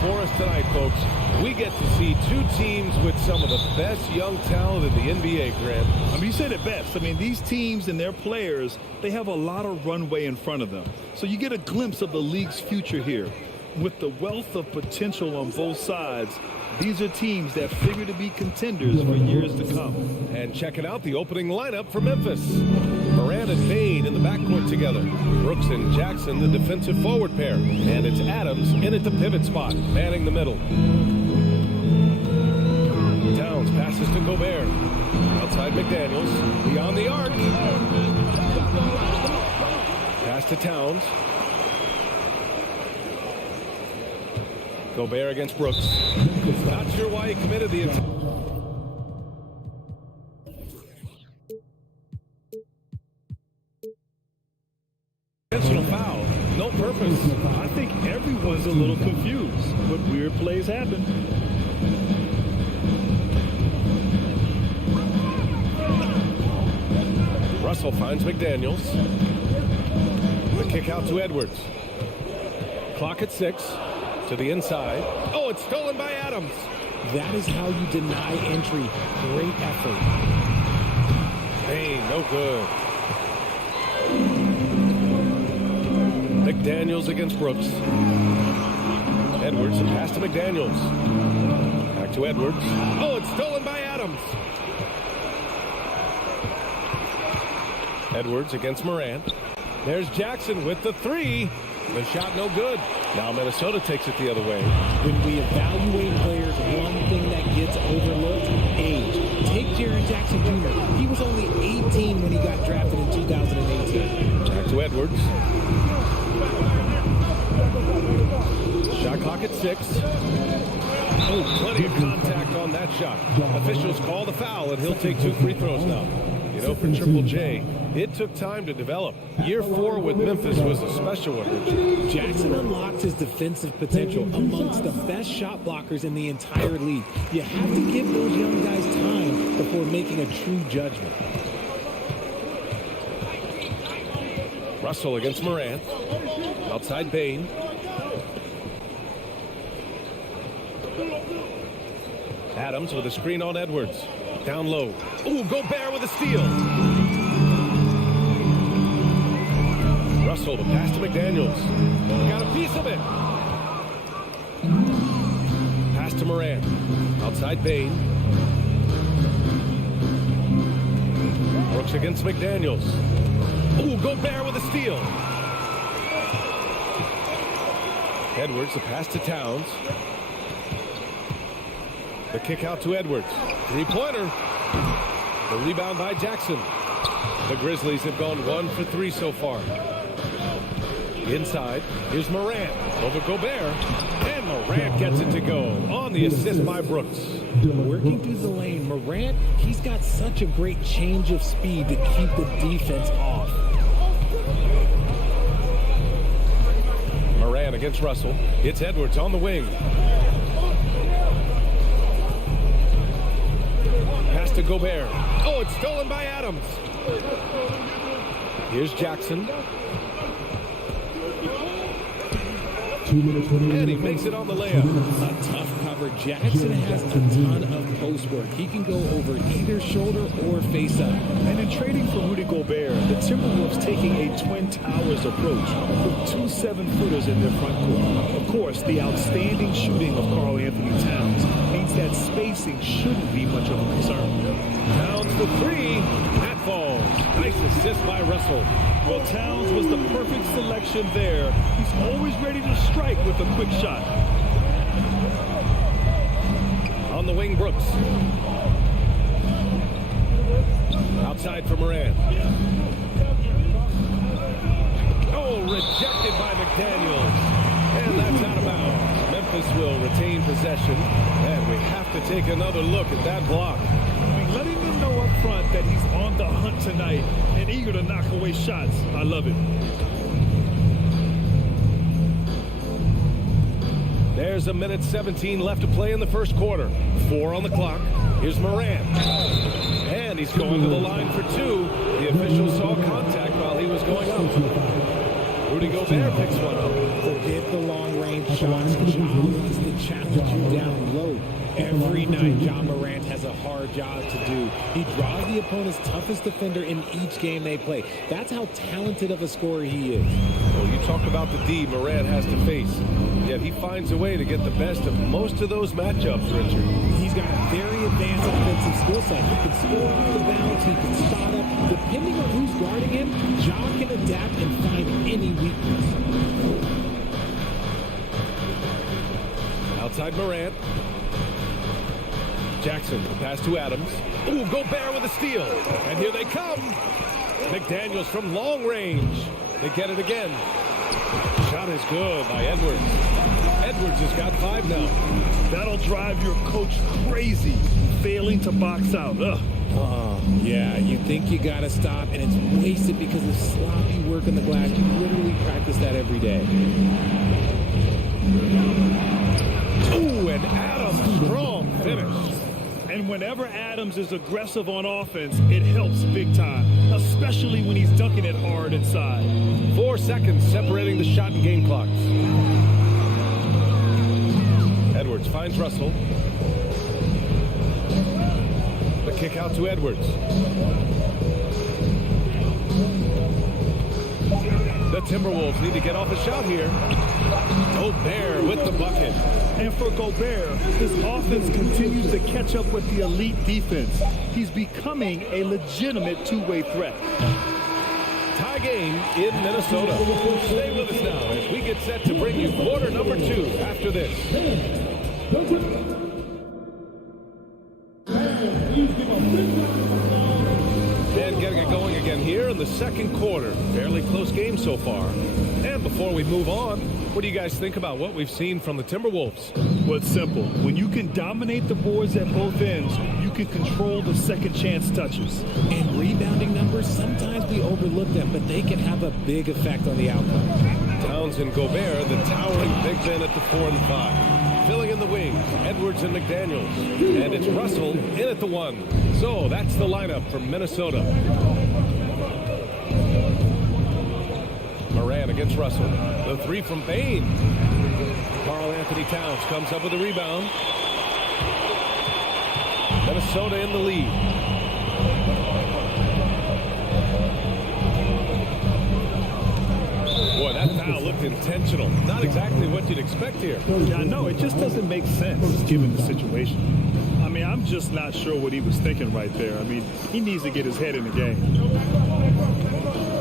for us tonight, folks. We get to see two teams with some of the best young talent in the NBA, Grant. I mean, you said it best. I mean, these teams and their players, they have a lot of runway in front of them. So you get a glimpse of the league's future here. With the wealth of potential on both sides, these are teams that figure to be contenders for years to come. And checking out the opening lineup for Memphis. Morant and Payne in the backcourt together. Brooks and Jackson, the defensive forward pair. And it's Adams in at the pivot spot, manning the middle. Towns passes to Gobert. Outside McDaniels. Beyond the arc. Pass to Towns. Gobert against Brooks. Not sure why he committed the attack. Intentional foul. No purpose. I think everyone's a little confused, but weird plays happen. Russell finds McDaniels. The kick out to Edwards. Clock at 6. To the inside. Oh, it's stolen by Adams. That is how you deny entry. Great effort. Payne, no good. McDaniels against Brooks. Edwards, a pass to McDaniels. Back to Edwards. Oh, it's stolen by Adams. Edwards against Morant. There's Jackson with the three. The shot no good. Now Minnesota takes it the other way. When we evaluate players, one thing that gets overlooked, age. Take Jaren Jackson Jr. He was only 18 when he got drafted in 2018. Back to Edwards. Shot clock at 6. Oh, plenty of contact on that shot. Officials call the foul, and he'll take 2 free throws now. You know, for Triple J, it took time to develop. Year 4 with Memphis was a special one. Jackson unlocked his defensive potential amongst the best shot blockers in the entire league. You have to give those young guys time before making a true judgment. Russell against Morant. Outside Payne. Adams with a screen on Edwards. Down low. Ooh, Gobert with a steal. Russell, the pass to McDaniels. Got a piece of it. Pass to Morant. Outside Payne. Brooks against McDaniels. Ooh, Gobert with a steal. Edwards, the pass to Towns. The kick out to Edwards. Three-pointer. The rebound by Jackson. The Grizzlies have gone 1 for 3 so far. Inside, here's Morant over Gobert. And Morant gets it to go on the assist by Brooks. Working through the lane, Morant, he's got such a great change of speed to keep the defense off. Morant against Russell. It's Edwards on the wing. Pass to Gobert. Oh, it's stolen by Adams. Here's Jackson. And he makes it on the layup. A tough cover. Jackson has a ton of post work. He can go over either shoulder or face up. And in trading for Rudy Gobert, the Timberwolves taking a Twin Towers approach with 2 7-footers in their front court. Of course, the outstanding shooting of Karl Anthony Towns means that spacing shouldn't be much of a concern. Towns for 3. That falls. Nice assist by Russell. Well, Towns was the perfect selection there. He's always ready to strike with a quick shot. On the wing, Brooks. Outside for Morant. Oh, rejected by McDaniels. And that's out of bounds. Memphis will retain possession. And we have to take another look at that block. I mean, letting them know up front that he's on the hunt tonight and eager to knock away shots. I love it. There's a minute 17 left to play in the first quarter. 4 on the clock. Here's Morant. And he's going to the line for 2. The official saw contact while he was going up. Rudy Gobert picks one up. Forget the long-range shots. Ja wants to challenge you down low. Every night, Ja Morant has a hard job to do. He draws the opponent's toughest defender in each game they play. That's how talented of a scorer he is. Well, you talk about the D Morant has to face, yet he finds a way to get the best of most of those matchups, Richard. He's got a very advanced offensive skill set. He can score off the bounce. He can spot up. Depending on who's guarding him, Ja can adapt and find any weakness. Outside Morant. Jackson, the pass to Adams. Ooh, Gobert with a steal. And here they come. McDaniels from long range. They get it again. Shot is good by Edwards. Edwards has got 5 now. That'll drive your coach crazy, failing to box out. Ugh. Yeah, you think you got to stop, and it's wasted because of sloppy work on the glass. You literally practice that every day. Ooh, and Adams, strong finish. And whenever Adams is aggressive on offense, it helps big time, especially when he's dunking it hard inside. 4 seconds separating the shot and game clocks. Edwards finds Russell. The kick out to Edwards. The Timberwolves need to get off a shot here. Gobert with the bucket. And for Gobert, his offense continues to catch up with the elite defense. He's becoming a legitimate two-way threat. Tie game in Minnesota. Stay with us now as we get set to bring you quarter number 2 after this. And getting it going again here in the second quarter. Fairly close game so far. And before we move on, what do you guys think about what we've seen from the Timberwolves? Well, it's simple. When you can dominate the boards at both ends, you can control the second chance touches. And rebounding numbers, sometimes we overlook them, but they can have a big effect on the outcome. Towns and Gobert, the towering big men at the 4 and 5. Filling in the wings, Edwards and McDaniels. And it's Russell in at the 1. So that's the lineup for Minnesota. Moran against Russell. The 3 from Bain. Karl Anthony Towns comes up with a rebound. Minnesota in the lead. Boy, that foul looked intentional. Not exactly what you'd expect here. Yeah, I know. It just doesn't make sense given the situation. I mean, I'm just not sure what he was thinking right there. I mean, he needs to get his head in the game.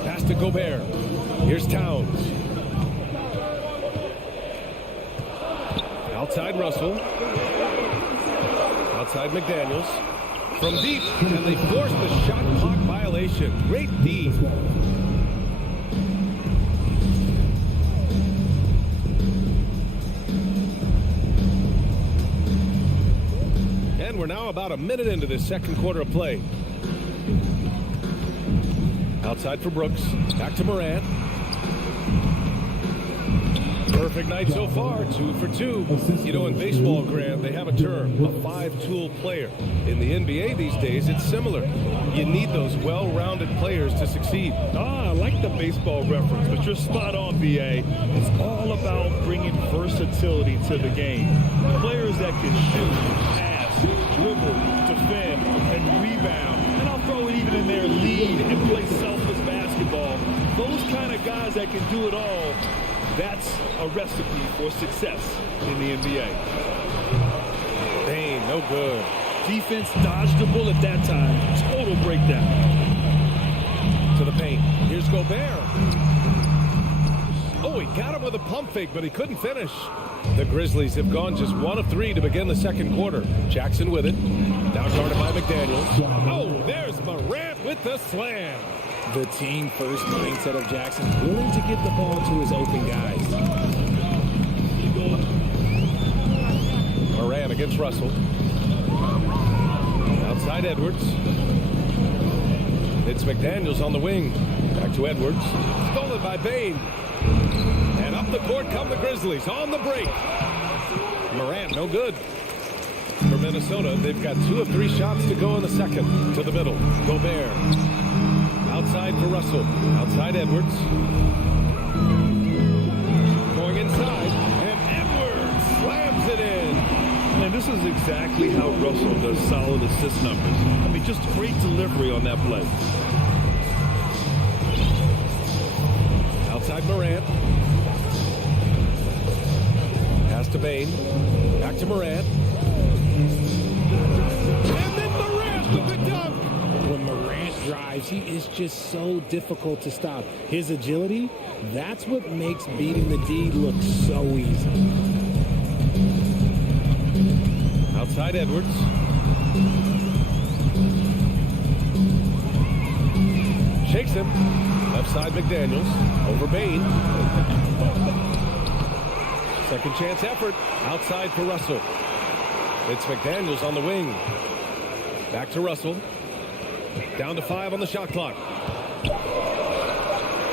Pass to Gobert. Here's Towns. Outside Russell. Outside McDaniels. From deep, and they force the shot clock violation. Great D. And we're now about a minute into this second quarter of play. Outside for Brooks. Back to Morant. Perfect night so far, 2 for 2. You know, in baseball, Grant, they have a term, a 5-tool player. In the NBA these days, it's similar. You need those well-rounded players to succeed. I like the baseball reference, but you're spot on, BA. It's all about bringing versatility to the game. Players that can shoot, pass, dribble, defend, and rebound. And I'll throw it even in there, lead and play selfless basketball. Those kind of guys that can do it all, that's a recipe for success in the NBA. Bain, no good. Defense dodged the bullet that time. Total breakdown. To the paint. Here's Gobert. Oh, he got him with a pump fake, but he couldn't finish. The Grizzlies have gone just 1 of 3 to begin the second quarter. Jackson with it. Now guarded by McDaniels. Oh, there's Morant with the slam. The team-first mindset of Jackson, willing to give the ball to his open guys. Moran against Russell. Outside Edwards. It's McDaniels on the wing. Back to Edwards. Stolen by Bain. And up the court come the Grizzlies on the break. Morant, no good. For Minnesota, they've got 2 of 3 shots to go in the second. To the middle. Gobert. Outside for Russell. Outside Edwards. Going inside, and Edwards slams it in. And this is exactly how Russell does solid assist numbers. I mean, just great delivery on that play. Outside Morant. Pass to Bain. Back to Morant. And then Morant with the dunk. When Morant drives, he is just so difficult to stop. His agility, that's what makes beating the D look so easy. Outside Edwards. Shakes him. Left side McDaniels. Over Bain. Second chance effort. Outside for Russell. It's McDaniels on the wing. Back to Russell. Down to 5 on the shot clock.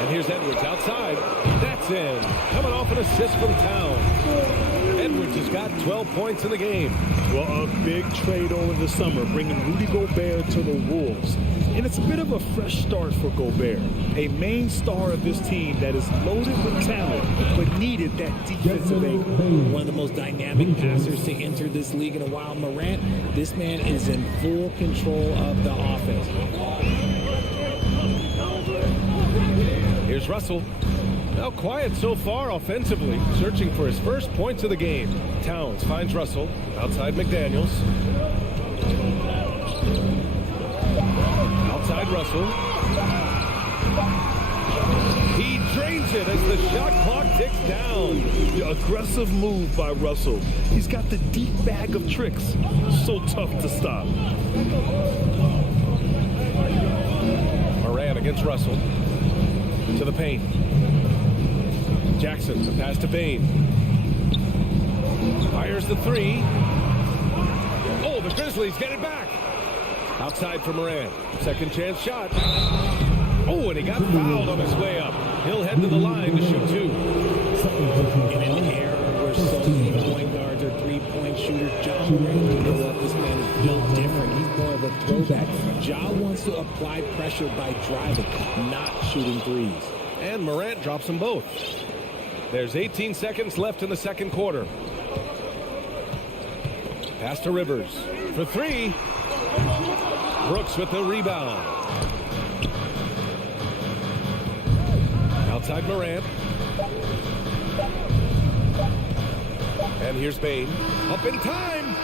And here's Edwards outside. That's in. Coming off an assist from Town. Edwards has got 12 points in the game. Well, a big trade over the summer, bringing Rudy Gobert to the Wolves. And it's a bit of a fresh start for Gobert, a main star of this team that is loaded with talent, but needed that defensive anchor. One of the most dynamic passers to enter this league in a while. Morant, this man is in full control of the offense. Here's Russell. Now quiet so far offensively, searching for his first points of the game. Towns finds Russell. Outside McDaniels. Outside Russell. He drains it as the shot clock ticks down. The aggressive move by Russell. He's got the deep bag of tricks. So tough to stop. Moran against Russell. To the paint. Jackson, the pass to Bain. Fires the three. Oh, the Grizzlies get it back. Outside for Moran. Second chance shot. Oh, and he got fouled on his way up. He'll head to the line to shoot 2. In an era where so many point guards are three-point shooters, Ja Morant, you know what? This man is built different. He's more of a throwback. Ja wants to apply pressure by driving, not shooting threes. And Morant drops them both. There's 18 seconds left in the second quarter. Pass to Rivers. For 3. Brooks with the rebound. Outside Morant. And here's Bain. Up in time.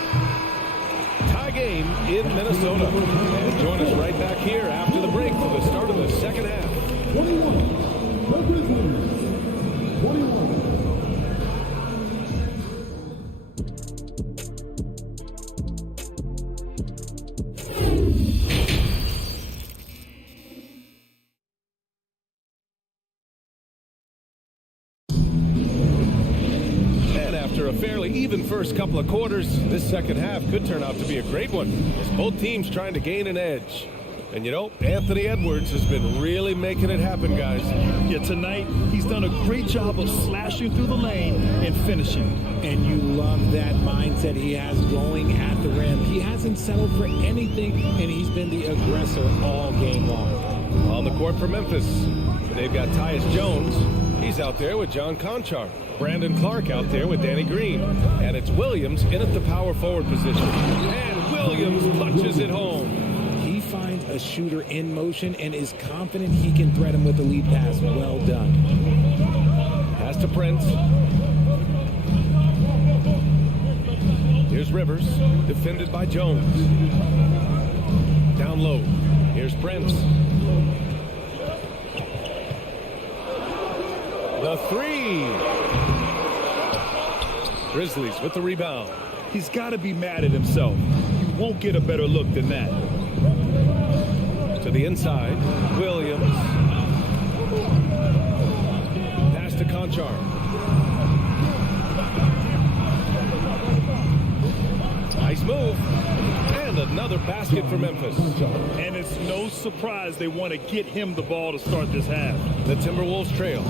Tie game in Minnesota. And join us right back here after the break for the start of the second half. 21. The Grizzlies. 21. After a fairly even first couple of quarters, this second half could turn out to be a great one, as both teams trying to gain an edge. And you know, Anthony Edwards has been really making it happen, guys. Yeah, tonight, he's done a great job of slashing through the lane and finishing. And you love that mindset he has going at the rim. He hasn't settled for anything, and he's been the aggressor all game long. On the court for Memphis, they've got Tyus Jones. He's out there with John Conchar. Brandon Clark out there with Danny Green. And it's Williams in at the power forward position. And Williams punches it home. He finds a shooter in motion and is confident he can thread him with the lead pass. Well done. Pass to Prince. Here's Rivers, defended by Jones. Down low. Here's Prince. The 3. Grizzlies with the rebound. He's got to be mad at himself. You won't get a better look than that. To the inside, Williams. Pass to Conchar. Nice move. And another basket for Memphis. And it's no surprise they want to get him the ball to start this half. The Timberwolves trail.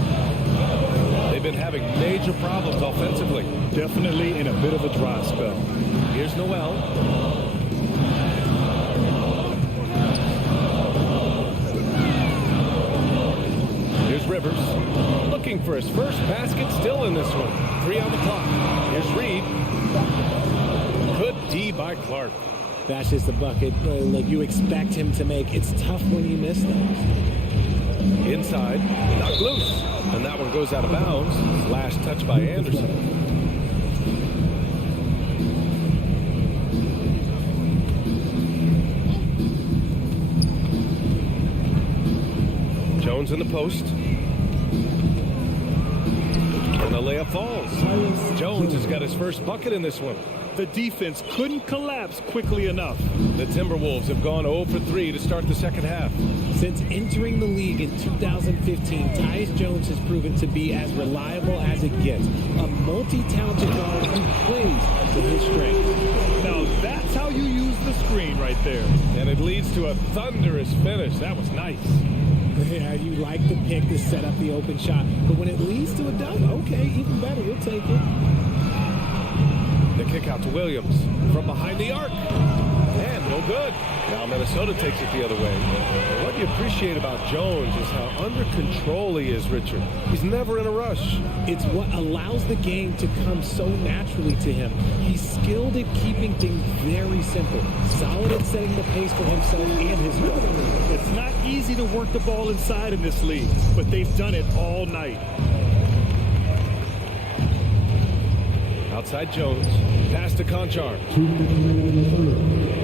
They've been having major problems offensively. Definitely in a bit of a dry spell. Here's Noel. Here's Rivers. Rivers. Looking for his first basket still in this one. 3 on the clock. Here's Reed. Good D by Clark. That's just a bucket like you expect him to make. It's tough when you miss those. Inside, knocked loose. And that one goes out of bounds. Last touch by Anderson. Jones in the post. And the layup falls. Jones has got his first bucket in this one. The defense couldn't collapse quickly enough. The Timberwolves have gone 0 for 3 to start the second half. Since entering the league in 2015, Tyus Jones has proven to be as reliable as it gets. A multi-talented guard who plays to his strengths. Now that's how you use the screen right there. And it leads to a thunderous finish. That was nice. Yeah, you like the pick to set up the open shot, but when it leads to a dunk, okay, even better, you'll take it. The kick out to Williams from behind the arc. And no good. Now Minnesota takes it the other way. And what you appreciate about Jones is how under control he is, Richard. He's never in a rush. It's what allows the game to come so naturally to him. He's skilled at keeping things very simple. Solid at setting the pace for himself and his brother. It's not easy to work the ball inside in this league, but they've done it all night. Outside Jones. Pass to Conchar. 2 minutes remaining in the third.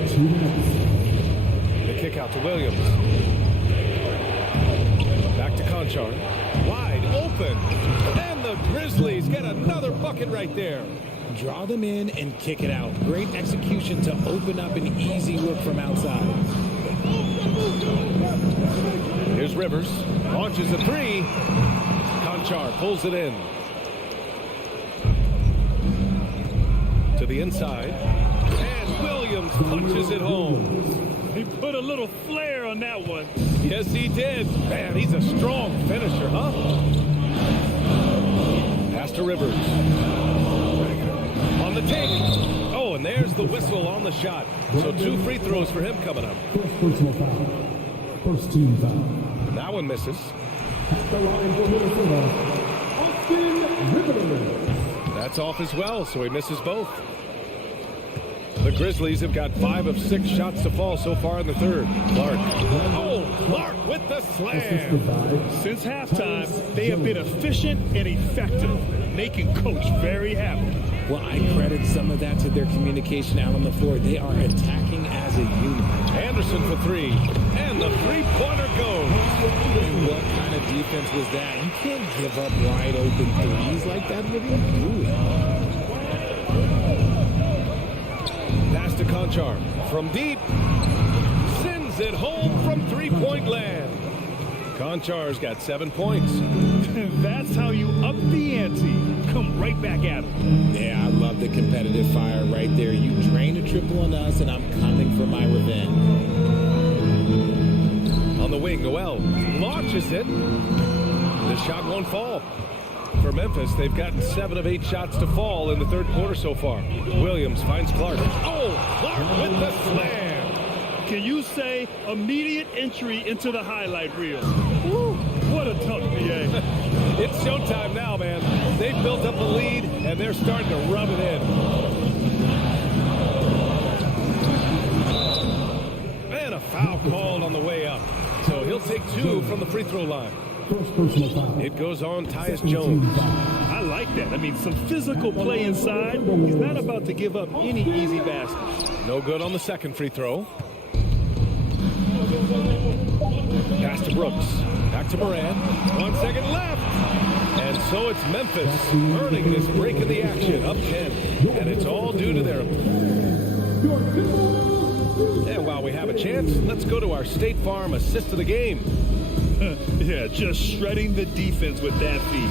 2 minutes. The kick out to Williams. Back to Conchar. Wide open. And the Grizzlies get another bucket right there. Draw them in and kick it out. Great execution to open up an easy look from outside. Here's Rivers. Launches a 3. Conchar pulls it in. To the inside. And Williams punches it home. He put a little flair on that one. Yes, he did. Man, he's a strong finisher, huh? Pass to Rivers. On the take. Oh, and there's the whistle on the shot. So 2 free throws for him coming up. First personal foul. First team foul. That one misses. At the line for Minnesota, Austin Rivers. That's off as well, so he misses both. The Grizzlies have got 5 of 6 shots to fall so far in the third. Clark. Oh, Clark with the slam. Since halftime, they have been efficient and effective, making Coach very happy. Well, I credit some of that to their communication out on the floor. They are attacking as a unit. Anderson for 3. And the three-pointer goes. What kind of defense was that? You can't give up wide open threes like that. What are you doing? Pass to Conchar from deep. Sends it home from three-point land. Conchar's got 7 points. That's how you up the ante. Come right back at him. Yeah, I love the competitive fire right there. You drain a triple on us, and I'm coming for my revenge. On the wing, Noel launches it. The shot won't fall. For Memphis, they've gotten 7 of 8 shots to fall in the third quarter so far. Williams finds Clark. Oh, Clark with the slam. Can you say immediate entry into the highlight reel? Woo, what a tough PA. It's showtime now, man. They've built up a lead, and they're starting to rub it in. And a foul called on the way up. So he'll take 2 from the free throw line. First personal foul. It goes on Tyus Jones. I like that. I mean, some physical play inside. He's not about to give up any easy baskets. No good on the second free throw. Pass to Brooks. Back to Moran. 1 second left. And so it's Memphis earning this break in the action. Up 10. And it's all due to their... And while we have a chance, let's go to our State Farm assist of the game. Yeah, just shredding the defense with that feed.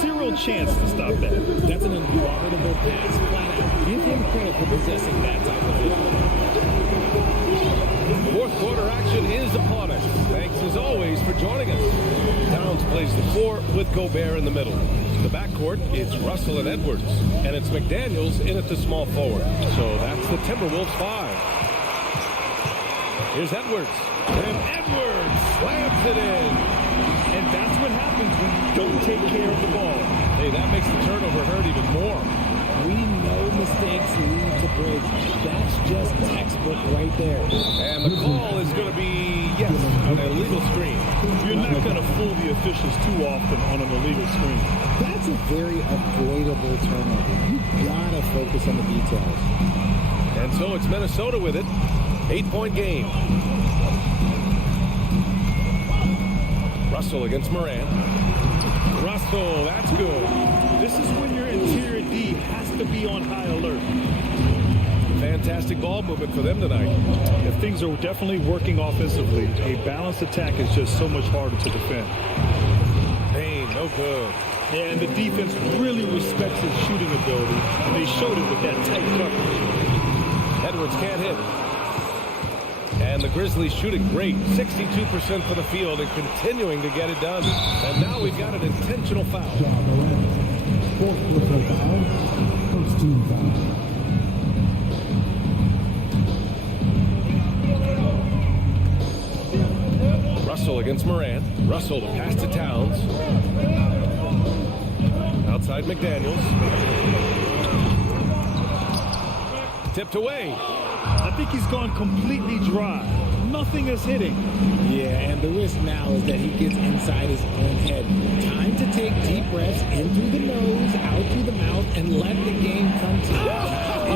Zero chance to stop that. That's an unguardable pass. Flat out. Give him credit for possessing that type of ability. Fourth quarter action is upon us. Thanks as always for joining us. Towns plays the 4 with Gobert in the middle. The backcourt, it's Russell and Edwards. And it's McDaniels in at the small forward. So that's the Timberwolves 5. Here's Edwards. And Edwards slams it in. And that's what happens when you don't take care of the ball. Hey, that makes the turnover hurt even more. We know mistakes lead to breaks. That's just textbook right there. And the call is going to be, yes, an illegal screen. You're not going to fool the officials too often on an illegal screen. That's a very avoidable turnover. You gotta focus on the details. And so it's Minnesota with it. 8-point game. Russell against Morant. Russell, that's good. This is when your interior D has to be on high alert. Fantastic ball movement for them tonight. If things are definitely working offensively, a balanced attack is just so much harder to defend. Payne, no good. And the defense really respects his shooting ability, and they showed it with that tight coverage. Edwards can't hit. And the Grizzlies shooting great. 62% for the field and continuing to get it done. And now we've got an intentional foul. Fourth personal foul. First team foul. Russell against Morant. Russell to pass to Towns. Outside McDaniels. Tipped away. I think he's gone completely dry. Nothing is hitting. Yeah, and the risk now is that he gets inside his own head. Time to take deep breaths in through the nose, out through the mouth, and let the game come to you.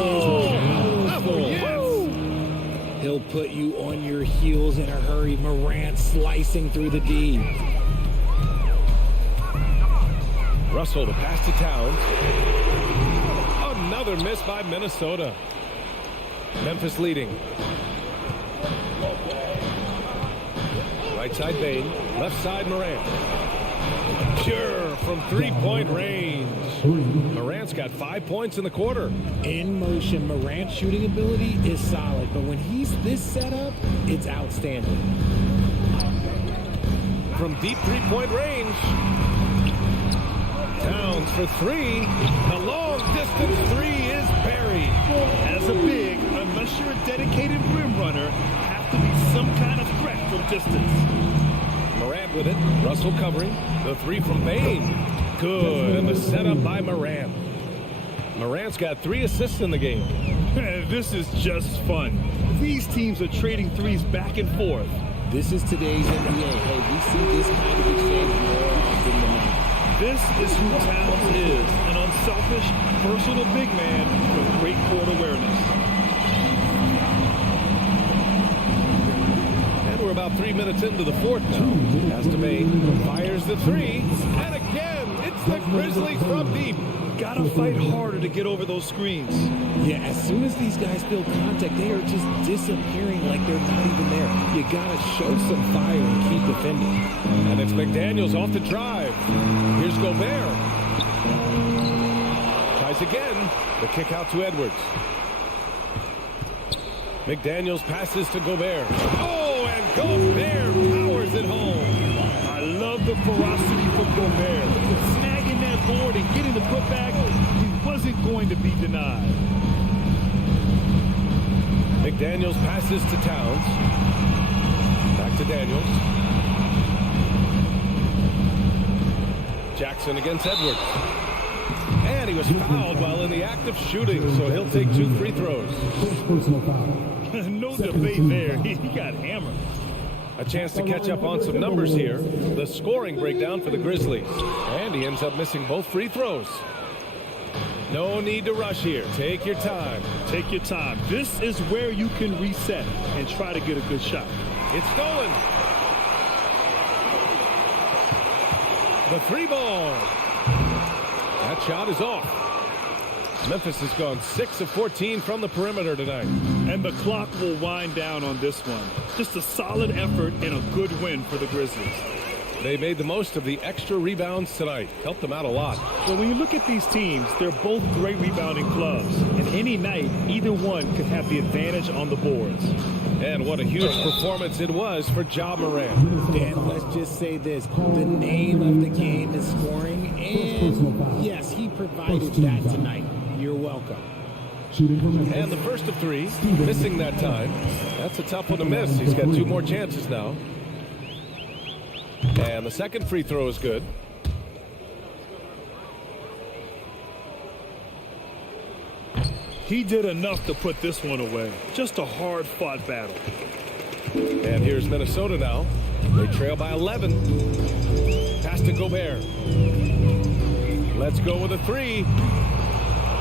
Oh, yes. He'll put you on your heels in a hurry. Morant slicing through the D. Russell to pass to Towns. Another miss by Minnesota. Memphis leading. Right side Bain. Left side Morant. Sure, from three-point range. Morant's got 5 points in the quarter. In motion, Morant's shooting ability is solid, but when he's this set up, it's outstanding. From deep three-point range. Towns for three. The long-distance three is buried. As a big, unless you're a dedicated rim runner, have to be some kind of threat from distance. Morant with it. Russell covering. The three from Bain. Good. And the setup by Morant. Morant's got 3 assists in the game. This is just fun. These teams are trading threes back and forth. This is today's NBA. Hey, we see this kind of exchange more often than not. This is who Towns is, an unselfish, versatile big man with great court awareness. And we're about 3 minutes into the fourth now. Has to Bain. Fires the three. And again, it's the Grizzlies from deep. Gotta fight harder to get over those screens. Yeah, as soon as these guys feel contact, they are just disappearing like they're not even there. You gotta show some fire and keep defending. And it's McDaniels off the drive. Here's Gobert. Tries again. The kick out to Edwards. McDaniels passes to Gobert. Oh, and Gobert powers it home. I love the ferocity from Gobert. Snagging that board and getting the putback, he wasn't going to be denied. McDaniels passes to Towns. Back to Daniels. Jackson against Edwards. And he was fouled while in the act of shooting, so he'll take 2 free throws. First personal foul. No debate there. He got hammered. A chance to catch up on some numbers here. The scoring breakdown for the Grizzlies. And he ends up missing both free throws. No need to rush here. Take your time. Take your time. This is where you can reset and try to get a good shot. It's stolen. The 3 ball. That shot is off. Memphis has gone 6 of 14 from the perimeter tonight. And the clock will wind down on this one. Just a solid effort and a good win for the Grizzlies. They made the most of the extra rebounds tonight. Helped them out a lot. Well, when you look at these teams, they're both great rebounding clubs. And any night, either one could have the advantage on the boards. And what a huge performance it was for Ja Morant. And let's just say this. The name of the game is scoring. And yes, he provided that tonight. You're welcome. And the first of 3, missing that time. That's a tough one to miss. He's got 2 more chances now. And the second free throw is good. He did enough to put this one away. Just a hard-fought battle. And here's Minnesota now. They trail by 11. Pass to Gobert. Let's go with a three.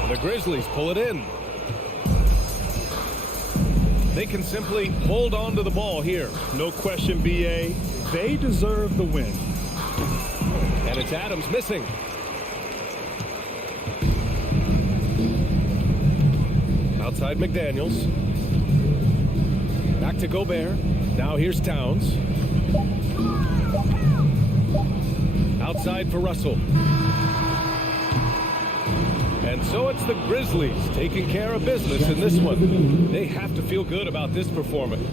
The Grizzlies pull it in. They can simply hold on to the ball here. No question, B.A. They deserve the win. And it's Adams missing. Outside McDaniels. Back to Gobert. Now here's Towns. Outside for Russell. And so it's the Grizzlies taking care of business in this one. They have to feel good about this performance.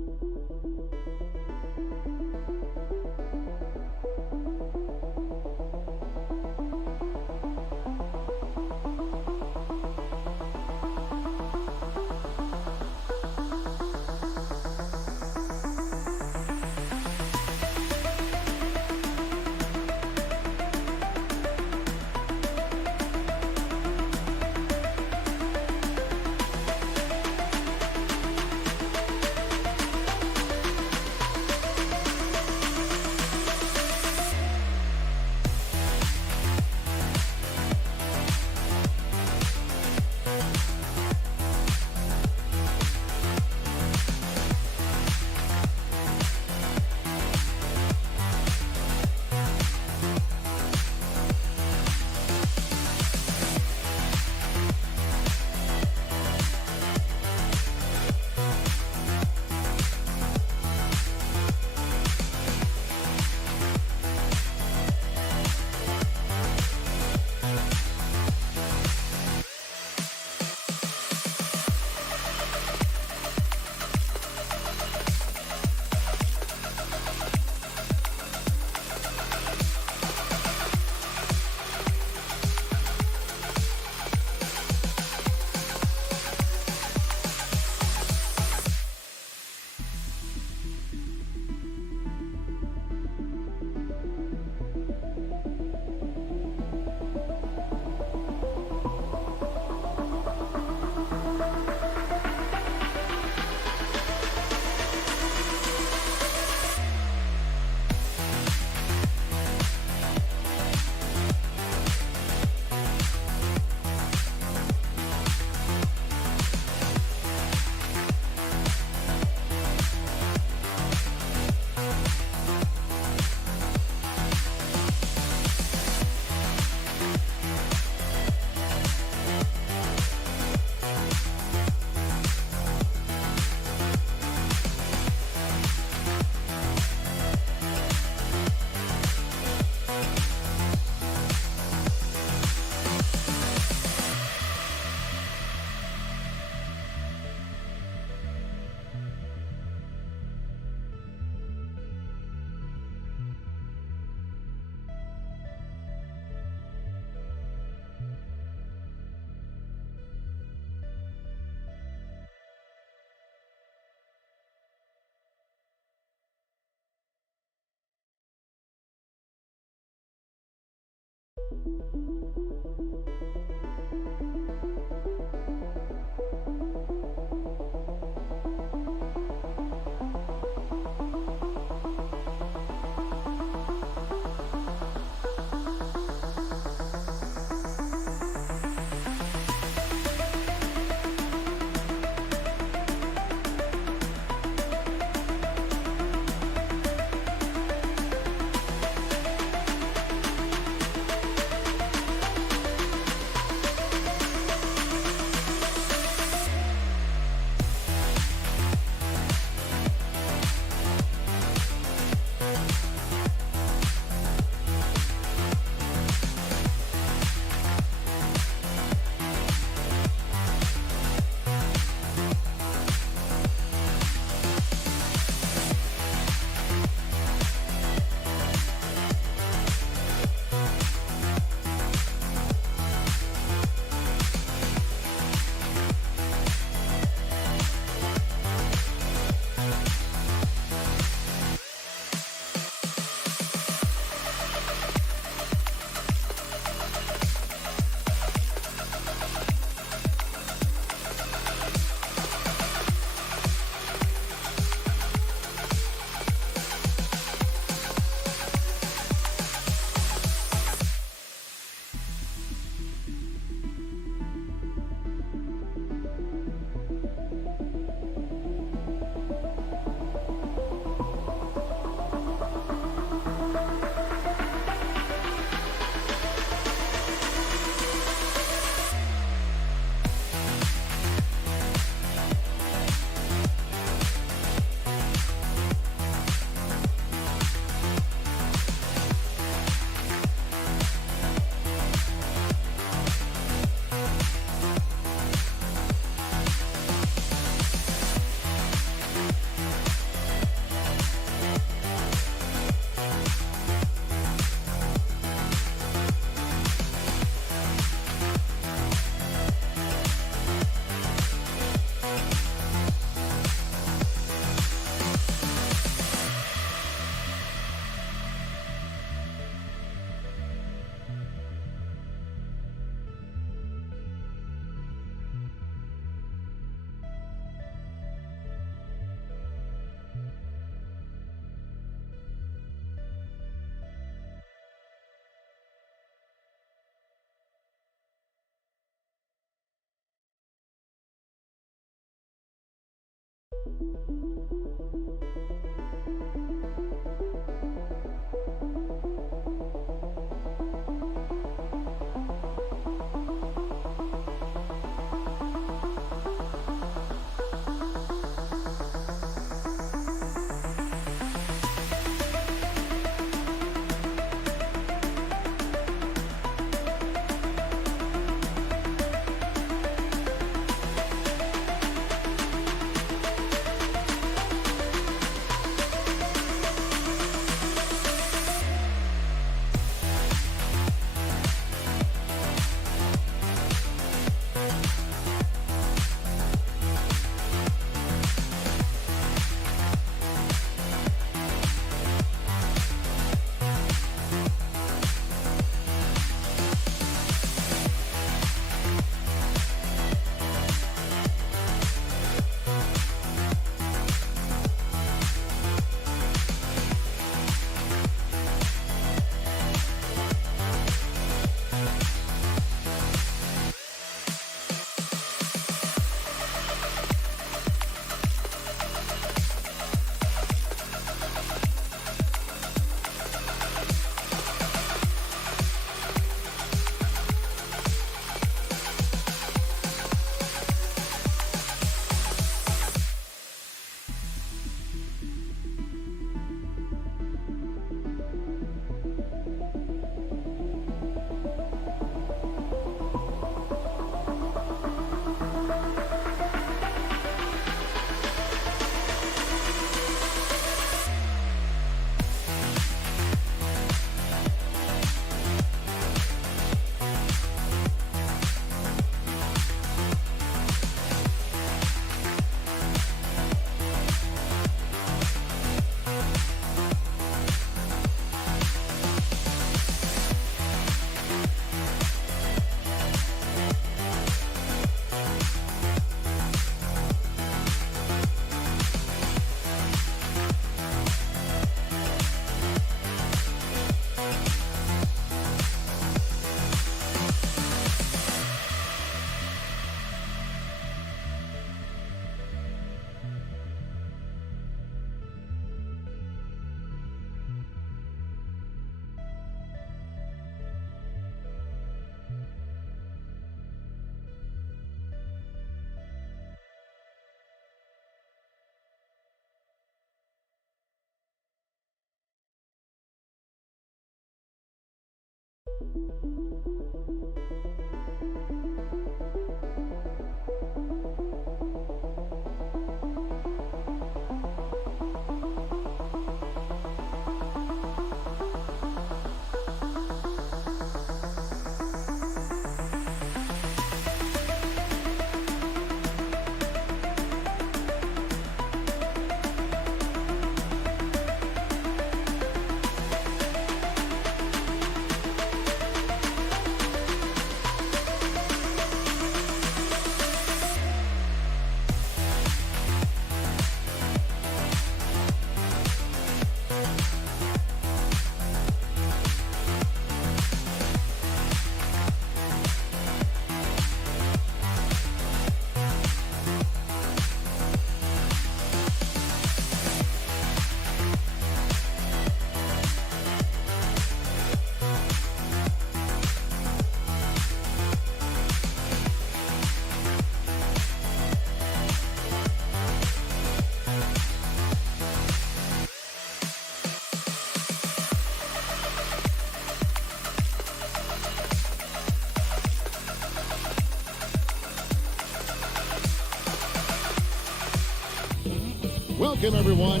Welcome, everyone.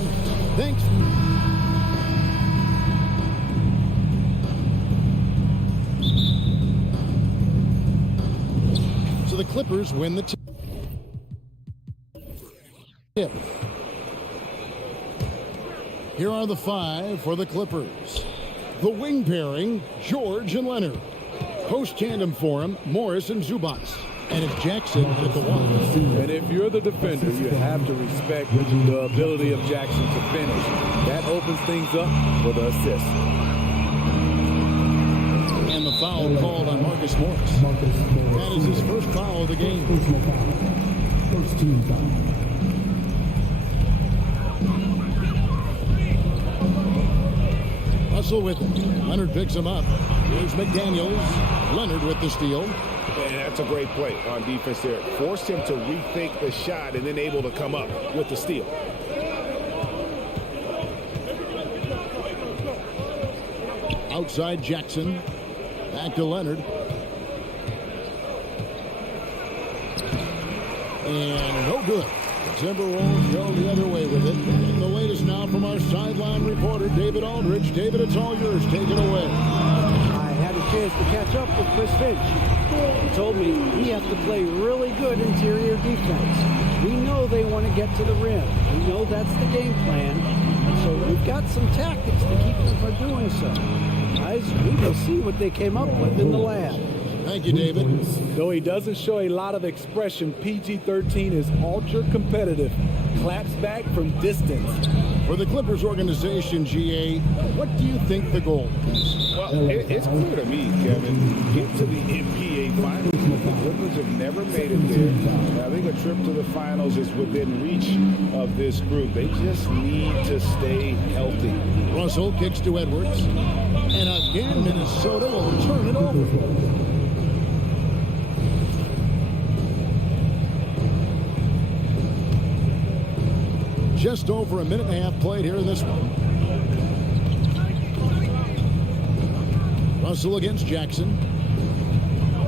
Thanks. So the Clippers win the tip. Here are the five for the Clippers. The wing pairing, George and Leonard. Post tandem for him, Morris and Zubac. And it's Jackson at the one. And if you're the defender, you have to respect the ability of Jackson to finish. That opens things up for the assist. And the foul called on Marcus Morris. That is his first foul of the game. First team foul. Russell with it. Leonard picks him up. Here's McDaniels. Leonard with the steal. And that's a great play on defense there. Forced him to rethink the shot and then able to come up with the steal. Outside Jackson. Back to Leonard. And no good. The Timberwolves go the other way with it. And the latest now from our sideline reporter, David Aldridge. David, it's all yours. Take it away. I had a chance to catch up with Chris Finch. He told me we have to play really good interior defense. We know they want to get to the rim. We know that's the game plan. And so we've got some tactics to keep them from doing so. Guys, we will see what they came up with in the lab. Thank you, David. Though he doesn't show a lot of expression, PG-13 is ultra competitive. Claps back from distance. For the Clippers organization, GA, what do you think the goal is? Well, it's clear to me, Kevin. Get to the NBA Finals. The Clippers have never made it there. I think a trip to the Finals is within reach of this group. They just need to stay healthy. Russell kicks to Edwards. And again, Minnesota will turn it over. Just over a minute and a half played here in this one. Russell against Jackson.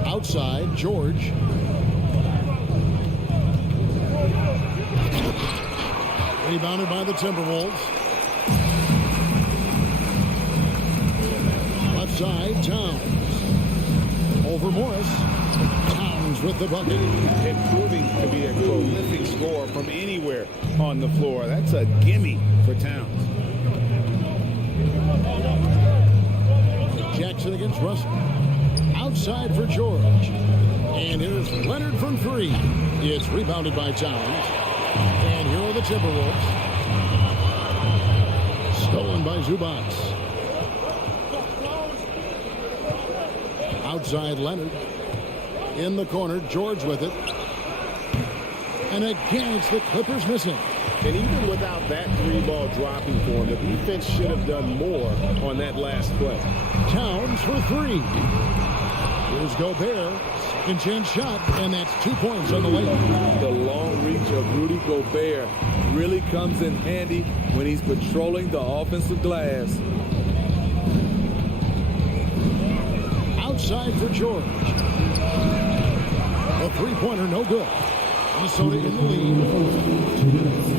Outside, George. Rebounded by the Timberwolves. Left side, Towns. Over Morris. Towns with the bucket. And proving to be a prolific scorer from anywhere on the floor. That's a gimme for Towns. Jackson against Russell. Outside for George. And here's Leonard from three. It's rebounded by Towns. And here are the Timberwolves. Stolen by Zubac. Outside Leonard. In the corner, George with it. And again, it's the Clippers missing. And even without that three-ball dropping for him, the defense should have done more on that last play. Towns for three. Here's Gobert. Second chance shot, and that's 2 points on the layup. The long reach of Rudy Gobert really comes in handy when he's patrolling the offensive glass. Outside for George. A three-pointer, no good. Minnesota in the lead.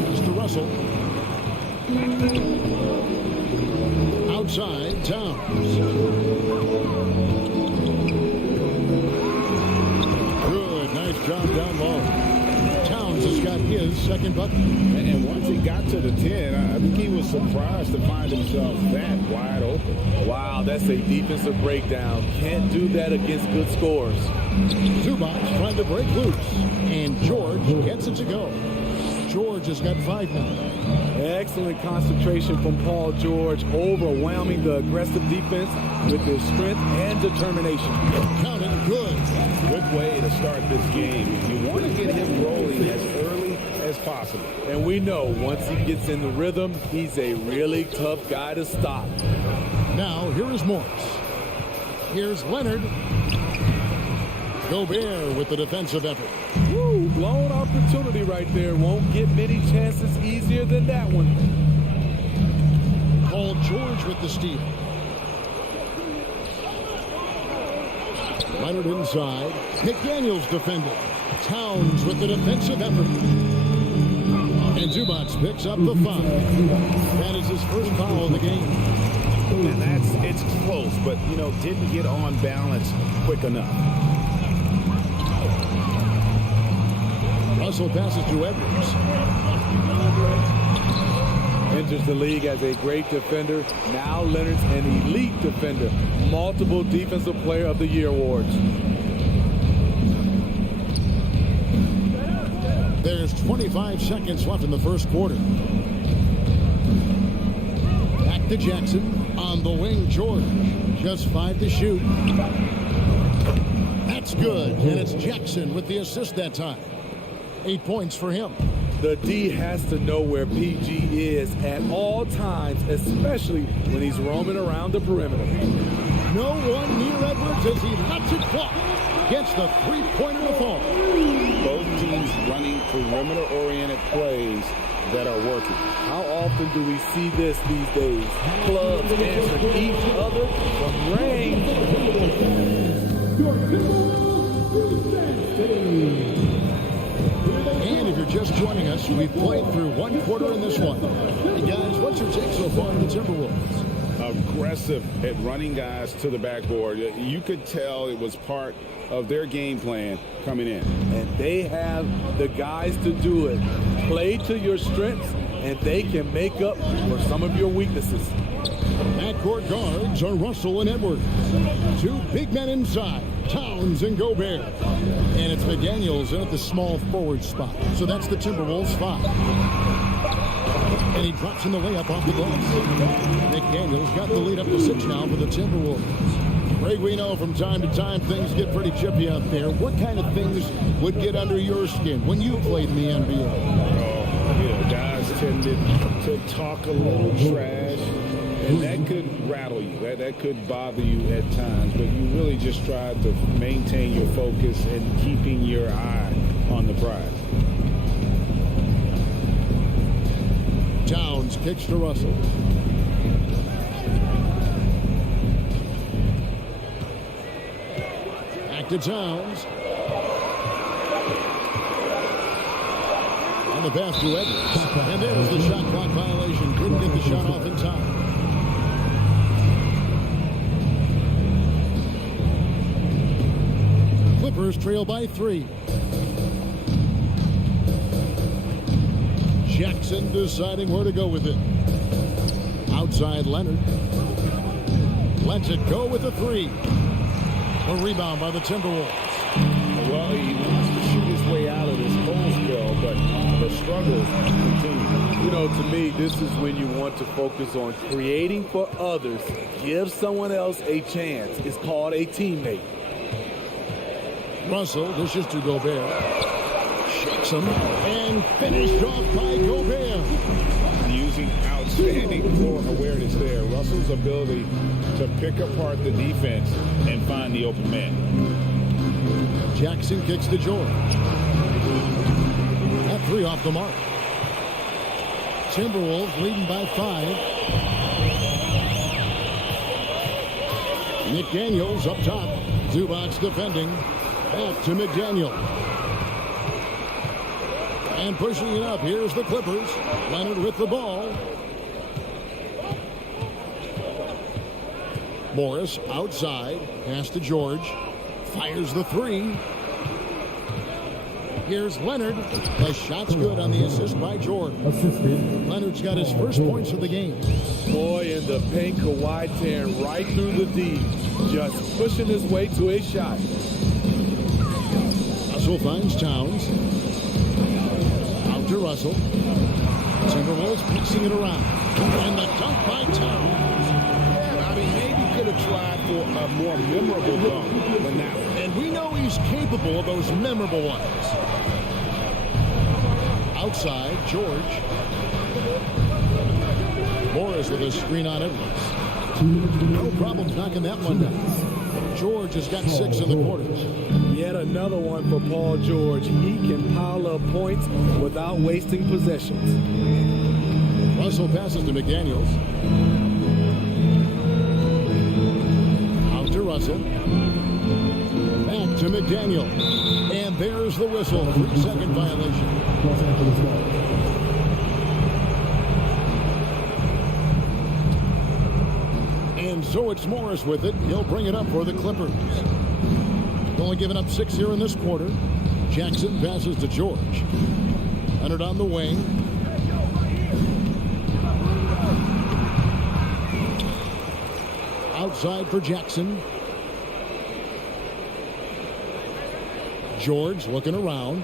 Mr. Russell. Outside, Towns. Good, nice job down low. Towns has got his second bucket. And once he got to the 10, I think he was surprised to find himself that wide open. Wow, that's a defensive breakdown. Can't do that against good scores. Zubac trying to break loose. And George gets it to go. George has got 5 now. Excellent concentration from Paul George, overwhelming the aggressive defense with his strength and determination. Counting good. Good way to start this game. You want to get him rolling as early as possible. And we know once he gets in the rhythm, he's a really tough guy to stop. Now, here is Morris. Here's Leonard. Gobert with the defensive effort. Woo, blown opportunity right there. Won't get many chances easier than that one. Paul George with the steal. Leonard inside. McDaniels defending. Towns with the defensive effort. And Zubac picks up the foul. That is his first foul of the game. And it's close, but, didn't get on balance quick enough. Russell passes to Edwards. Enters the league as a great defender. Now Leonard's an elite defender. Multiple Defensive Player of the Year awards. There's 25 seconds left in the first quarter. Back to Jackson. On the wing, George. Just 5 to shoot. That's good. And it's Jackson with the assist that time. 8 points for him. The D has to know where PG is at all times, especially when he's roaming around the perimeter. No one near Edwards as he lets it fly. Gets the three-pointer to fall. Both teams running perimeter-oriented plays that are working. How often do we see this these days? Clubs answering each other from range. And if you're just joining us, we've played through one quarter in this one. Hey guys, what's your take so far on the Timberwolves? Aggressive at running guys to the backboard. You could tell it was part of their game plan coming in. And they have the guys to do it. Play to your strengths, and they can make up for some of your weaknesses. Backcourt guards are Russell and Edwards. Two big men inside, Towns and Gobert. And it's McDaniels in at the small forward spot. So that's the Timberwolves 5. And he drops in the layup off the glass. McDaniels got the lead up to 6 now for the Timberwolves. Greg, we know from time to time things get pretty chippy out there. What kind of things would get under your skin when you played in the NBA? Guys tended to talk a little trash, and that could rattle you. That could bother you at times, but you really just try to maintain your focus and keeping your eye on the prize. Towns kicks to Russell. Back to Towns. On the pass to Edwards. And there's the shot clock violation. Couldn't get the shot off in time. Clippers trail by 3. Jackson deciding where to go with it. Outside Leonard. Lets it go with the 3. A rebound by the Timberwolves. Well, he wants to shoot his way out of this cold spell, but the struggles continue. You know, to me, this is when you want to focus on creating for others. Give someone else a chance. It's called a teammate. Russell dishes to Gobert. Shakes him and finished off by Gobert. Using outstanding floor awareness there. Russell's ability to pick apart the defense and find the open man. Jackson kicks to George. That 3 off the mark. Timberwolves leading by 5. McDaniels up top. Zubac defending. Back to McDaniel. And pushing it up. Here's the Clippers. Leonard with the ball. Morris outside. Pass to George. Fires the 3. Here's Leonard. The shot's good on the assist by George. Leonard's got his first points of the game. Boy, in the paint, Kawhi tearing right through the D. Just pushing his way to a shot. Russell finds Towns. Out to Russell. Timberwolves passing it around. And the dunk by Towns. I mean, maybe could have tried for a more memorable dunk than that one. And we know he's capable of those memorable ones. Outside, George. Morris with a screen on Edwards. No problem knocking that one down. George has got 6 in the quarters. Yet another one for Paul George. He can pile up points without wasting possessions. Russell passes to McDaniels. Out to Russell. Back to McDaniel. And there's the whistle. 3-second violation. And so it's Morris with it. He'll bring it up for the Clippers. Only giving up 6 here in this quarter. Jackson passes to George. Leonard on the wing. Outside for Jackson. George looking around.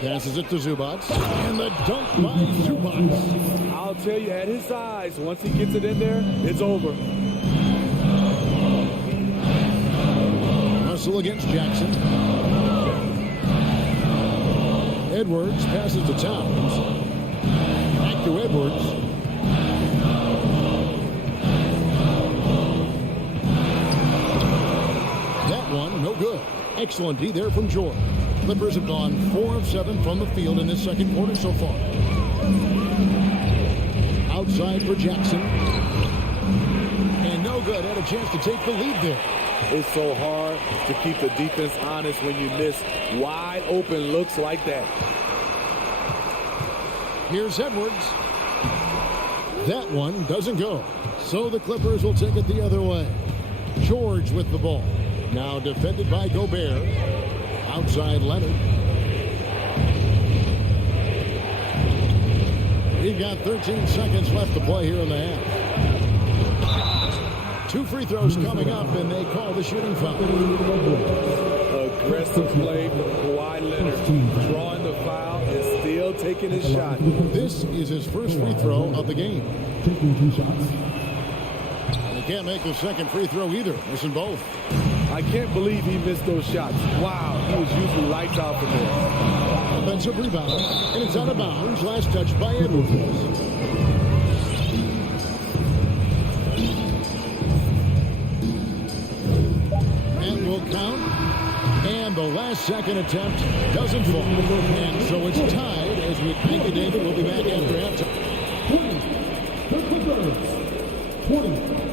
Passes it to Zubac. And the dunk by Zubac. I'll tell you, at his size, once he gets it in there, it's over. Russell against Jackson. Edwards passes to Towns. Back to Edwards. That one, no good. Excellent D there from George. Clippers have gone 4 of 7 from the field in this second quarter so far. Outside for Jackson. And no good. Had a chance to take the lead there. It's so hard to keep the defense honest when you miss wide open looks like that. Here's Edwards. That one doesn't go. So the Clippers will take it the other way. George with the ball. Now defended by Gobert. Outside Leonard. We've got 13 seconds left to play here in the half. 2 free throws coming up, and they call the shooting foul. Aggressive play from Kawhi Leonard. Drawing the foul and still taking his shot. This is his first free throw of the game. Taking 2 shots. He can't make the second free throw either. Missing both. I can't believe he missed those shots. Wow, he was usually lights out from there. Offensive rebound, and it's out of bounds. Last touch by Edwards. And will count. And the last second attempt doesn't fall. And so it's tied as we thank you, David. We'll be back after halftime. 20.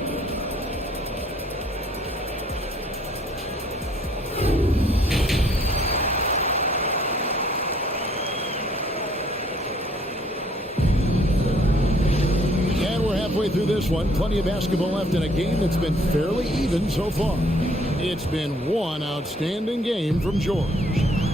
Through this one, plenty of basketball left in a game that's been fairly even so far. It's been one outstanding game from George.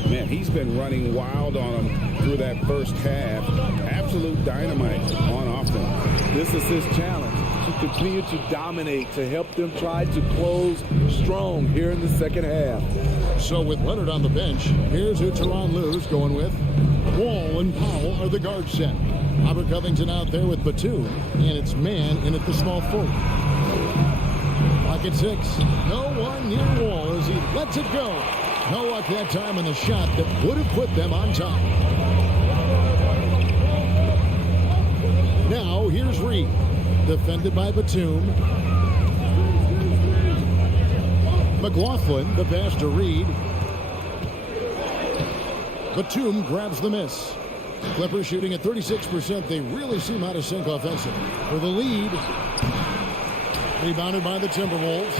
Man, he's been running wild on him through that first half. Absolute dynamite on offense. This is his challenge, to continue to dominate, to help them try to close strong here in the second half. So with Leonard on the bench, here's who Tyronn Lue's going with. Wall and Powell are the guard set. Robert Covington out there with Batum, and it's man in at the small forward. Clock at 6. No one near Wall as he lets it go. No luck that time on the shot that would have put them on top. Now here's Reed, defended by Batum. McLaughlin, the pass to Reed. Batum grabs the miss. Clippers shooting at 36%. They really seem out of sync offensively. For the lead. Rebounded by the Timberwolves.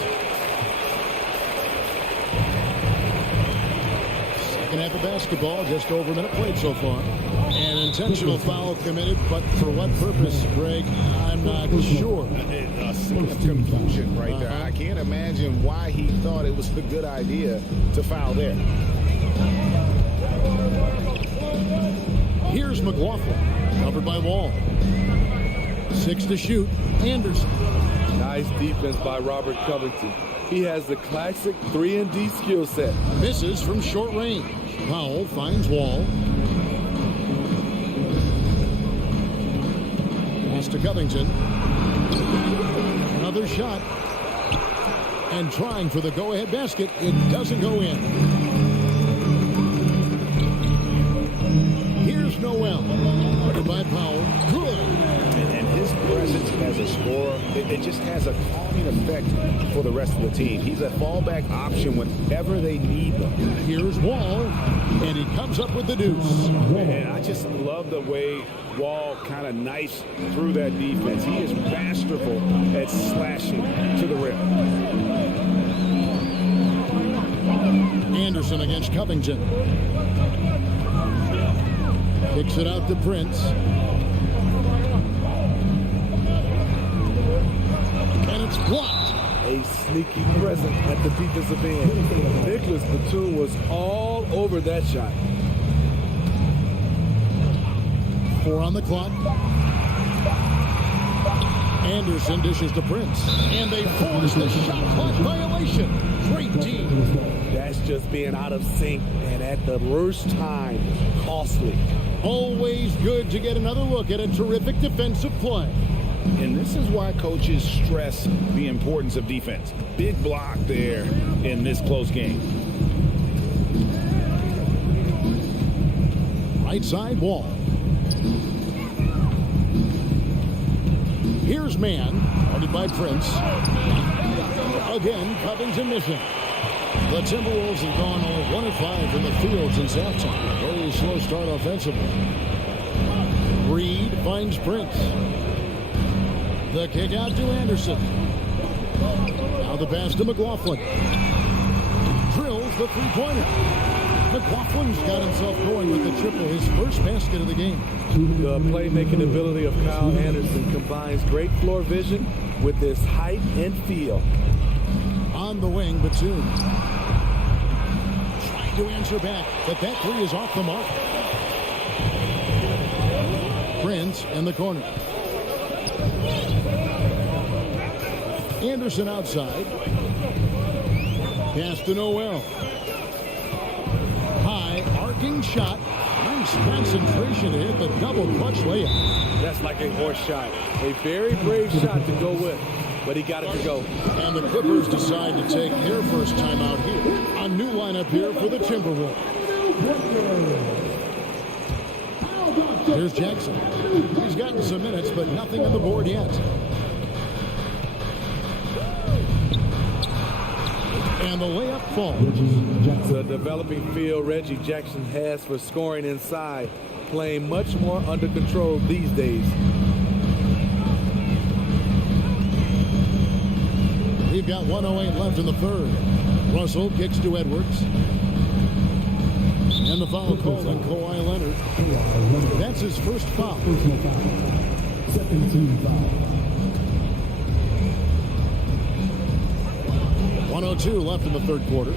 Second half of basketball. Just over a minute played so far. An intentional foul committed, but for what purpose, Greg? I'm not sure. A scene of confusion right there. I can't imagine why he thought it was a good idea to foul there. Here's McLaughlin, covered by Wall. 6 to shoot. Anderson. Nice defense by Robert Covington. He has the classic 3-and-D skill set. Misses from short range. Powell finds Wall. Pass to Covington. Another shot. And trying for the go-ahead basket. It doesn't go in. Noel. By Powell. Good. And his presence as a scorer, it just has a calming effect for the rest of the team. He's a fallback option whenever they need them. Here's Wall, and he comes up with the deuce. And I just love the way Wall kind of knifes through that defense. He is masterful at slashing to the rim. Anderson against Covington. Kicks it out to Prince. And it's blocked. A sneaky presence at the defensive end. Nicholas Batum was all over that shot. 4 on the clock. Anderson dishes to Prince. And they force the shot clock violation. Great team. That's just being out of sync and at the worst time, costly. Always good to get another look at a terrific defensive play. And this is why coaches stress the importance of defense. Big block there in this close game. Right side wall. Here's man, guarded by Prince. Again, Covington missing. The Timberwolves have gone all 1 of 5 from the field since halftime. Very slow start offensively. Reed finds Prince. The kick out to Anderson. Now the pass to McLaughlin. Drills the three-pointer. McLaughlin's got himself going with the triple, his first basket of the game. The playmaking ability of Kyle Anderson combines great floor vision with his height and feel. On the wing, Batum. Trying to answer back, but that three is off the mark. Prince in the corner. Anderson outside. Pass to Noel. High arcing shot. Nice concentration to hit the double clutch layup. That's like a horse shot. A very brave shot to go with, but he got it to go. And the Clippers decide to take their first time out here. A new lineup here for the Timberwolves. Here's Jackson. He's gotten some minutes, but nothing on the board yet. And the layup falls. The developing feel Reggie Jackson has for scoring inside, playing much more under control these days. We've got 1:08 left in the third. Russell kicks to Edwards. And the foul called on Kawhi Leonard. That's his first foul. Second team foul. 1:02 left in the third quarter.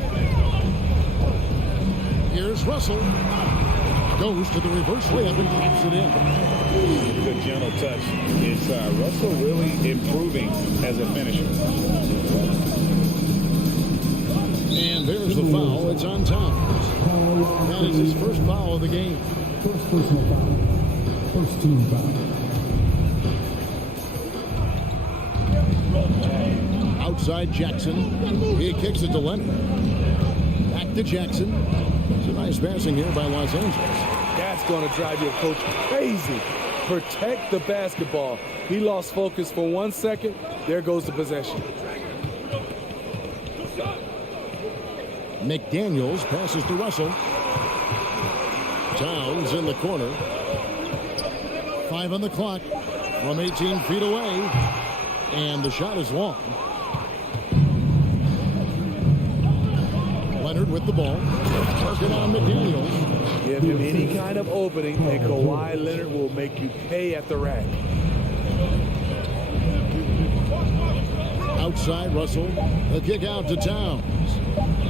Here's Russell. Goes to the reverse layup and taps it in. Good gentle touch. Is Russell really improving as a finisher? And there's the foul. It's on Towns. That is his first foul of the game. First personal foul. First team foul. Outside Jackson. He kicks it to Leonard. Back to Jackson. It's a nice passing here by Los Angeles. That's going to drive your coach crazy. Protect the basketball. He lost focus for 1 second. There goes the possession. McDaniels passes to Russell. Towns in the corner. 5 on the clock from 18 feet away. And the shot is long. Leonard with the ball. Working on McDaniels. Give him any kind of opening, and Kawhi Leonard will make you pay at the rack. Outside Russell. The kick out to Towns.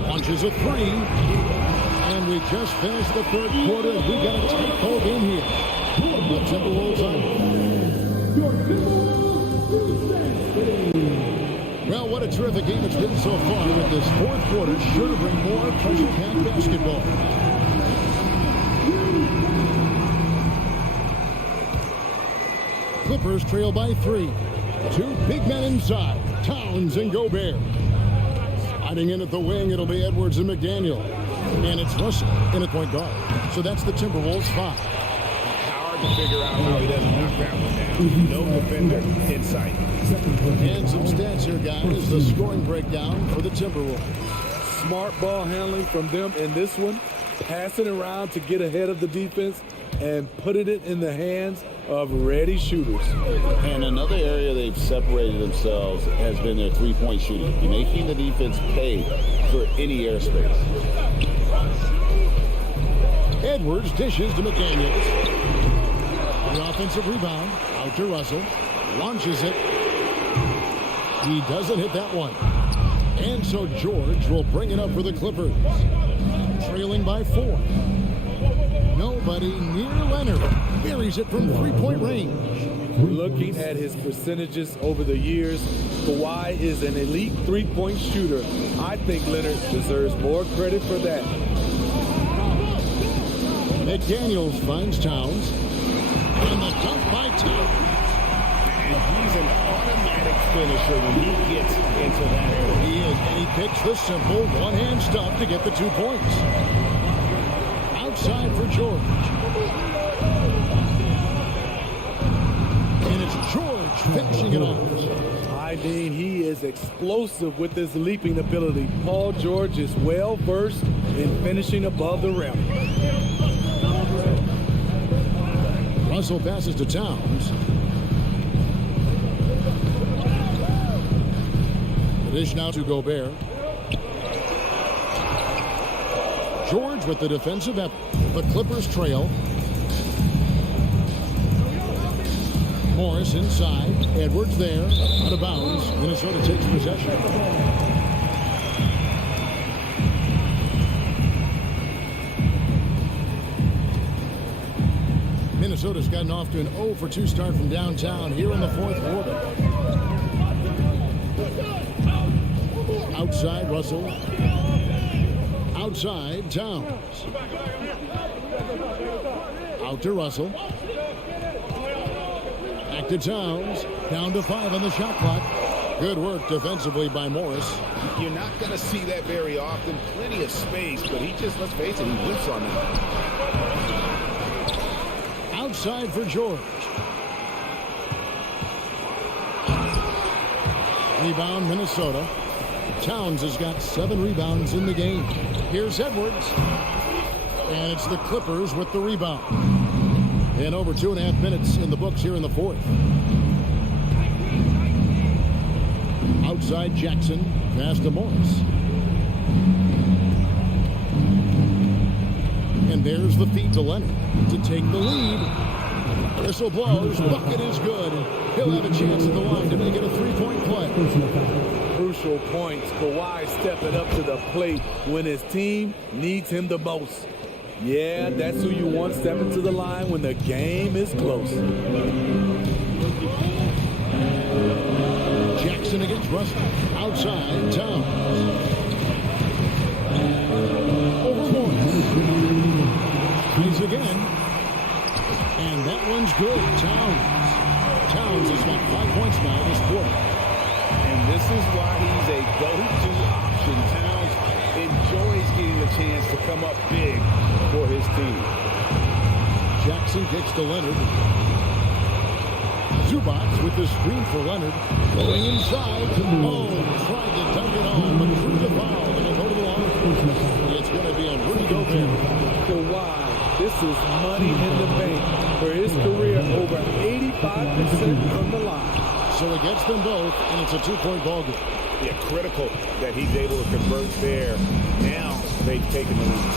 Launches a three. And we just finished the third quarter. We got a tight ball game here. The Timberwolves on. Well, what a terrific game it's been so far with this fourth quarter. Sure to bring more pressure-packed basketball. Clippers trail by 3. 2 big men inside. Towns and Gobert. Hiding in at the wing, it'll be Edwards and McDaniel. And it's Russell in at point guard. So that's the Timberwolves 5. Hard to figure out how he doesn't knock that one down. No defender in sight. And some stats here, guys. The scoring breakdown for the Timberwolves. Smart ball handling from them in this one. Passing around to get ahead of the defense and putting it in the hands of ready shooters. And another area they've separated themselves has been their three-point shooting, making the defense pay for any airspace. Edwards dishes to McDaniels. The offensive rebound out to Russell. Launches it. He doesn't hit that one. And so George will bring it up for the Clippers. Trailing by 4. Nobody near Leonard. Buries it from three-point range. Looking at his percentages over the years, Kawhi is an elite three-point shooter. I think Leonard deserves more credit for that. McDaniels finds Towns. And the dunk by Towns. And he's an automatic finisher when he gets into that area. He is, and he picks the simple one-hand stuff to get the 2 points. Outside for George. finishing it off. I mean, he is explosive with his leaping ability. Paul George is well versed in finishing above the rim. Russell passes to Towns. The dish now to Gobert. George with the defensive effort. The Clippers trail. Morris inside. Edwards there. Out of bounds. Minnesota takes possession. Minnesota's gotten off to an 0 for 2 start from downtown here in the fourth quarter. Outside Russell. Outside Towns. Out to Russell. Back to Towns. Down to 5 on the shot clock. Good work defensively by Morris. You're not going to see that very often. Plenty of space, but he just, let's face it, he whips on that. Outside for George. Rebound Minnesota. Towns has got 7 rebounds in the game. Here's Edwards. And it's the Clippers with the rebound. And over 2.5 minutes in the books here in the fourth. Outside Jackson. Pass to Morris. And there's the feed to Leonard to take the lead. Whistle blows. Bucket is good. He'll have a chance at the line to make it a 3-point play. Crucial points. Kawhi stepping up to the plate when his team needs him the most. Yeah, that's who you want stepping to the line when the game is close. Jackson against Russell. Outside, Towns. Over Morris. He's again. And that one's good. Towns has got 5 points now this quarter. And this is why he's a go-to option. Towns enjoys getting the chance to come up big for his team. Jackson kicks to Leonard. Zubac with the screen for Leonard. Going inside. Oh, tried to dunk it on, but through the foul. And it'll go to the line. It's going to be on Rudy Gobert. Kawhi, this is money in the bank for his career, over 85% from the line. So it gets them both, and it's a 2-point ball game. Yeah, critical that he's able to convert there. Now they've taken the lead.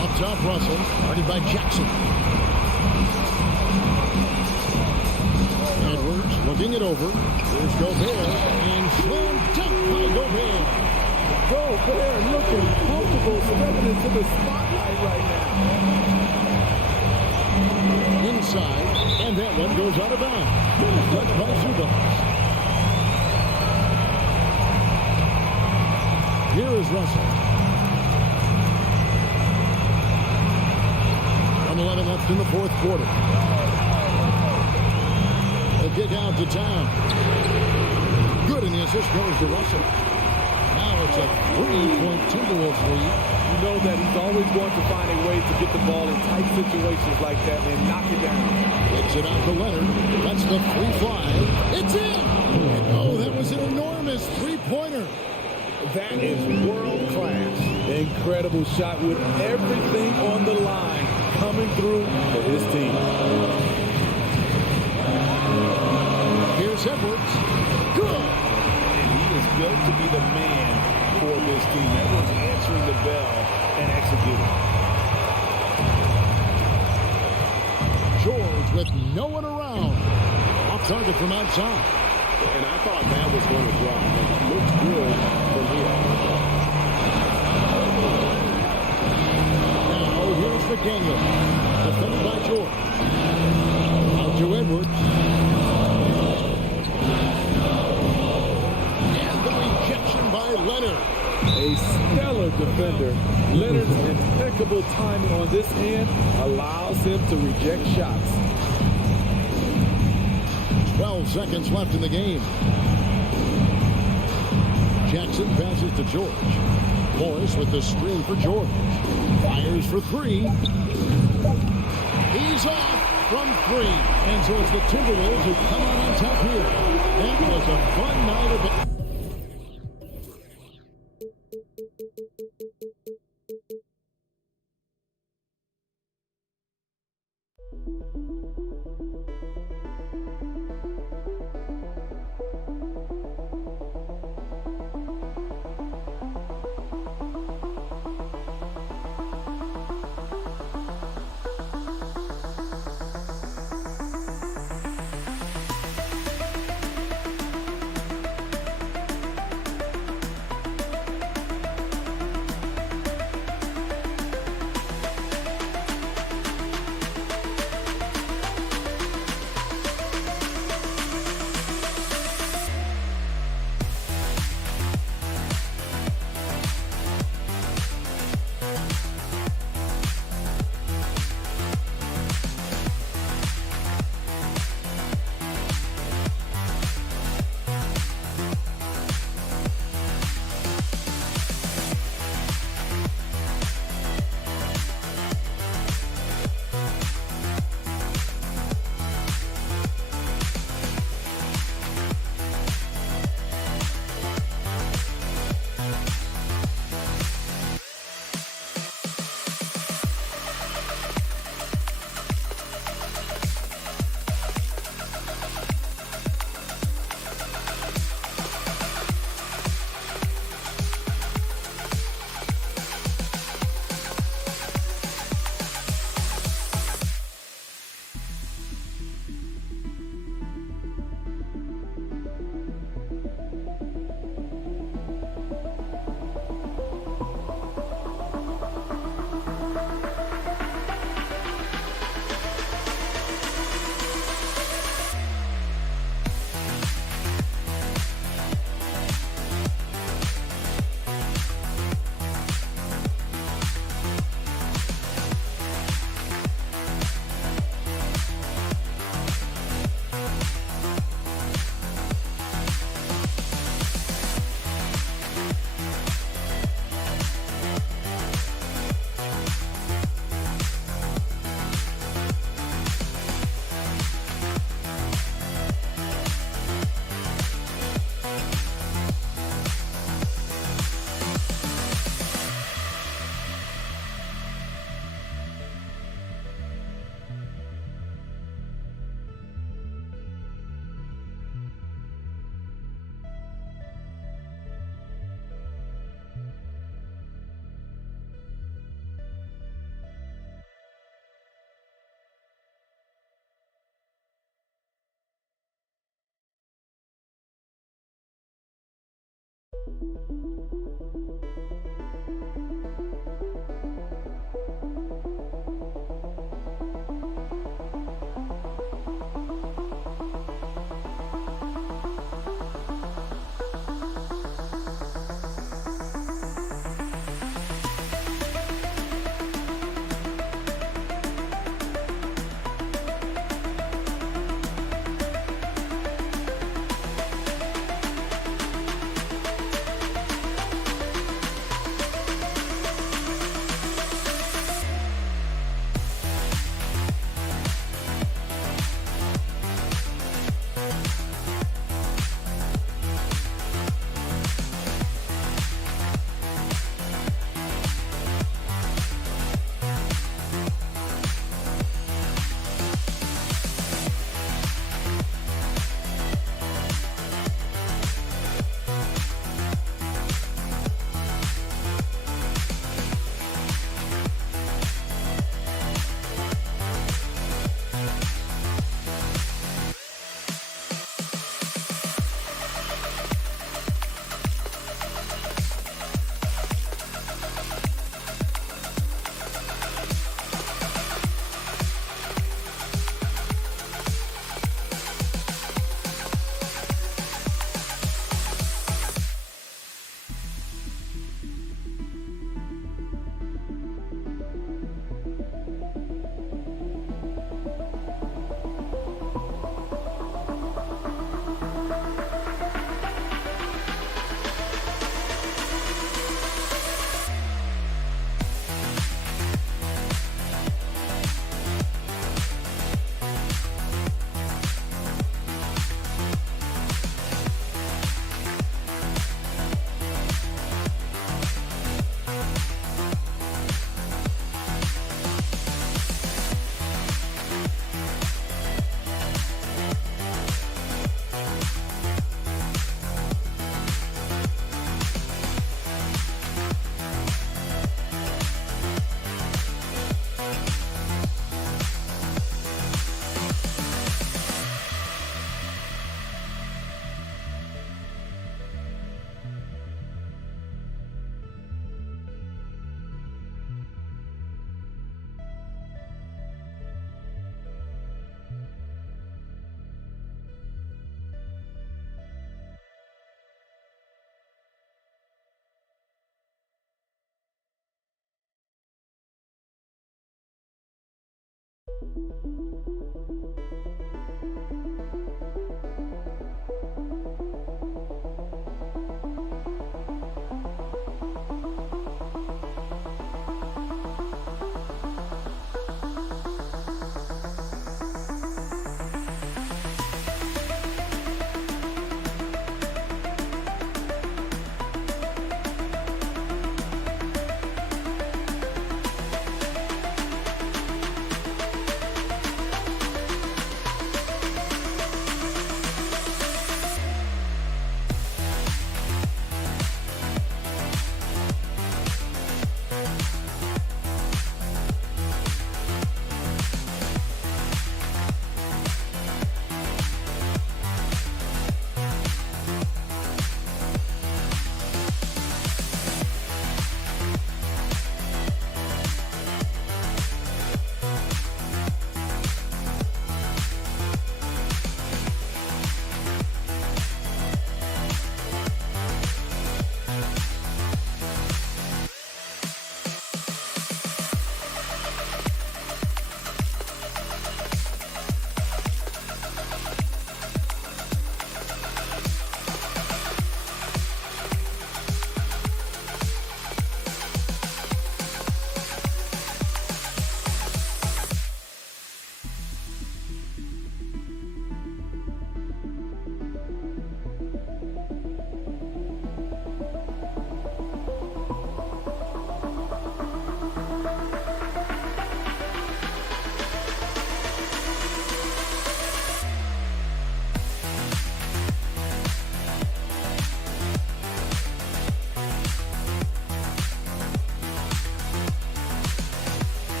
Up top, Russell, guarded by Jackson. Edwards looking it over. Here's Gobert, and slam dunk by Gobert. Gobert looking comfortable stepping into the spotlight right now. Inside, and that one goes out of bounds. Touched by Zubac. Here is Russell. 1:11 left in the fourth quarter. The kick out to Town. Good, and the assist goes to Russell. Now it's a 3-point Timberwolves lead. You know that he's always going to find a way to get the ball in tight situations like that and knock it down. Kicks it out to Leonard. That's the free fly. It's in! And oh, that was an enormous three-pointer. That is world class. Incredible shot with everything on the line coming through for his team. Here's Edwards. Good! And he is built to be the man for this team. Edwards answering the bell and executing. George with no one around. Off target from outside. And I thought that was going to drop. It looks good from here. Now here's McDaniel. Defended by George. Out to Edwards. And the rejection by Leonard. A stellar defender. Leonard's impeccable timing on this end allows him to reject shots. 12 seconds left in the game. Jackson passes to George. Morris with the screen for George. Fires for 3. He's off from 3. And so it's the Timberwolves who come out on top here. That was a fun night of it.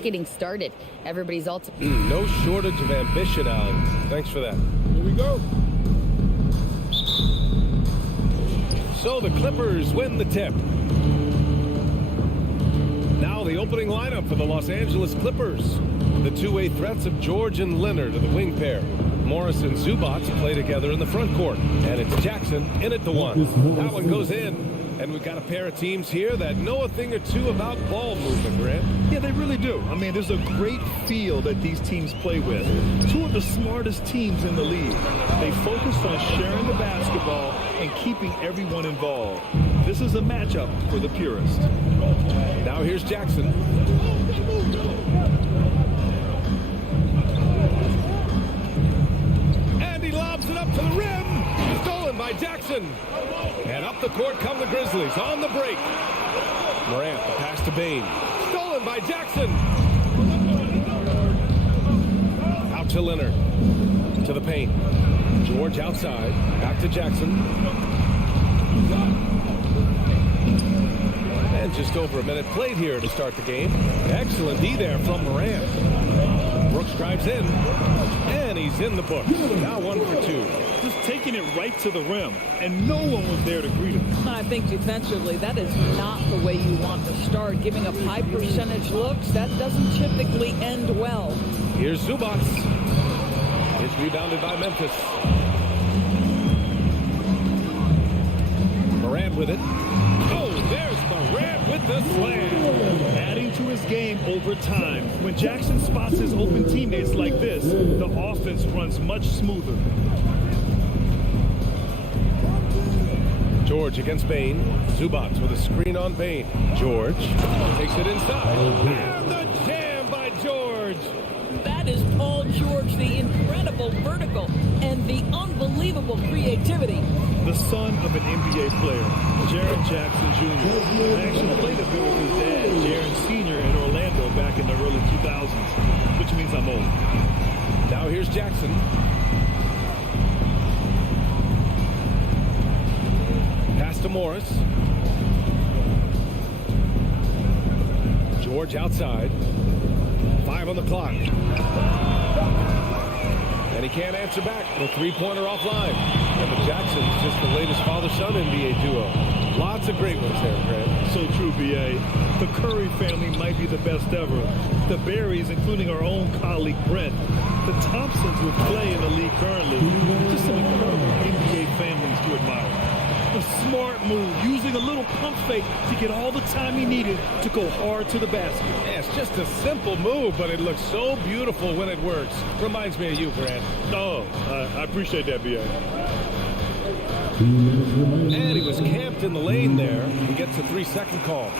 Getting started. Everybody's all no shortage of ambition, Alex. Thanks for that. Here we go. So the Clippers win the tip. Now the opening lineup for the Los Angeles Clippers. The two-way threats of George and Leonard are the wing pair. Morris and Zubac play together in the front court. And it's Jackson in at the one. That one goes in. And we've got a pair of teams here that know a thing or two about ball movement, Grant. Yeah, they really do. I mean, there's a great feel that these teams play with. Two of the smartest teams in the league. They focus on sharing the basketball and keeping everyone involved. This is a matchup for the purist. Now here's Jackson. to the rim. Stolen by Jackson. And up the court come the Grizzlies on the break. Morant, the pass to Bain. Stolen by Jackson. Out to Leonard. To the paint. George outside. Back to Jackson. And just over a minute played here to start the game. Excellent D there from Morant. Brooks drives in. And he's in the books. Now 1 for 2. Just taking it right to the rim. And no one was there to greet him. I think defensively, that is not the way you want to start. Giving up high percentage looks, that doesn't typically end well. Here's Zubac. It's rebounded by Memphis. Morant with it. Oh, there's Morant with the slam. Adding to his game over time. When Jackson spots his open teammates like this, the offense runs much smoother. George against Bain. Zubac with a screen on Bain. George takes it inside. And the jam by George. That is Paul George, the incredible vertical and the unbelievable creativity. The son of an NBA player, Jaren Jackson Jr. I actually played a bit with his dad, Jaren Sr. in Orlando back in the early 2000s, which means I'm old. Now here's Jackson. Pass to Morris. George outside. 5 on the clock. And he can't answer back. The three-pointer offline. And the Jackson's just the latest father-son NBA duo. Lots of great ones there, Grant. So true, B.A. The Curry family might be the best ever. The Berries, including our own colleague Brent. The Thompsons, who play in the league currently. Just some incredible NBA families to admire. A smart move, using a little pump fake to get all the time he needed to go hard to the basket. Yeah, it's just a simple move, but it looks so beautiful when it works. Reminds me of you, Grant. Oh, I appreciate that, B.A. And he was camped in the lane there. He gets a 3-second call.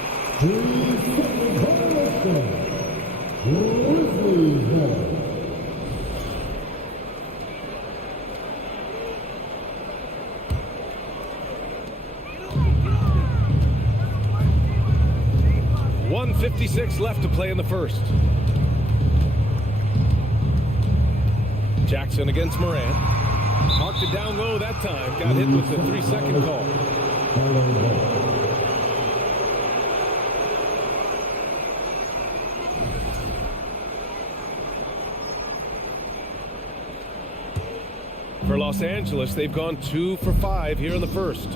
1:56 left to play in the first. Jackson against Morant. Marked it down low that time. Got hit with the 3-second call. For Los Angeles, they've gone 2 for 5 here in the first.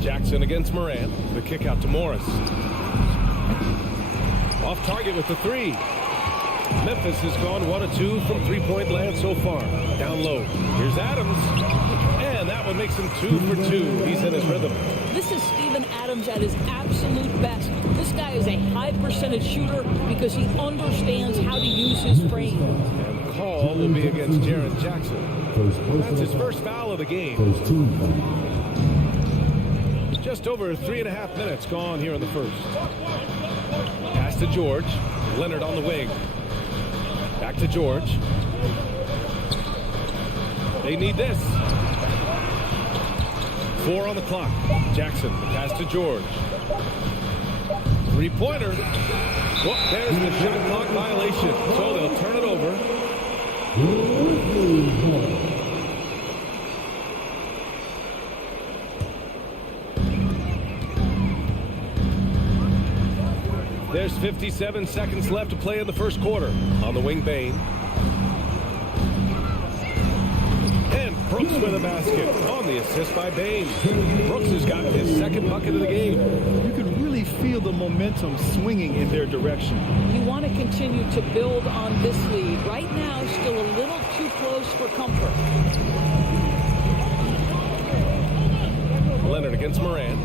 Jackson against Morant. The kick out to Morris. Off target with the 3. Memphis has gone 1 of 2 from three-point land so far. Down low. Here's Adams. And that one makes him 2 for 2. He's in his rhythm. This is Steven Adams at his absolute best. This guy is a high percentage shooter because he understands how to use his frame. And the call will be against Jaren Jackson. That's his first foul of the game. Just over 3.5 minutes gone here in the first. Pass to George. Leonard on the wing. Back to George. They need this. 4 on the clock. Jackson, the pass to George. Three-pointer. Well, there's the shot clock violation. So they'll turn it over. There's 57 seconds left to play in the first quarter. On the wing, Bain. And Brooks with a basket on the assist by Bain. Brooks has got his second bucket of the game. You can really feel the momentum swinging in their direction. You want to continue to build on this lead. Right now, still a little too close for comfort. Leonard against Morant.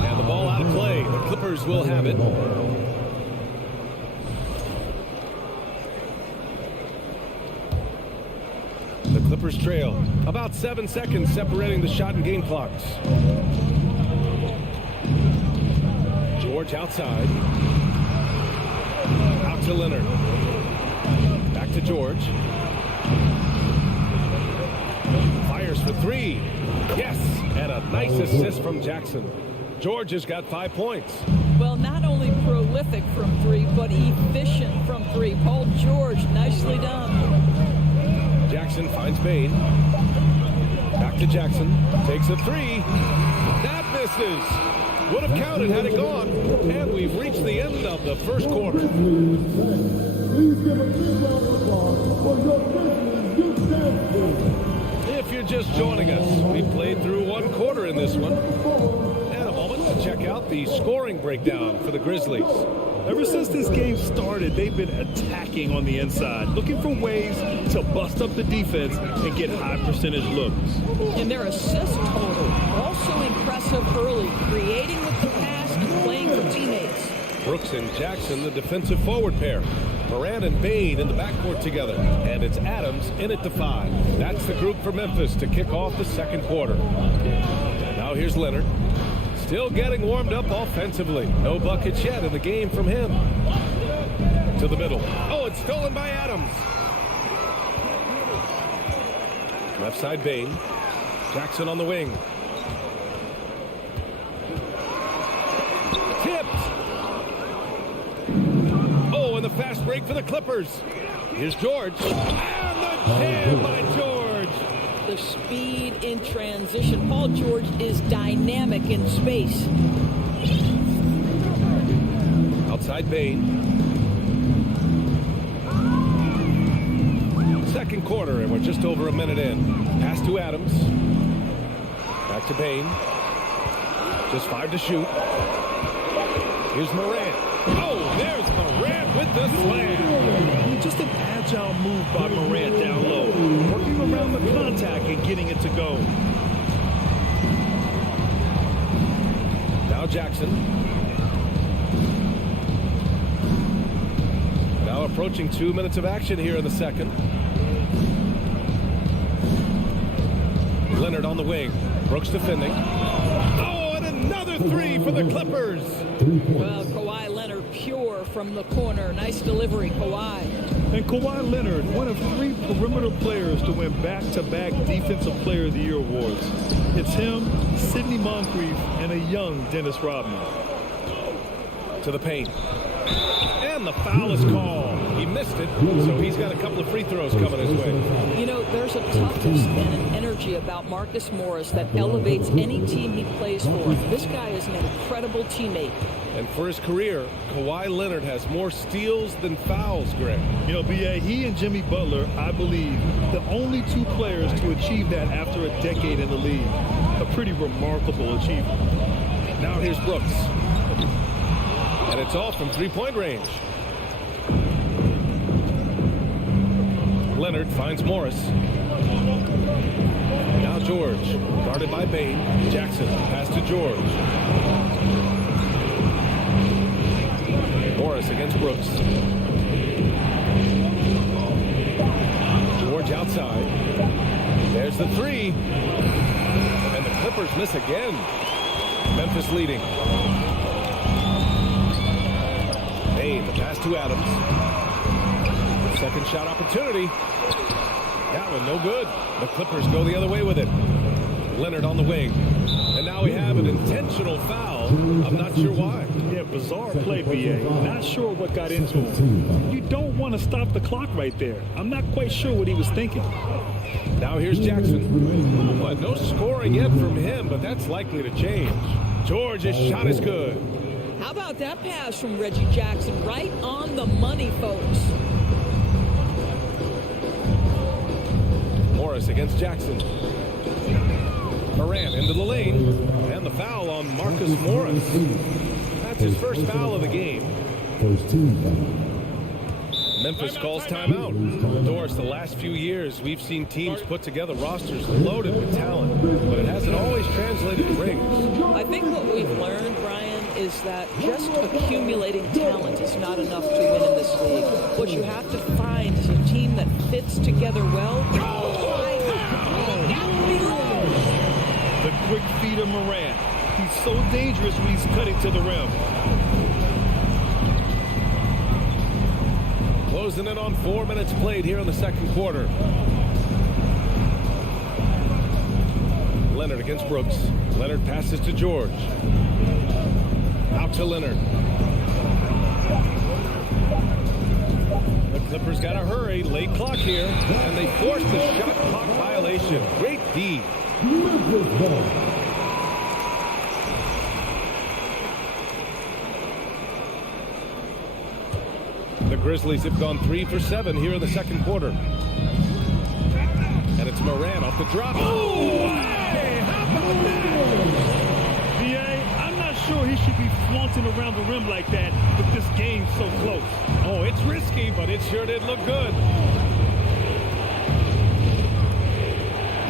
And the ball out of play. The Clippers will have it. The Clippers trail. About 7 seconds separating the shot and game clocks. George outside. Out to Leonard. to George. Fires for three. Yes, and a nice assist from Jackson. George has got 5 points. Well, not only prolific from three, but efficient from three. Paul George, nicely done. Jackson finds Bain. Back to Jackson. Takes a three. That misses. Would have counted had it gone. And we've reached the end of the first quarter. Please give a big round of applause for your Grizzlies youth dance team. If you're just joining us, we played through 1 quarter in this one. And a moment to check out the scoring breakdown for the Grizzlies. Ever since this game started, they've been attacking on the inside, looking for ways to bust up the defense and get high percentage looks. And their assist total, also impressive early, creating with the pass and playing for teammates. Brooks and Jackson, the defensive forward pair. Moran and Bain in the backcourt together. And it's Adams in at the 5. That's the group for Memphis to kick off the second quarter. Now here's Leonard. Still getting warmed up offensively. No buckets yet in the game from him. To the middle. Oh, it's stolen by Adams. Left side Bain. Jackson on the wing. Tipped. Oh, and the fast break for the Clippers. Here's George. And the jam by George. The speed in transition. Paul George is dynamic in space. Outside Bain. Second quarter, and we're just over a minute in. Pass to Adams. Back to Bain. Just 5 to shoot. Here's Morant. Oh, there's Morant with the slam. Just an agile move by Morant down low, working around the contact and getting it to go. Now Jackson. Now approaching 2 minutes of action here in the second. Leonard on the wing. Brooks defending. Oh, and another three for the Clippers. Well, Kawhi Leonard pure from the corner. Nice delivery, Kawhi. And Kawhi Leonard, one of 3 perimeter players to win back-to-back Defensive Player of the Year awards. It's him, Sidney Moncrief, and a young Dennis Rodman. To the paint. And the foul is called. He missed it, so he's got a couple of free throws coming his way. You know, there's a toughness and an energy about Marcus Morris that elevates any team he plays for. This guy is an incredible teammate. And for his career, Kawhi Leonard has more steals than fouls, Greg. You know, B.A., he and Jimmy Butler, I believe, the only 2 players to achieve that after a decade in the league. A pretty remarkable achievement. Now here's Brooks. And it's off from 3-point range. Leonard finds Morris. Now George, guarded by Bain. Jackson, pass to George. Morris against Brooks. George outside. There's the 3. And the Clippers miss again. Memphis leading. Bain, the pass to Adams. Second shot opportunity. That one no good. The Clippers go the other way with it. Leonard on the wing. And now we have an intentional foul. I'm not sure why. Yeah, bizarre play, B.A. Not sure what got into him. You don't want to stop the clock right there. I'm not quite sure what he was thinking. Now here's Jackson. But no scoring yet from him, but that's likely to change. George's shot is good. How about that pass from Reggie Jackson? Right on the money, folks. Morris against Jackson. Morant into the lane. And the foul on Marcus Morris. That's his first foul of the game. First team foul. Memphis calls timeout. Doris, the last few years, we've seen teams put together rosters loaded with talent, but it hasn't always translated to rings. I think what we've learned, Brian, is that just accumulating talent is not enough to win in this league. What you have to find is a team that fits together well. The quick feed of Morant. He's so dangerous when he's cutting to the rim. closing in on 4 minutes played here in the second quarter. Leonard against Brooks. Leonard passes to George. Out to Leonard. The Clippers got to hurry. Late clock here. And they forced the shot clock violation. Great D. The Grizzlies have gone 3 for 7 here in the second quarter. And it's Moran off the drop. Oh, hey, how about that? B.A., I'm not sure he should be flaunting around the rim like that with this game so close. Oh, it's risky, but it sure did look good.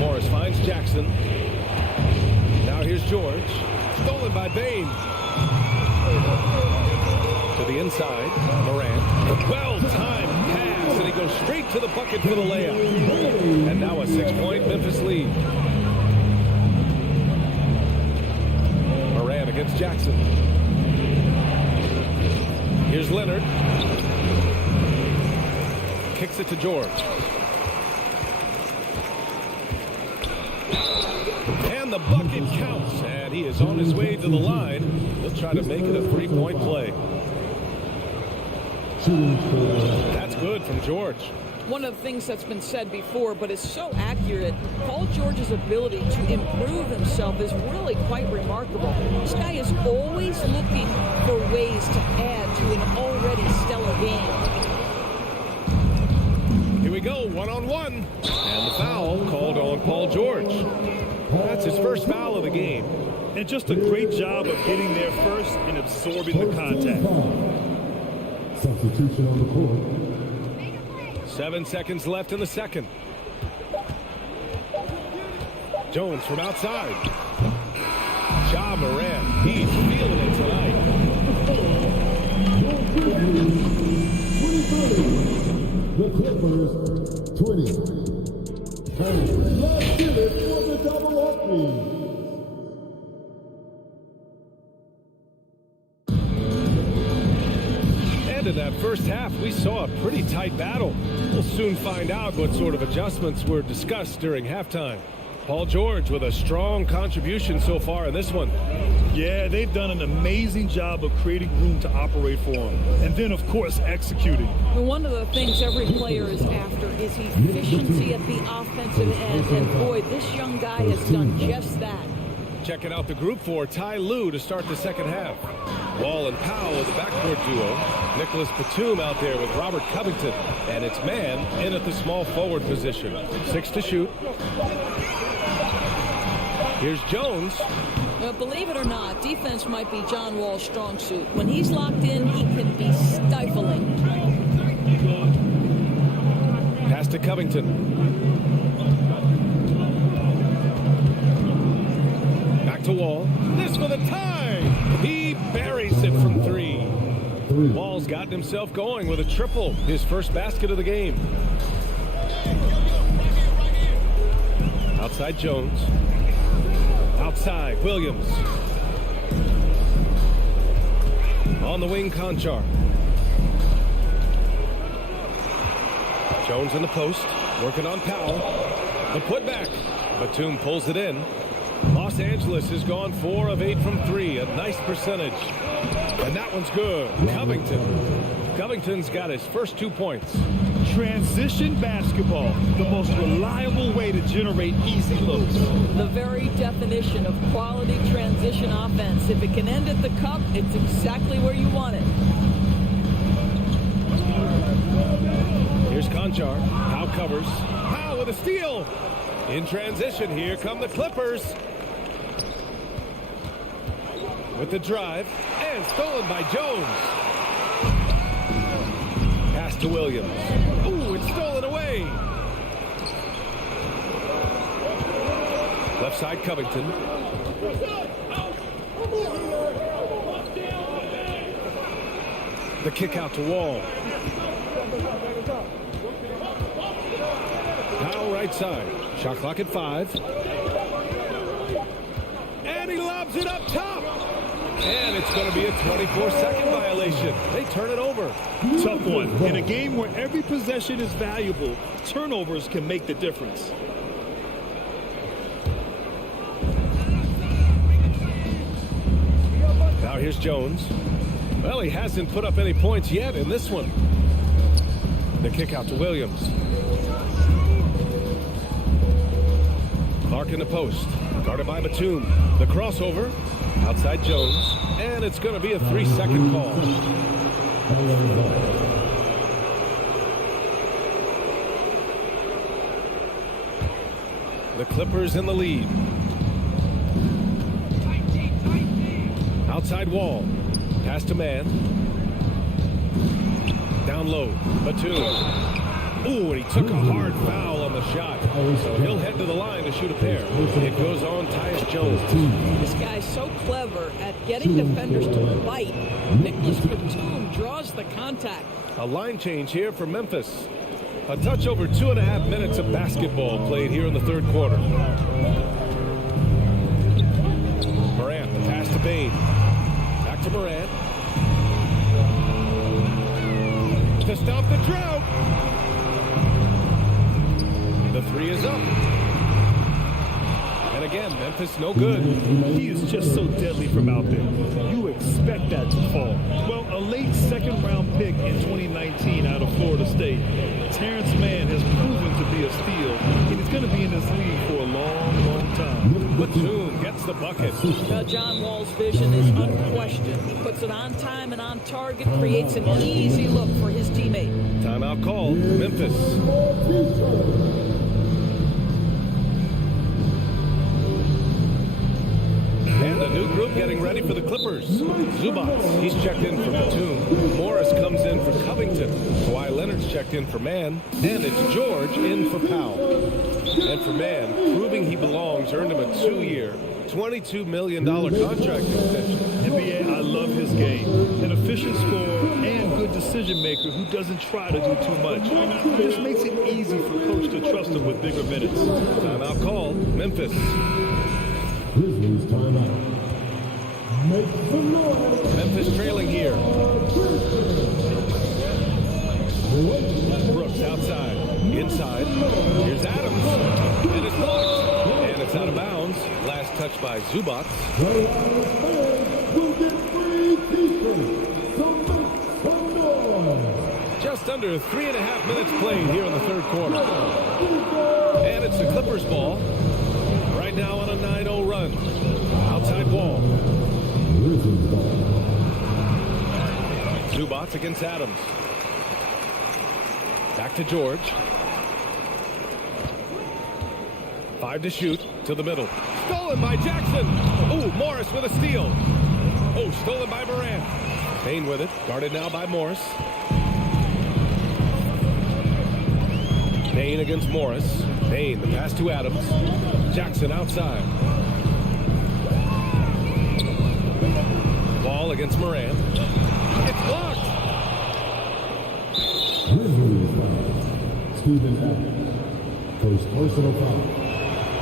Morris finds Jackson. Now here's George. Stolen by Bain. To the inside, Moran. Well-timed pass, and he goes straight to the bucket for the layup. And now a 6-point Memphis lead. Moran against Jackson. Here's Leonard. Kicks it to George. And the bucket counts, and he is on his way to the line. He'll try to make it a 3-point play. That's good from George. One of the things that's been said before, but is so accurate, Paul George's ability to improve himself is really quite remarkable. This guy is always looking for ways to add to an already stellar game. Here we go, one-on-one. And the foul called on Paul George. That's his first foul of the game. And just a great job of getting there first and absorbing the contact. Substitution on the court. 7 seconds left in the second. Jones from outside. Ja Morant, he's feeling it tonight. 23. The Clippers, 20. Let's get it for the double offense. In that first half, we saw a pretty tight battle. We'll soon find out what sort of adjustments were discussed during halftime. Paul George with a strong contribution so far in this one. Yeah, they've done an amazing job of creating room to operate for him. And then, of course, executing. One of the things every player is after is efficiency at the offensive end. And boy, this young guy has done just that. Checking out the group for Ty Lue to start the second half. Wall and Powell with the backcourt duo. Nicholas Batum out there with Robert Covington. And it's Man in at the small forward position. 6 to shoot. Here's Jones. Believe it or not, defense might be John Wall's strong suit. When he's locked in, he can be stifling. Pass to Covington. Back to Wall. This for the tie. He buries it from 3. Wall's gotten himself going with a triple. His first basket of the game. Outside Jones. Outside Williams. On the wing, Conchar. Jones in the post. Working on Powell. The putback. Batum pulls it in. Los Angeles has gone 4 of 8 from 3. A nice percentage. And that one's good. Covington's got his first 2 points. Transition basketball, the most reliable way to generate easy looks. The very definition of quality transition offense. If it can end at the cup, it's exactly where you want it. Here's Conchar. Howe covers. Howe with a steal. In transition, here come the Clippers. With the drive, and stolen by Jones. Pass to Williams. Ooh, it's stolen away. Left side, Covington. The kick out to Wall. Powell right side. Shot clock at 5. And he lobs it up top. And it's going to be a 24-second violation. They turn it over. Tough one. In a game where every possession is valuable, turnovers can make the difference. Now here's Jones. Well, he hasn't put up any points yet in this one. The kick out to Williams. Clark in the post. Guarded by Batum. The crossover. Outside Jones. And it's going to be a 3-second call. The Clippers in the lead. Outside wall. Pass to man. Down low. Batum. Ooh, and he took a hard foul on the shot. So he'll head to the line to shoot a pair. It goes on Tyus Jones. This guy's so clever at getting defenders to bite. Nicholas Batum draws the contact. A line change here for Memphis. A touch over 2.5 minutes of basketball played here in the third quarter. Morant, the pass to Bain. Back to Morant. To stop the drought. The three is up. And again, Memphis no good. He is just so deadly from out there. You expect that to fall. Well, a late second-round pick in 2019 out of Florida State. Terrence Mann has proven to be a steal, and he's going to be in this league for a long, long time. Batum gets the bucket. John Wall's vision is unquestioned. He puts it on time and on target, creates an easy look for his teammate. Timeout call, Memphis. And a new group getting ready for the Clippers. Zubac, he's checked in for Batum. Morris comes in for Covington. Kawhi Leonard's checked in for Mann. And it's George in for Powell. And for Mann, proving he belongs, earned him a 2-year, $22 million contract extension. NBA, I love his game. An efficient scorer and good decision maker who doesn't try to do too much. He just makes it easy for coach to trust him with bigger minutes. Timeout call, Memphis. Grizzlies timeout. Make some noise. Memphis trailing here. Brooks outside. Inside. Here's Adams. And it's blocked. And it's out of bounds. Last touch by Zubac. Just under 3.5 minutes played here in the third quarter. And it's the Clippers ball. Right now on a 9-0 run. Outside wall. Zubac against Adams. Back to George. 5 to shoot. To the middle. Stolen by Jackson. Ooh, Morris with a steal. Oh, stolen by Morant. Payne with it. Guarded now by Morris. Payne against Morris. Payne, the pass to Adams. Jackson outside. Ball against Morant. It's blocked. Stephen Adams. First personal foul.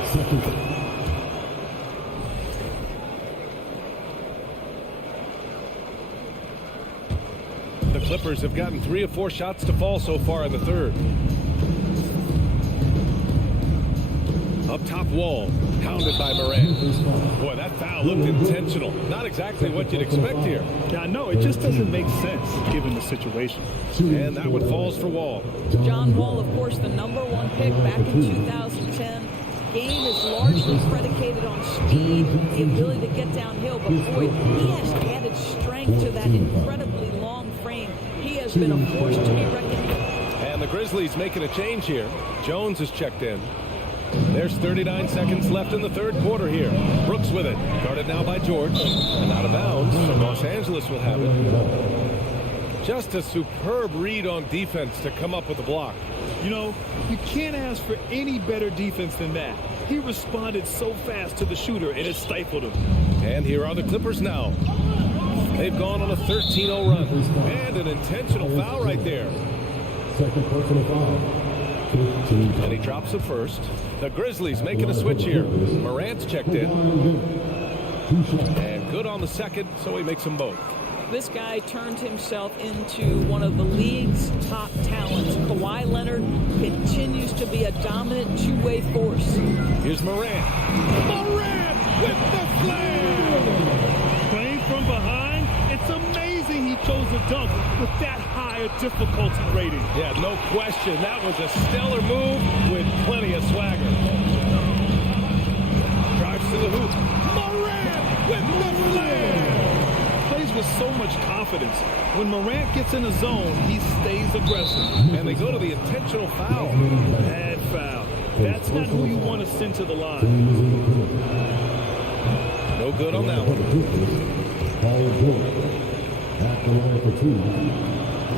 Second. The Clippers have gotten 3 or 4 shots to fall so far in the third. Up top wall, hounded by Morant. Boy, that foul looked intentional. Not exactly what you'd expect here. Yeah, I know. It just doesn't make sense given the situation. And that one falls for Wall. John Wall, of course, the #1 pick back in 2010. Game is largely predicated on speed, the ability to get downhill. But boy, he has added strength to that incredibly long frame. He has been a force to be reckoned with. And the Grizzlies making a change here. Jones is checked in. There's 39 seconds left in the third quarter here. Brooks with it. Guarded now by George. And out of bounds. Los Angeles will have it. Just a superb read on defense to come up with the block. You know, you can't ask for any better defense than that. He responded so fast to the shooter, and it stifled him. And here are the Clippers now. They've gone on a 13-0 run. And an intentional foul right there. Second personal foul. And he drops it first. The Grizzlies making a switch here. Morant's checked in. And good on on the second, so he makes them both. This guy turned himself into one of the league's top talents. Kawhi Leonard continues to be a dominant two-way force. Here's Morant. Morant with the slam! Playing from behind, it's amazing he chose a dunk with that higher difficulty rating. Yeah, no question. That was a stellar move with plenty of swagger. Drives to the hoop. Morant with the slam! Plays with so much confidence. When Morant gets in the zone, he stays aggressive. And they go to the intentional foul. Bad foul. That's not who you want to send to the line. No good on that one.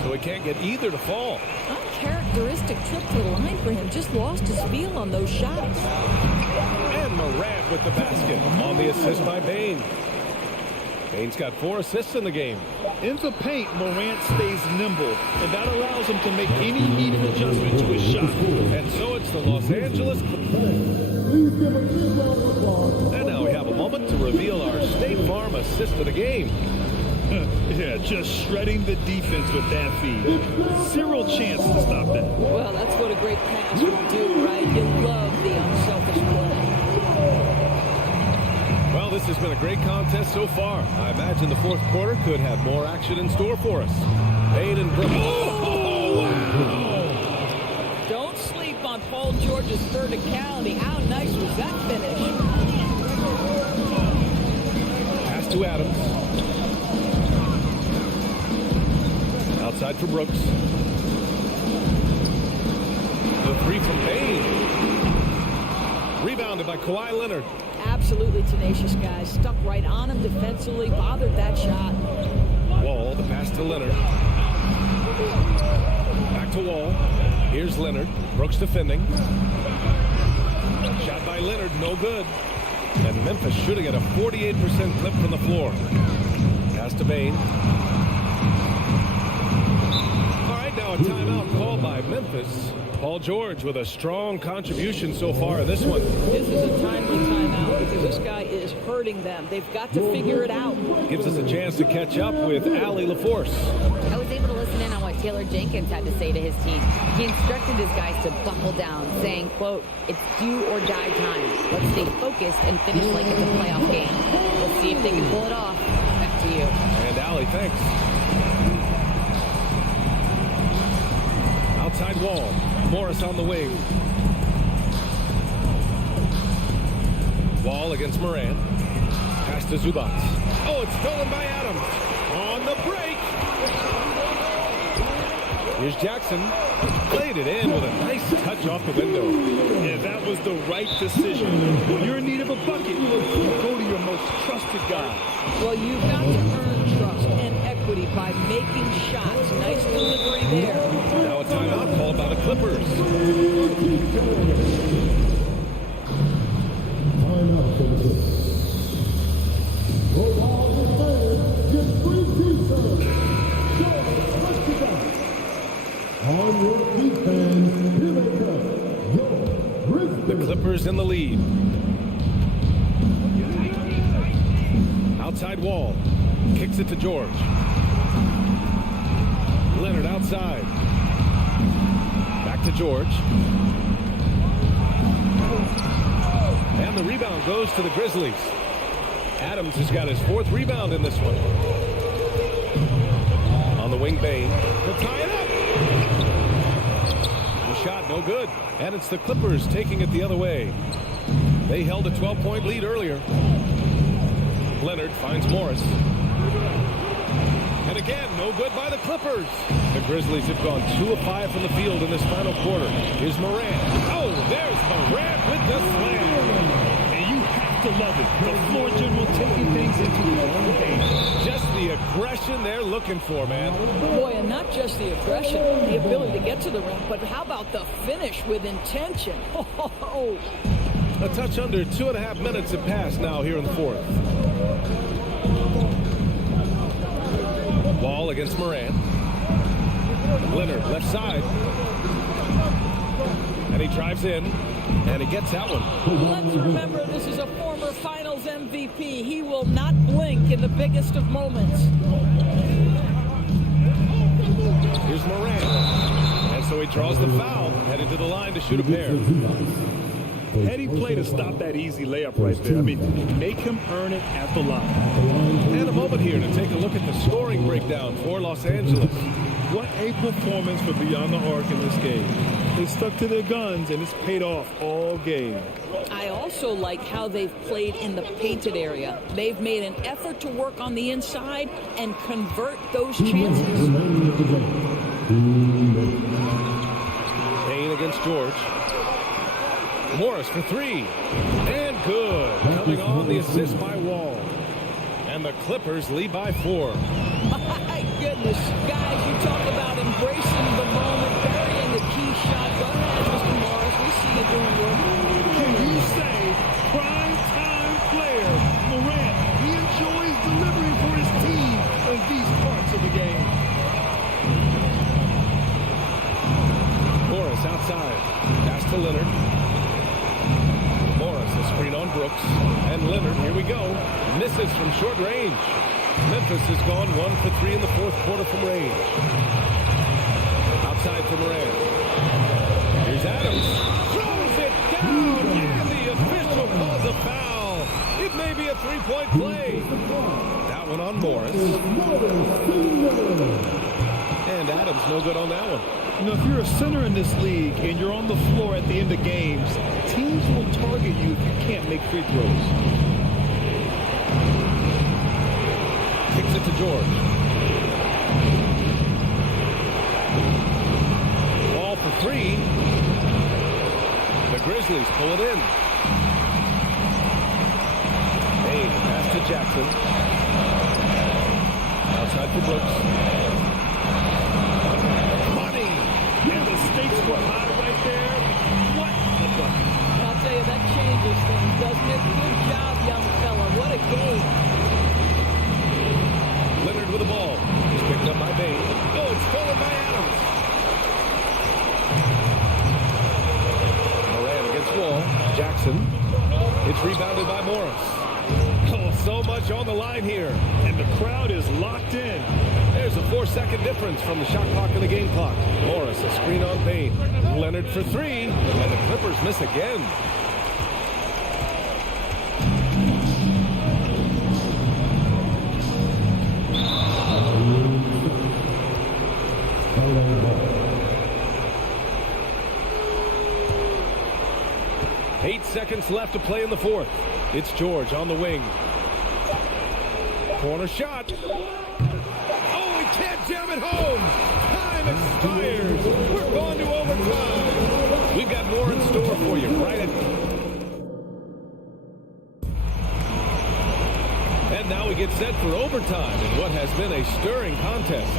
So he can't get either to fall. Uncharacteristic trip to the line for him. Just lost his feel on those shots. And Morant with the basket on the assist by Bane. Bane's got 4 assists in the game. In the paint, Morant stays nimble, and that allows him to make any needed adjustment to his shot. And so it's the Los Angeles. And now we have a moment to reveal our State Farm assist of the game. Yeah, just shredding the defense with that feed. Zero chance to stop that. Well, that's what a great pass will do, right? You love the unselfish play. Well, this has been a great contest so far. I imagine the fourth quarter could have more action in store for us. Bane and Brooks. Oh, wow! Don't sleep on Paul George's verticality. How nice was that finish? Pass to Adams. Outside for Brooks. The three from Bane. Rebounded by Kawhi Leonard. Absolutely tenacious guys. Stuck right on him defensively. Bothered that shot. Wall, the pass to Leonard. Back to Wall. Here's Leonard. Brooks defending. Shot by Leonard, no good. And Memphis shooting at a 48% clip from the floor. Pass to Bane. All right, now a timeout called by Memphis. Paul George with a strong contribution so far in this one. This is a timely timeout because this guy is hurting them. They've got to figure it out. Gives us a chance to catch up with Allie LaForce. I was able to listen in on what Taylor Jenkins had to say to his team. He instructed his guys to buckle down, saying, quote, "It's do or die time. Let's stay focused and finish like it's a playoff game. We'll see if they can pull it off." Back to you. And Allie, thanks. Outside Wall. Morris on the wing. Wall against Morant. Pass to Zubac. Oh, it's stolen by Adams. On the break. Here's Jackson. Played it in with a nice touch off the window. Yeah, that was the right decision. When you're in need of a bucket, go to your most trusted guy. Well, you've got to earn trust and equity by making shots. Nice delivery there. Now a timeout called by the Clippers. The Clippers in the lead. Outside Wall. Kicks it to George. Leonard outside. Back to George. And the rebound goes to the Grizzlies. Adams has got his 4th rebound in this one. On the wing, Bane. To tie it up. The shot no good. And it's the Clippers taking it the other way. They held a 12-point lead earlier. Leonard finds Morris. And again, no good by the Clippers. The Grizzlies have gone 2 of 5 from the field in this final quarter. Here's Morant. Oh, there's Morant with the slam. And you have to love it. The floor general taking things into his own hands. Just the aggression they're looking for, man. Boy, and not just the aggression, the ability to get to the rim, but how about the finish with intention? Oh. A touch under 2.5 minutes have passed now here in the 4th. Wall against Morant. Leonard left side. And he drives in, and he gets that one. Let's remember, this is a former Finals MVP. He will not blink in the biggest of moments. Here's Morant. And so he draws the foul, headed to the line to shoot a pair. Heady play to stop that easy layup right there. I mean, make him earn it at the line. And a moment here to take a look at the scoring breakdown for Los Angeles. What a performance for Beyond the Arc in this game. They stuck to their guns, and it's paid off all game. I also like how they've played in the painted area. They've made an effort to work on the inside and convert those chances. Payne against George. Morris for three. And good. Coming on the assist by Wall. And the Clippers lead by 4. My goodness, guys, you talk about embracing the moment, burying the key shot. Go ahead, Mr. Morris. We see you doing work. Can you say prime time player Morant? He enjoys delivering for his team in these parts of the game. Morris outside. Pass to Leonard. Morris, a screen on Brooks. And Leonard, here we go. Misses from short range. Memphis has gone 1 for 3 in the fourth quarter from range. Outside for Morant. Here's Adams. Throws it down. And the official calls a foul. It may be a three-point play. That one on Morris. And Adams no good on that one. You know, if you're a center in this league and you're on the floor at the end of games, teams will target you if you can't make free throws. Kicks it to George. Ball for 3. The Grizzlies pull it in. Payne, pass to Jackson. Outside for Brooks. Money! And the stakes were high right there. What the bucket? I'll tell you, that changes things, doesn't it? Good job, young fella. What a game. Leonard with the ball. He's picked up by Payne. Oh, it's stolen by Adams. Morant against Wall. Jackson. It's rebounded by Morris. Oh, so much on the line here. And the crowd is locked in. There's a 4-second difference from the shot clock and the game clock. Morris, a screen on Payne. Leonard for 3. And the Clippers miss again. Eight seconds left to play in the fourth. It's George on the wing. Corner shot. Oh, he can't jam it home. Time expires. We're going to overtime. We've got more in store for you right at... And now we get set for overtime in what has been a stirring contest.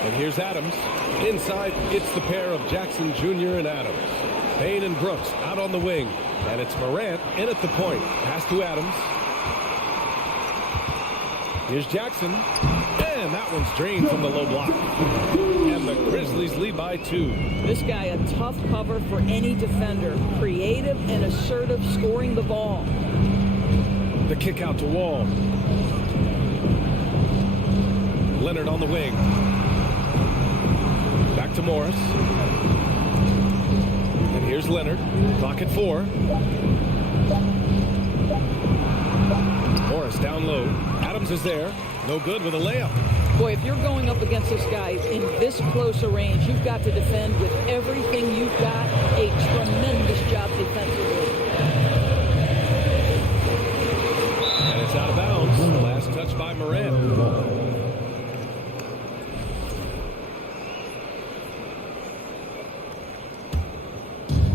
And here's Adams. Inside, it's the pair of Jackson Jr. and Adams. Payne and Brooks out on the wing. And it's Morant in at the point. Pass to Adams. Here's Jackson. And that one's drained from the low block. And the Grizzlies lead by 2. This guy, a tough cover for any defender. Creative and assertive, scoring the ball. The kick out to Wall. Leonard on the wing. Back to Morris. And here's Leonard. Clock at 4. Morris down low. Adams is there. No good with a layup. Boy, if you're going up against this guy in this close a range, you've got to defend with everything you've got. A tremendous job defensively. And it's out of bounds. The last touch by Morant.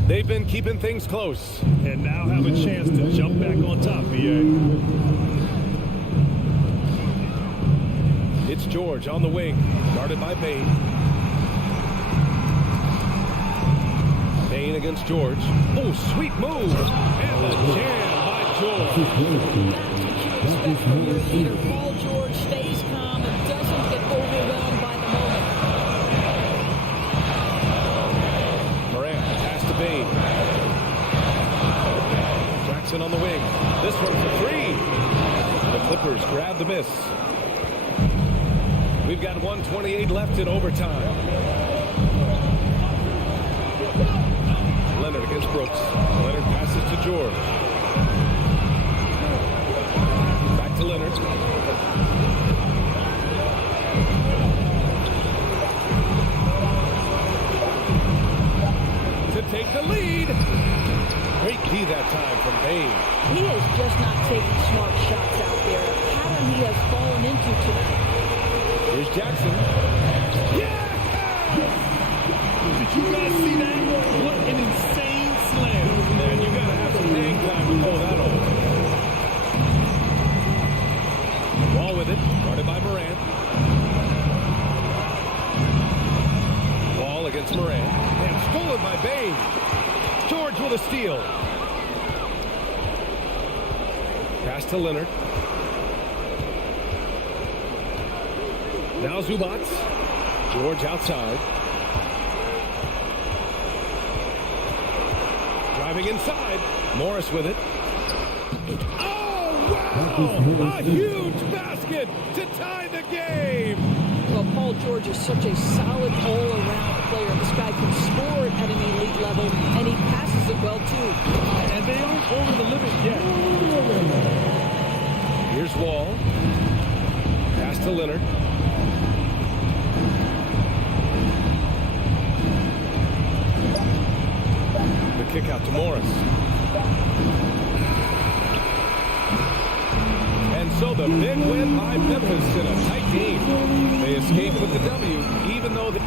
They've been keeping things close. And now have a chance to jump back on top, BA. It's George on the wing. Guarded by Payne. Payne against George. Oh, sweet move. And the jam That's what you expect from your leader. Paul George stays calm and doesn't get overwhelmed by the moment. Morant, pass to Bain. Jackson on the wing. This one for three. The Clippers grab the miss. We've got 1:28 left in overtime. Leonard against Brooks. Leonard passes to George. Back to Leonard. To take the lead. Great key that time from Bain. He is just not taking smart shots out there. A pattern he has fallen into tonight. Here's Jackson. Yeah! Did you guys see that? What an insane slam. Man, you got to have some hang time to pull that off. Wall with it. Guarded by Morant. Wall against Morant. And stolen by Bain. George with a steal. Pass to Leonard. Now Zubats. George outside. Driving inside. Morris with it. Oh, wow! A huge basket to tie the game. Well, Paul George is such a solid all-around player. This guy can score at an elite level, and he passes it well, too. And they aren't over the limit yet. Here's Wall. Pass to Leonard. The kick out to Morris. And so the big win by Memphis in a tight game. They escape with the W, even though they...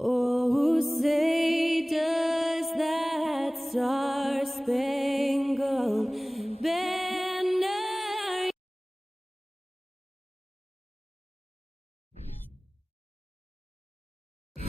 Oh, say does that star-spangled banner.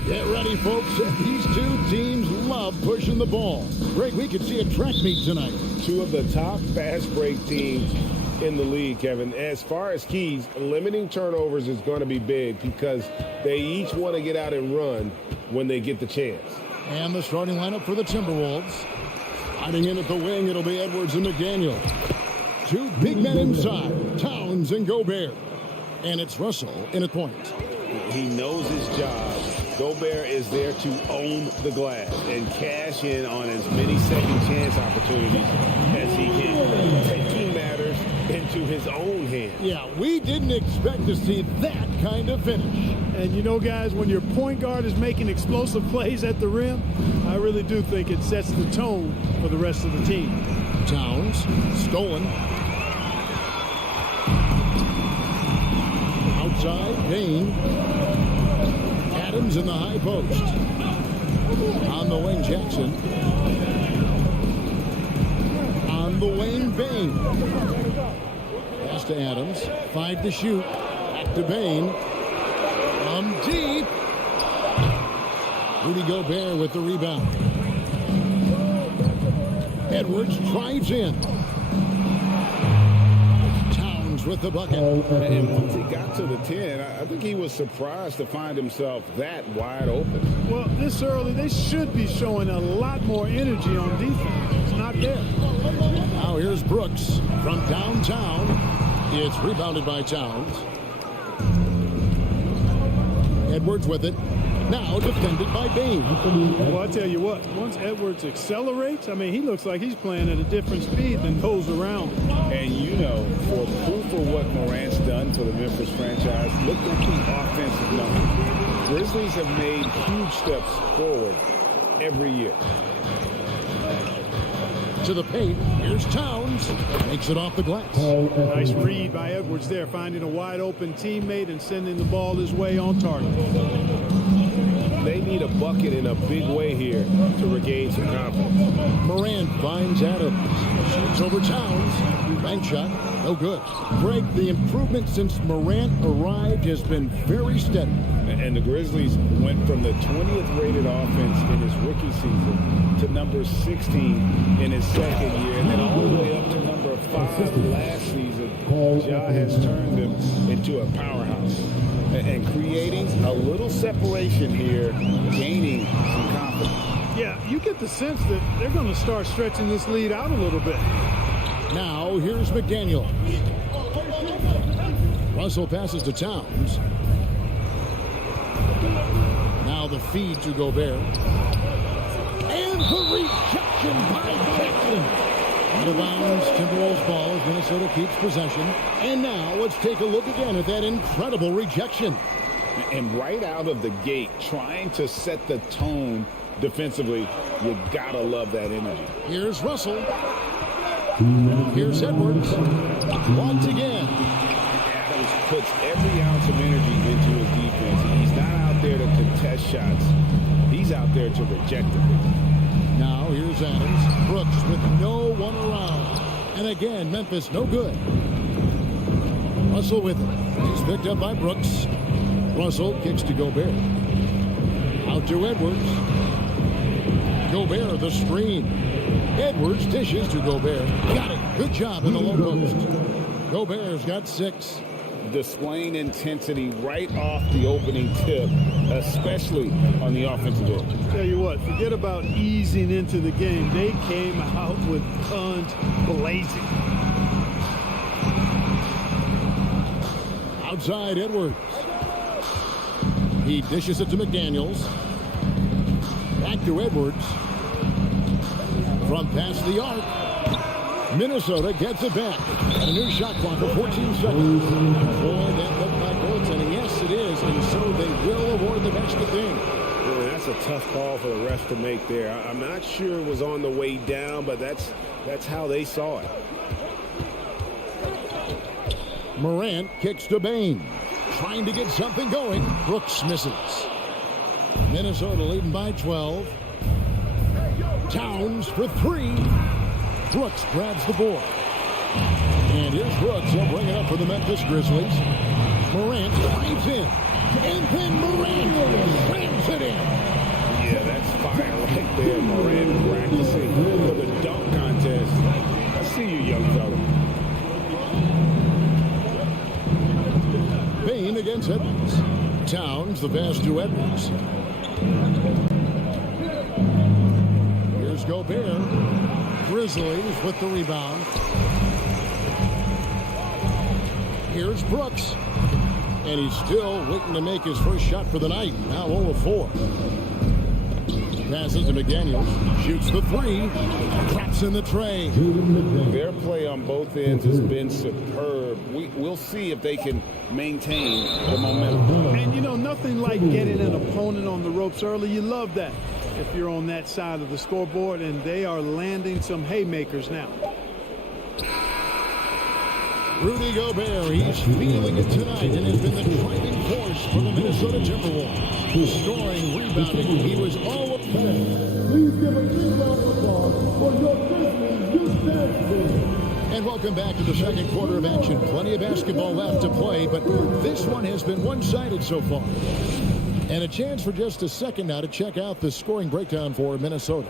Get ready, folks. These two teams love pushing the ball. Greg, we could see a track meet tonight. Two of the top fast break teams in the league, Kevin. As far as keys, limiting turnovers is going to be big because they each want to get out and run when they get the chance. And the starting lineup for the Timberwolves. Hiding in at the wing, it'll be Edwards and McDaniel. Two big men inside, Towns and Gobert. And it's Russell in at point. He knows his job. Gobert is there to own the glass and cash in on as many second chance opportunities as he can. Taking matters into his own hands. Yeah, we didn't expect to see that kind of finish. And you know, guys, when your point guard is making explosive plays at the rim, I really do think it sets the tone for the rest of the team. Towns, stolen. Outside, Payne. Adams in the high post. On the wing, Jackson. On the wing, Bain. Pass to Adams. 5 to shoot. Back to Bain. From deep. Rudy Gobert with the rebound. Edwards drives in. With the bucket. And once he got to the 10, I think he was surprised to find himself that wide open. Well, this early, they should be showing a lot more energy on defense. It's not there. Now here's Brooks from downtown. It's rebounded by Towns. Edwards with it. Now defended by Bain. Well, I tell you what, once Edwards accelerates, I mean, he looks like he's playing at a different speed than those around him. And you know, for proof of what Morant's done for the Memphis franchise, look at the offensive numbers. Grizzlies have made huge steps forward every year. To the paint. Here's Towns. Makes it off the glass. Nice read by Edwards there, finding a wide open teammate and sending the ball his way on target. They need a bucket in a big way here to regain some confidence. Morant finds Adams. Shoots over Towns. Bank shot. No good. Greg, the improvement since Morant arrived has been very steady. And the Grizzlies went from the 20th rated offense in his rookie season to number 16 in his second year, and then all the way up to number 5 last season. Ja has turned them into a powerhouse and creating a little separation here, gaining some confidence. Yeah, you get the sense that they're going to start stretching this lead out a little bit. Now here's McDaniel. Russell passes to Towns. Now the feed to Gobert. And the rejection by Jackson. Out of bounds, Timberwolves ball as Minnesota keeps possession. And now let's take a look again at that incredible rejection. And right out of the gate, trying to set the tone defensively, you gotta love that energy. Here's Russell. Here's Edwards. Once again. Adams puts every ounce of energy into his defense. He's not out there to contest shots. He's out there to reject them. Now here's Adams. Brooks with no one around. And again, Memphis no good. Russell with it. He's picked up by Brooks. Russell kicks to Gobert. Out to Edwards. Gobert the screen. Edwards dishes to Gobert. Got it. Good job in the low post. Gobert's got 6. Displaying intensity right off the opening tip, especially on the offensive end. Tell you what, forget about easing into the game. They came out with guns blazing. Outside Edwards. He dishes it to McDaniels. Back to Edwards. From past the arc. Minnesota gets it back. And a new shot clock of 14 seconds. Boy, that looked like goaltending. Yes, it is. And so they will award the extra thing. Boy, that's a tough call for the ref to make there. I'm not sure it was on the way down, but that's how they saw it. Morant kicks to Bain. Trying to get something going. Brooks misses. Minnesota leading by 12. Towns for 3. Brooks grabs the board. And here's Brooks. He'll bring it up for the Memphis Grizzlies. Morant drives in. And then Morant slams it in. Yeah, that's fire right there. Morant practicing for the dunk contest. I see you, young fella. Bain against Edwards. Towns the pass to Edwards. Here's Gobert. Grizzlies with the rebound. Here's Brooks. And he's still waiting to make his first shot for the night. Now 0 of 4. Passes to McDaniels. Shoots the 3. Traps in the tray. Their play on both ends has been superb. We'll see if they can maintain the momentum. And, you know, nothing like getting an opponent on the ropes early. You love that if you're on that side of the scoreboard, and they are landing some haymakers now. Rudy Gobert, he's feeling it tonight and has been the driving force for the Minnesota Timberwolves. Scoring, rebounding, he was all up there. Please give a big round of applause for your Grizzlies youth dance team. And welcome back to the second quarter of action. Plenty of basketball left to play, but this one has been one-sided so far. And a chance for just a second now to check out the scoring breakdown for Minnesota.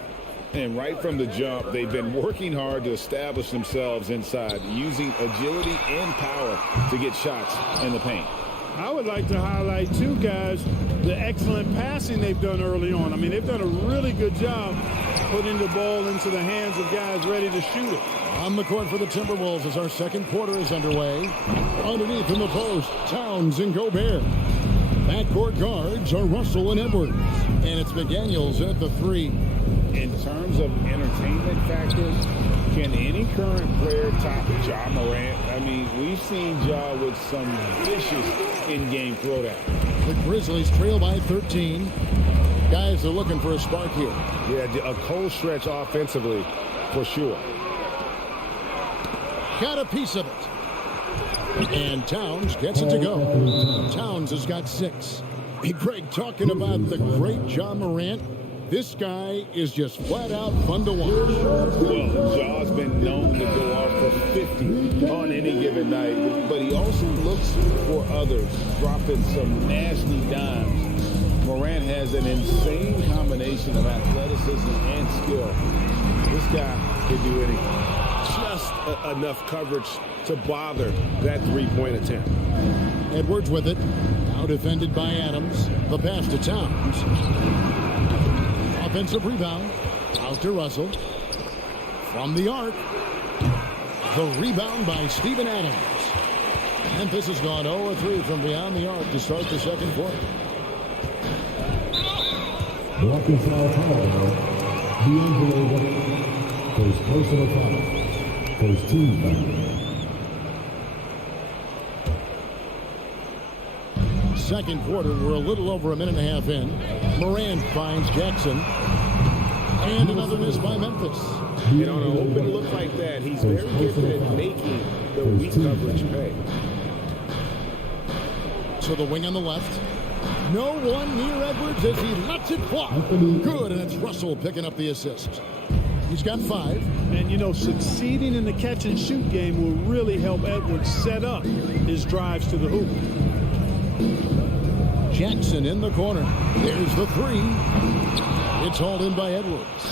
And right from the jump, they've been working hard to establish themselves inside, using agility and power to get shots in the paint. I would like to highlight, too, guys, the excellent passing they've done early on. I mean, they've done a really good job putting the ball into the hands of guys ready to shoot it. On the court for the Timberwolves as our second quarter is underway. Underneath in the post, Towns and Gobert. Backcourt guards are Russell and Edwards. And it's McDaniels at the 3. In terms of entertainment factors, can any current player top Ja Morant? I mean, we've seen Ja with some vicious in-game throwdown. The Grizzlies trail by 13. Guys are looking for a spark here. Yeah, a cold stretch offensively for sure. Got a piece of it. And Towns gets it to go. Towns has got 6. Hey, Greg, talking about the great Ja Morant, this guy is just flat out fun to watch. Well, Ja's been known to go off for 50 on any given night, but he also looks for others, dropping some nasty dimes. Morant has an insane combination of athleticism and skill. This guy can do anything. Just enough coverage to bother that three-point attempt. Edwards with it. Now defended by Adams. The pass to Towns. Offensive rebound. Out to Russell. From the arc. The rebound by Steven Adams. Memphis has gone 0-3 from beyond the arc to start the second quarter. Blocking foul call. D'Angelo goes personal foul. Goes team foul. Second quarter, we're a little over a minute and a half in. Morant finds Jackson. And another miss by Memphis. And on an open look like that, he's very gifted at making the weak coverage pay. To the wing on the left. No one near Edwards as he lets it fly. Good, and it's Russell picking up the assist. He's got 5. And, you know, succeeding in the catch-and-shoot game will really help Edwards set up his drives to the hoop. Jackson in the corner. There's the 3. It's hauled in by Edwards.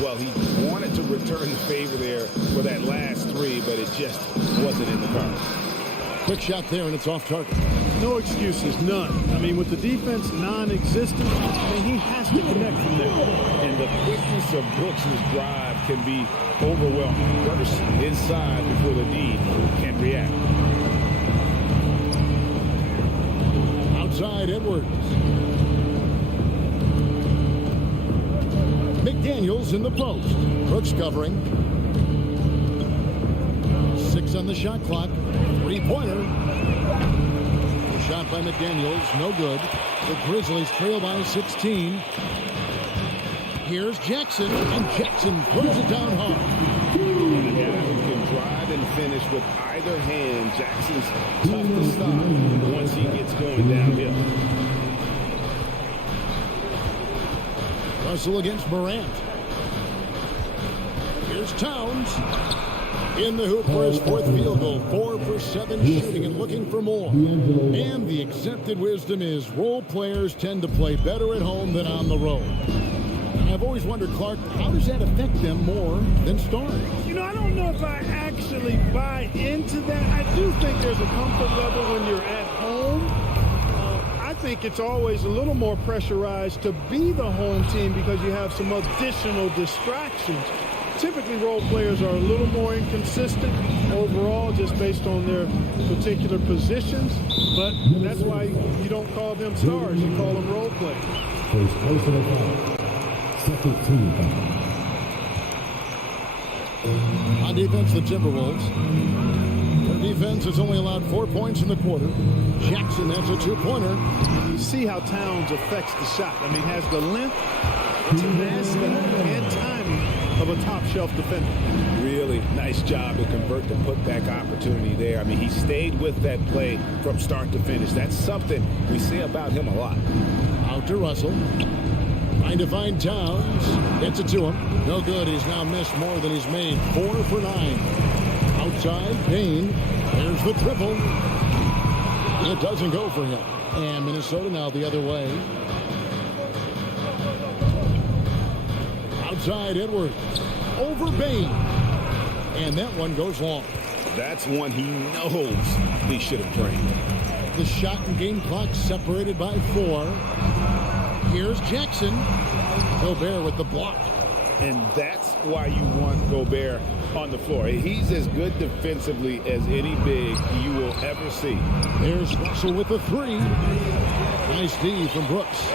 Well, he wanted to return the favor there for that last 3, but it just wasn't in the cards. Quick shot there, and it's off target. No excuses, none. I mean, with the defense non-existent, I mean, he has to connect from there. And the quickness of Brooks' drive can be overwhelming. First inside before the D can react. Outside Edwards. McDaniels in the post. Brooks covering. 6 on the shot clock. 3-pointer. Shot by McDaniels, no good. The Grizzlies trail by 16. Here's Jackson, and Jackson throws it down hard. And a guy who can drive and finish with either hand. Jackson's tough to stop once he gets going downhill. Russell against Morant. Here's Towns. In the hoop for his 4th field goal. 4 for 7 shooting and looking for more. And the accepted wisdom is role players tend to play better at home than on the road. And I've always wondered, Clark, how does that affect them more than stars? You know, I don't know if I actually buy into that. I do think there's a comfort level when you're at home. I think it's always a little more pressurized to be the home team because you have some additional distractions. Typically, role players are a little more inconsistent overall just based on their particular positions, but that's why you don't call them stars, you call them role players. First personal foul. Second team foul. On defense, the Timberwolves. Their defense has only allowed 4 points in the quarter. Jackson, that's a 2-pointer. You see how Towns affects the shot. I mean, has the length, tenacity, and timing of a top-shelf defender. Really nice job to convert the putback opportunity there. I mean, he stayed with that play from start to finish. That's something we say about him a lot. Out to Russell. Trying to find Towns. Gets it to him. No good. He's now missed more than he's made. 4 for 9. Outside, Payne. There's the triple. It doesn't go for him. And Minnesota now the other way. Outside, Edwards. Over Bain. And that one goes long. That's one he knows he should have drained. The shot and game clock separated by 4. Here's Jackson. Gobert with the block. And that's why you want Gobert on the floor. He's as good defensively as any big you will ever see. There's Russell with the 3. Nice D from Brooks.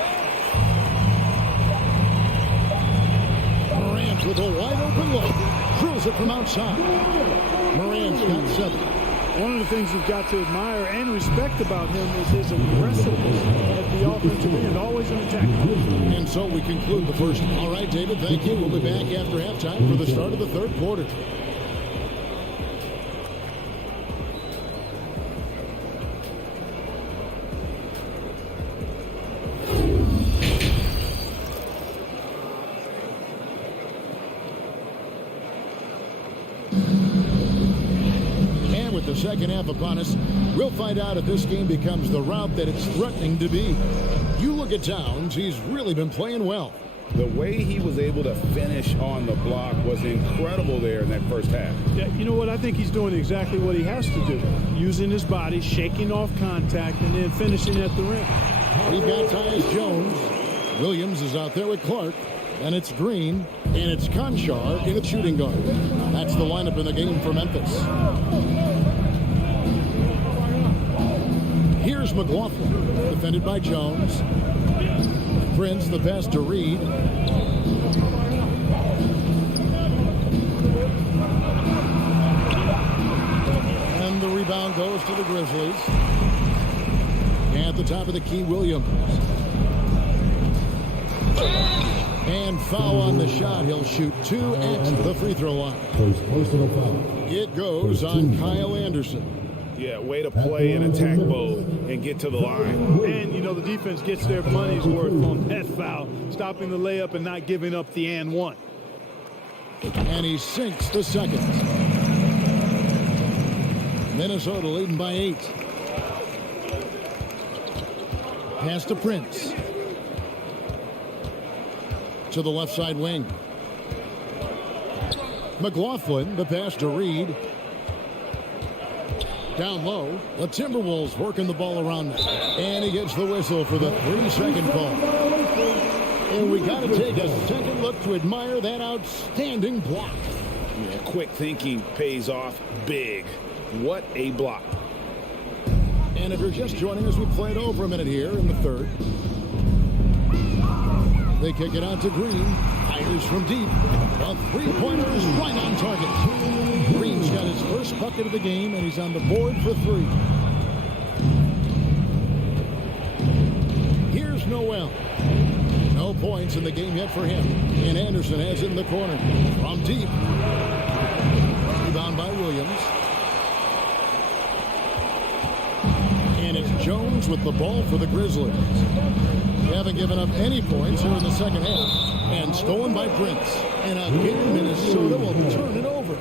Morant with a wide open look. Drills it from outside. Morant's got 7. One of the things you've got to admire and respect about him is his aggressiveness at the offensive end, always an attack. And so we conclude the first. All right, David, thank you. We'll be back after halftime for the start of the 3rd quarter. The second half upon us, we'll find out if this game becomes the route that it's threatening to be. You look at Towns, he's really been playing well. The way he was able to finish on the block was incredible there in that first half. Yeah, you know what? I think he's doing exactly what he has to do. Using his body, shaking off contact, and then finishing at the rim. We've got Tyus Jones. Williams is out there with Clark. And it's Green, and it's Conchar in a shooting guard. That's the lineup in the game for Memphis. Here's McLaughlin, defended by Jones. Prince, the pass to Reed. And the rebound goes to the Grizzlies. At the top of the key, Williams. And foul on the shot. He'll shoot 2 at the free throw line. Personal foul. It goes on Kyle Anderson. Yeah, way to play in attack mode and get to the line. And, you know, the defense gets their money's worth on that foul, stopping the layup and not giving up the and one. And he sinks the second. Minnesota leading by 8. Pass to Prince. To the left side wing. McLaughlin, the pass to Reed. Down low, the Timberwolves working the ball around them. And he gets the whistle for the 3-second call. And we got to take a second look to admire that outstanding block. Yeah, quick thinking pays off big. What a block. And if you're just joining us, we played over a minute here in the 3rd. They kick it out to Green. Fires from deep. A three-pointer is right on target. Green's got his first bucket of the game, and he's on the board for three. Here's Noel. No points in the game yet for him. And Anderson has it in the corner. From deep. Rebound by Williams. And it's Jones with the ball for the Grizzlies. They haven't given up any points here in the second half. And stolen by Prince. And again, Minnesota will turn it over.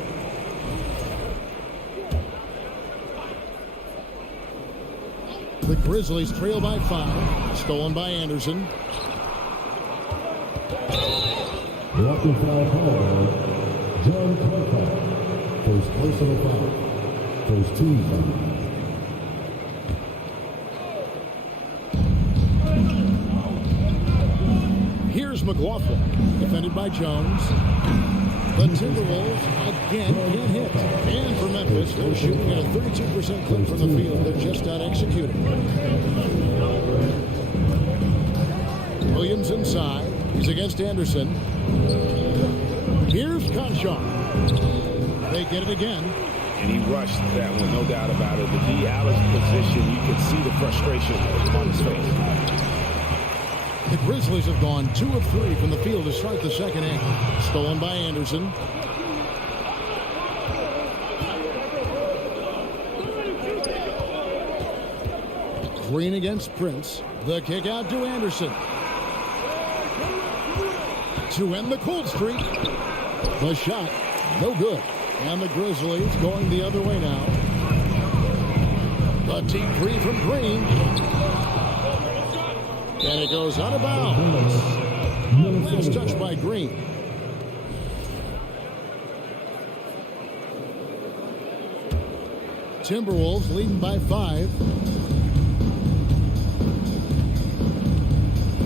The Grizzlies trail by 5. Stolen by Anderson. Walking foul call. John Carter. First personal foul. First team foul. Here's McLaughlin, defended by Jones. The Timberwolves again can't hit. And for Memphis, they're shooting at a 32% clip from the field. They're just not executing. Williams inside. He's against Anderson. Here's Conchar. They get it again. And he rushed that one, no doubt about it. With he out of position, you can see the frustration on his face. The Grizzlies have gone 2 of 3 from the field to start the second half. Stolen by Anderson. Green against Prince. The kick out to Anderson. To end the cold streak. The shot, no good. And the Grizzlies going the other way now. The deep three from Green. And it goes out of bounds. Last touch by Green. Timberwolves leading by 5.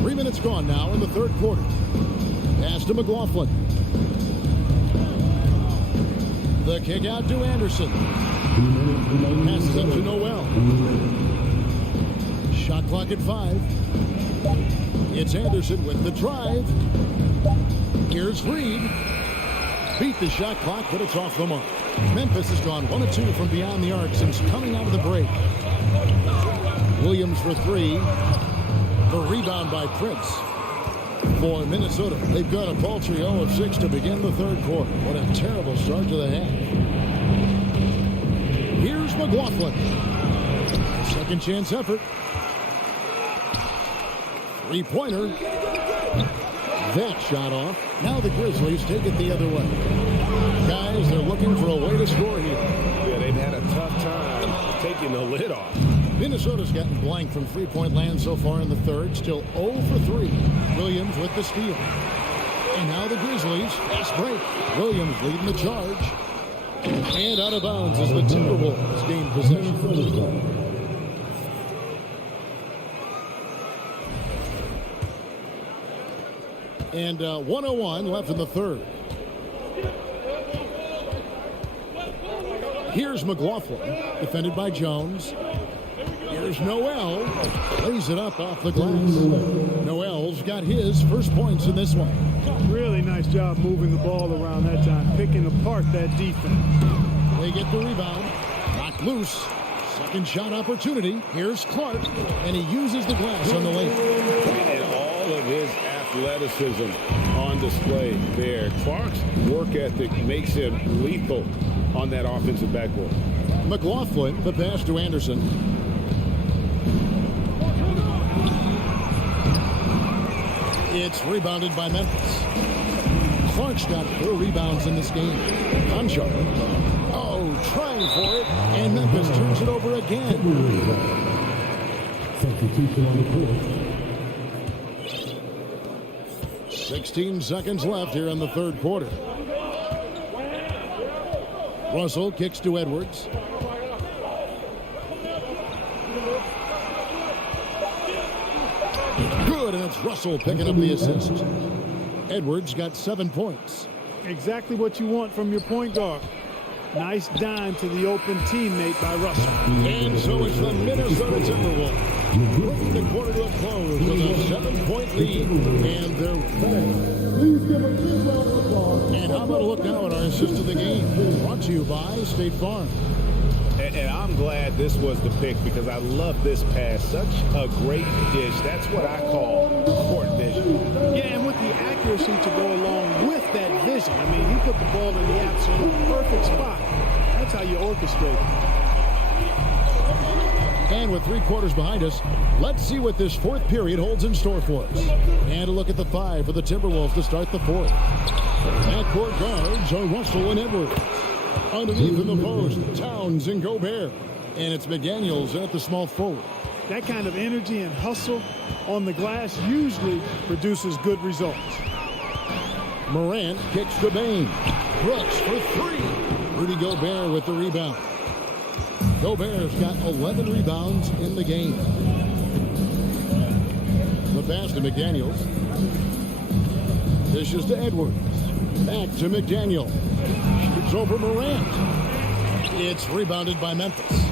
3 minutes gone now in the third quarter. Pass to McLaughlin. The kick out to Anderson. Passes up to Noel. Shot clock at 5. It's Anderson with the drive. Here's Reed. Beat the shot clock, but it's off the mark. Memphis has gone 1 of 2 from beyond the arc since coming out of the break. Williams for 3. The rebound by Prince. For Minnesota, they've got a paltry 0 of 6 to begin the third quarter. What a terrible start to the half. Here's McLaughlin. Second chance effort. Three-pointer. That shot off. Now the Grizzlies take it the other way. Guys, they're looking for a way to score here. Yeah, they've had a tough time taking the lid off. Minnesota's gotten blank from three-point land so far in the third. Still 0 for 3. Williams with the steal. And now the Grizzlies. Fast break. Williams leading the charge. And out of bounds as the Timberwolves gain possession. And 1:01 left in the third. Here's McLaughlin, defended by Jones. Here's Noel. Lays it up off the glass. Noel's got his first points in this one. Really nice job moving the ball around that time, picking apart that defense. They get the rebound. Knocked loose. Second shot opportunity. Here's Clark, and he uses the glass on the lane. And all of his athleticism on display there. Clark's work ethic makes him lethal on that offensive backboard. McLaughlin, the pass to Anderson. It's rebounded by Memphis. Clark's got 4 rebounds in this game. Conchar. Oh, trying for it. And Memphis turns it over again. Substitution on the court. 16 seconds left here in the third quarter. Russell kicks to Edwards. Good, and it's Russell picking up the assist. Edwards got 7 points. Exactly what you want from your point guard. Nice dime to the open teammate by Russell. And so it's the Minnesota Timberwolves bringing the quarter to a close with a 7-point lead. And they're Please give a big round of applause. And how about a look now at our assist of the game? Brought to you by State Farm. And I'm glad this was the pick because I love this pass. Such a great dish. That's what I call court vision. Yeah, and with the accuracy to go along with that vision. I mean, he put the ball in the absolute perfect spot. That's how you orchestrate. And with 3 quarters behind us, let's see what this fourth period holds in store for us. And a look at the 5 for the Timberwolves to start the fourth. Backcourt guards are Russell and Edwards. Underneath in the post, Towns and Gobert. And it's McDaniels at the small forward. That kind of energy and hustle on the glass usually produces good results. Morant kicks to Bain. Brooks for 3. Rudy Gobert with the rebound. Gobert's got 11 rebounds in the game. The pass to McDaniels. Dishes to Edwards. Back to McDaniel. Shoots over Morant. It's rebounded by Memphis.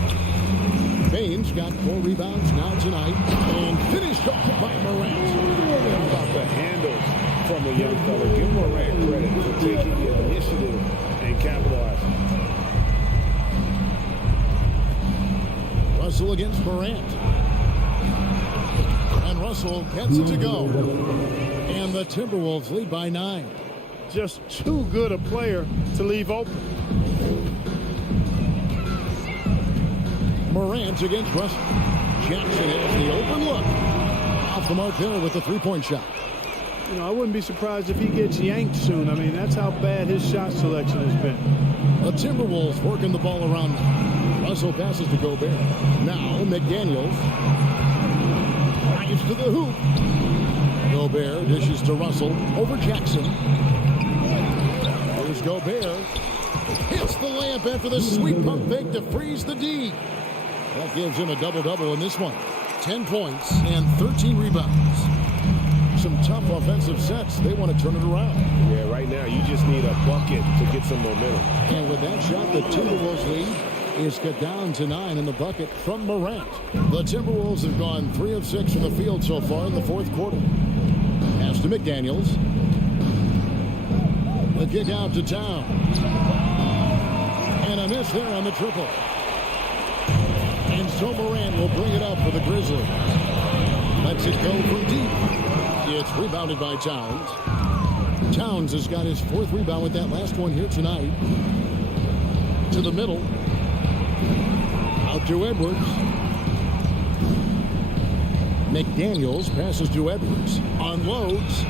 Bain's got 4 rebounds now tonight. And finished off by Morant. How about the handles from the young fella? Give Morant credit for taking the initiative and capitalizing. Russell against Morant. And Russell gets it to go. And the Timberwolves lead by 9. Just too good a player to leave open. Morant against Russell. Jackson has the open look. Off the mark there with the 3-point shot. You know, I wouldn't be surprised if he gets yanked soon. I mean, that's how bad his shot selection has been. The Timberwolves working the ball around. Russell passes to Gobert. Now McDaniels drives to the hoop. Gobert dishes to Russell over Jackson. Here's Gobert. Hits the layup after the sweet pump fake to freeze the D. That gives him a double-double in this one. 10 points and 13 rebounds. Some tough offensive sets. They want to turn it around. Yeah, right now you just need a bucket to get some momentum. And with that shot, the Timberwolves lead is cut down to 9 in the bucket from Morant. The Timberwolves have gone 3 of 6 from the field so far in the fourth quarter. Pass to McDaniels. The kick out to Towns. And a miss there on the triple. And so Morant will bring it up for the Grizzlies. Lets it go from deep. It's rebounded by Towns. Towns has got his 4th rebound with that last one here tonight. To the middle. Out to Edwards. McDaniels passes to Edwards. Unloads.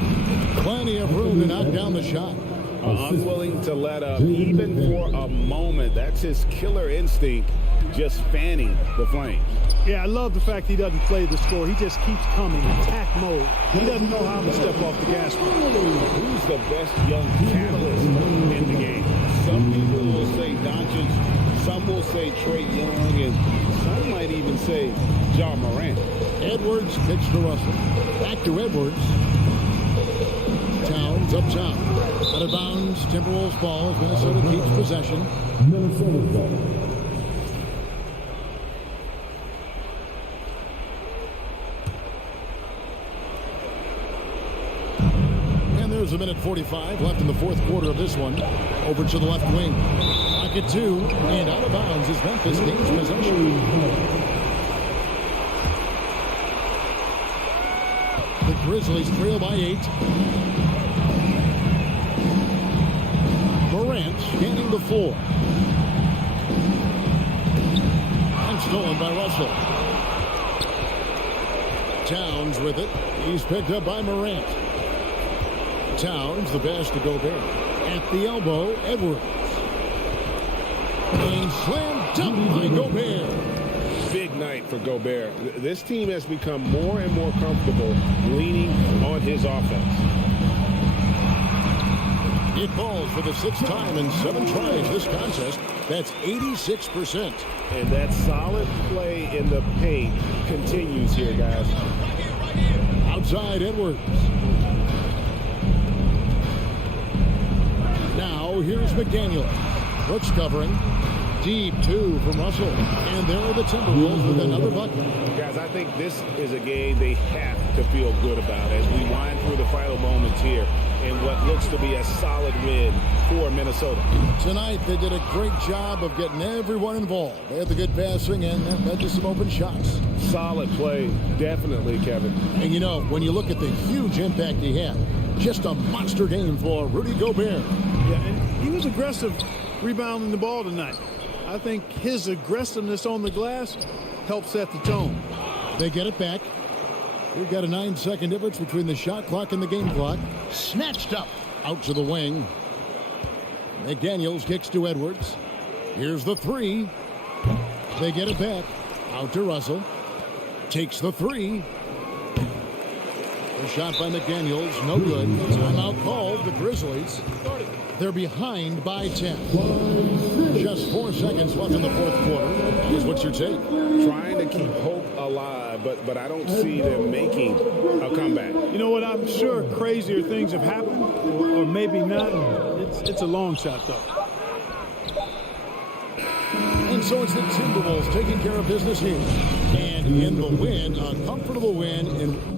Plenty of room to knock down the shot. Unwilling to let up, even for a moment. That's his killer instinct, just fanning the flames. Yeah, I love the fact he doesn't play the score. He just keeps coming, attack mode. He doesn't know how to step off the gas pedal. Who's the best young catalyst in the game? Some people will say Doncic, some will say Trae Young, and some might even say Ja Morant. Edwards kicks to Russell. Back to Edwards. Towns up top. Out of bounds, Timberwolves ball as Minnesota keeps possession. Minnesota's ball. And there's a minute 45 left in the fourth quarter of this one. Over to the left wing. Pocket 2, and out of bounds as Memphis gains possession. The Grizzlies trail by 8. Morant scanning the floor. And stolen by Russell. Towns with it. He's picked up by Morant. Towns, the pass to Gobert. At the elbow, Edwards. And slam dunk by Gobert. Big night for Gobert. This team has become more and more comfortable leaning on his offense. It falls for the 6th time in 7 tries this contest. That's 86%. And that solid play in the paint continues here, guys. Outside Edwards. Now here's McDaniel. Brooks covering. deep two from Russell. And there are the Timberwolves with another bucket. Guys, I think this is a game they have to feel good about as we wind through the final moments here in what looks to be a solid win for Minnesota. Tonight, they did a great job of getting everyone involved. They had the good passing, and that led to some open shots. Solid play, definitely, Kevin. And you know, when you look at the huge impact he had, just a monster game for Rudy Gobert. Yeah, and he was aggressive rebounding the ball tonight. I think his aggressiveness on the glass helped set the tone. They get it back. We've got a 9-second difference between the shot clock and the game clock. Snatched up. Out to the wing. McDaniels kicks to Edwards. Here's the three. They get it back. Out to Russell. Takes the three. The shot by McDaniels. No good. Timeout called. The Grizzlies. They're behind by 10. Just 4 seconds left in the fourth quarter. Here's what's your take? Trying to keep hope alive, but I don't see them making a comeback. You know what? I'm sure crazier things have happened, or maybe not. It's a long shot, though. And so it's the Timberwolves taking care of business here. And in the win, a comfortable win in...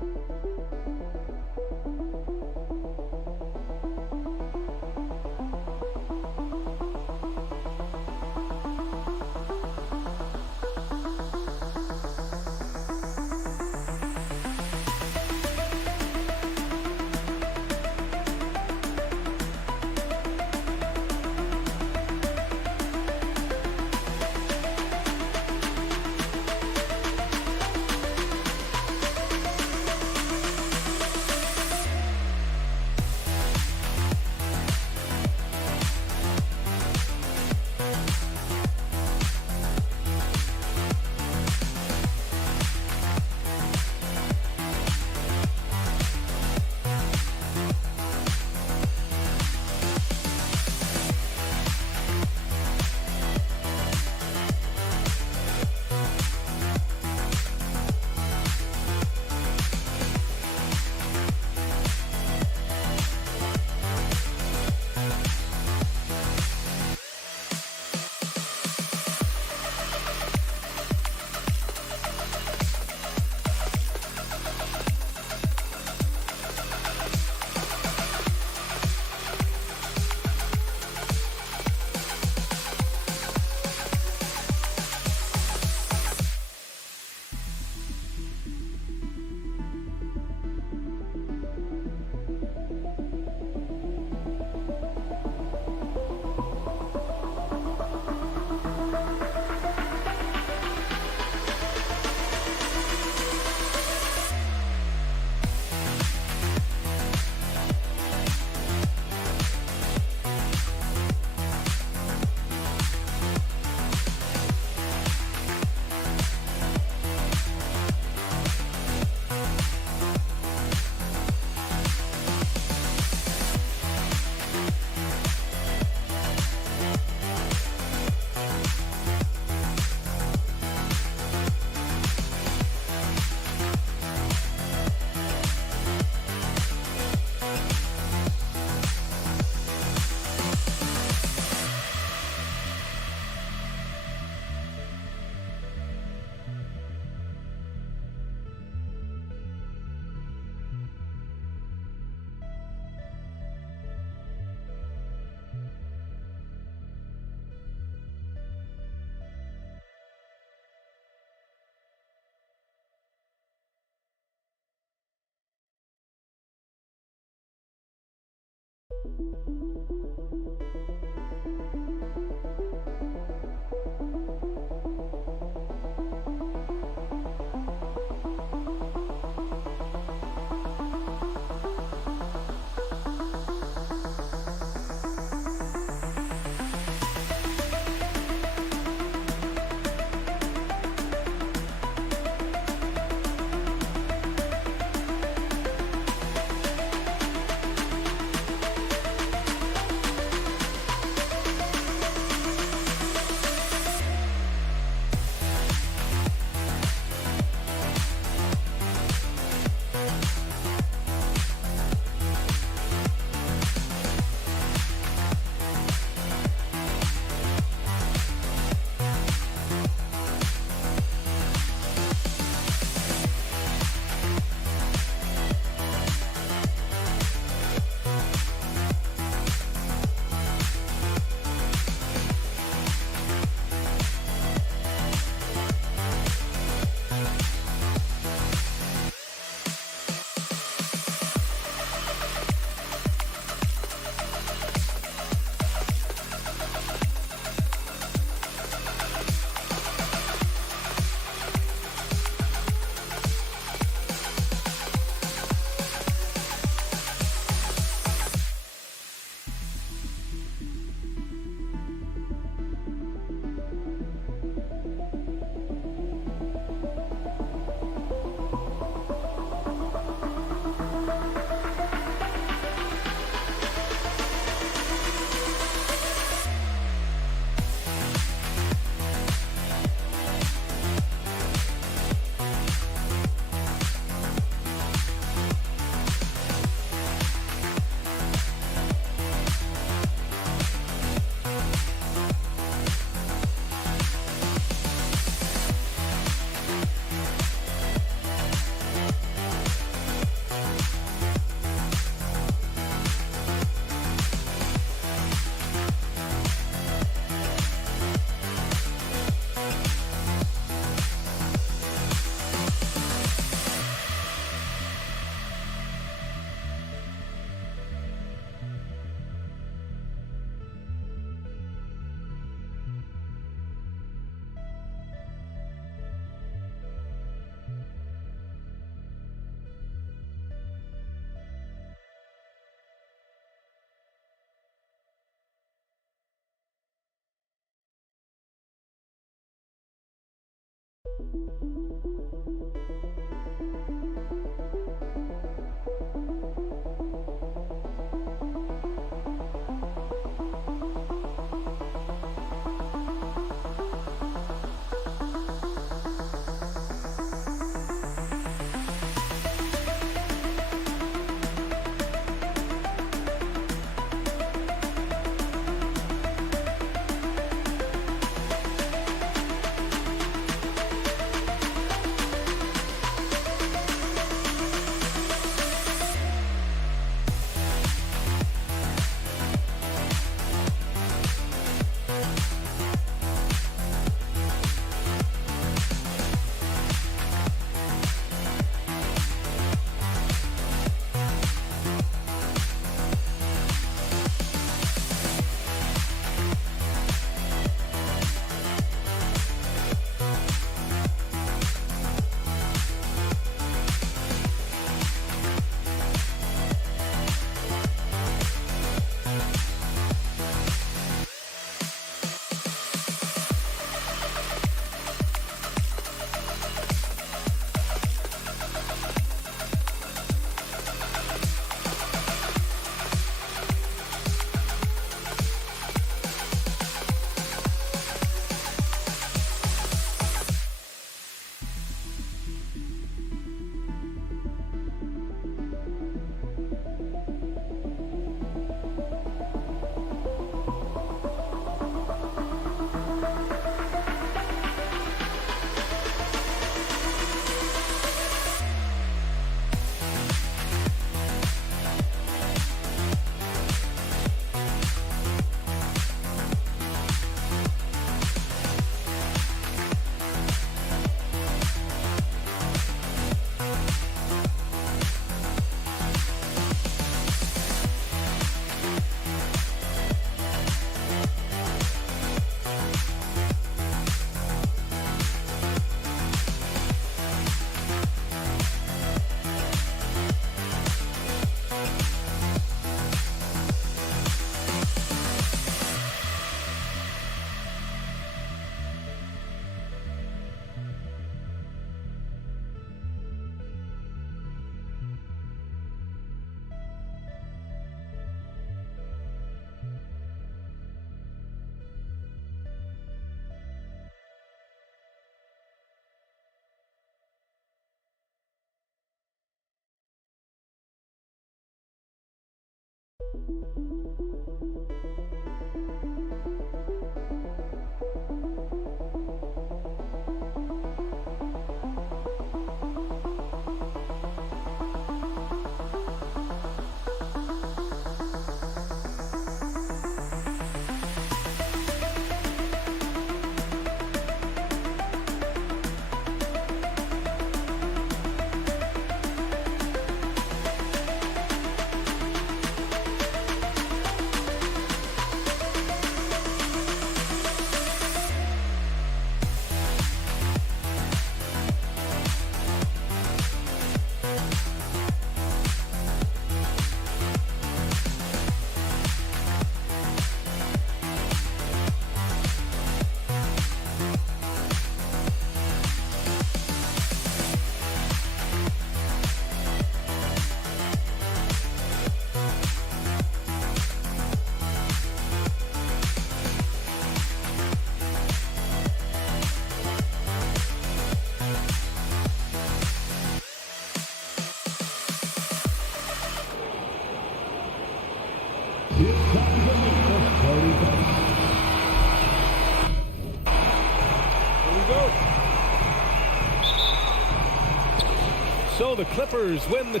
So the Clippers win the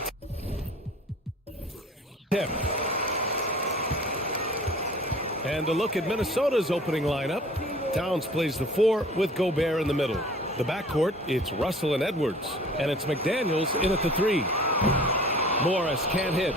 tip. And a look at Minnesota's opening lineup. Towns plays the 4 with Gobert in the middle. The backcourt, it's Russell and Edwards. And it's McDaniels in at the 3. Morris can't hit.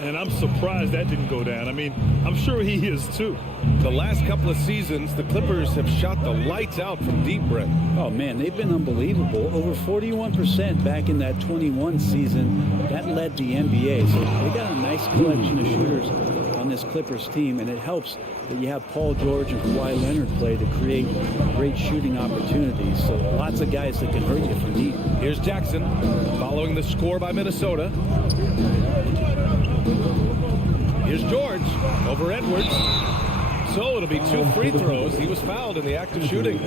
And I'm surprised that didn't go down. I mean, I'm sure he is too. The last couple of seasons, the Clippers have shot the lights out from deep, Brett. Oh, man, they've been unbelievable. Over 41% back in that 21 season. That led the NBA. So they got a nice collection of shooters. on this Clippers team, and it helps that you have Paul George and Kawhi Leonard play to create great shooting opportunities. So lots of guys that can hurt you from deep. Here's Jackson following the score by Minnesota. Here's George over Edwards. So it'll be 2 free throws. He was fouled in the act of shooting.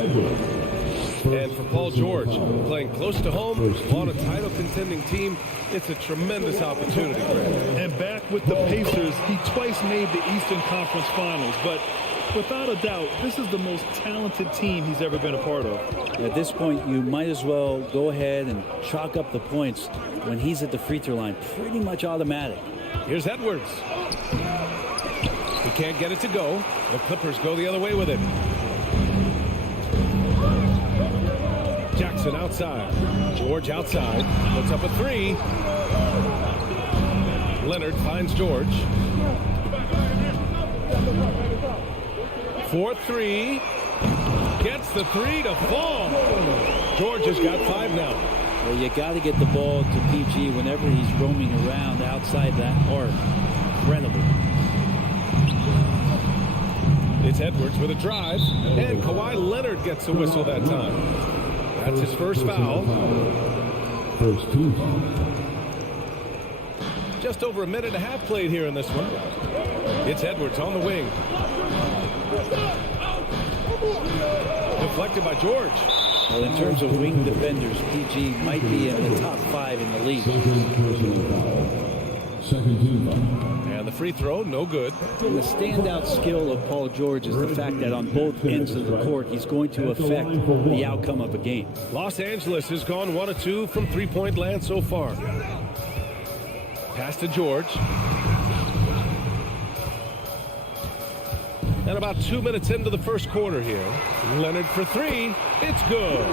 And for Paul George, playing close to home on a title contending team, it's a tremendous opportunity, Greg. And back with the Pacers, he twice made the Eastern Conference Finals. But without a doubt, this is the most talented team he's ever been a part of. At this point, you might as well go ahead and chalk up the points when he's at the free throw line. Pretty much automatic. Here's Edwards. He can't get it to go. The Clippers go the other way with it. Jackson outside. George outside. Puts up a 3. Leonard finds George. 4-3. Gets the 3 to fall. George has got 5 now. Well, you got to get the ball to PG whenever he's roaming around outside that arc. Incredible. It's Edwards with a drive, and Kawhi Leonard gets a whistle that time. That's his first foul. First team foul. Just over a minute and a half played here in this one. It's Edwards on the wing. Deflected by George. Well, in terms of wing defenders, PG might be in the top 5 in the league. Second team foul. And the free throw, no good. And the standout skill of Paul George is the fact that on both ends of the court, he's going to affect the outcome of a game. Los Angeles has gone 1 of 2 from three-point land so far. Pass to George. And about 2 minutes into the first quarter here. Leonard for 3. It's good.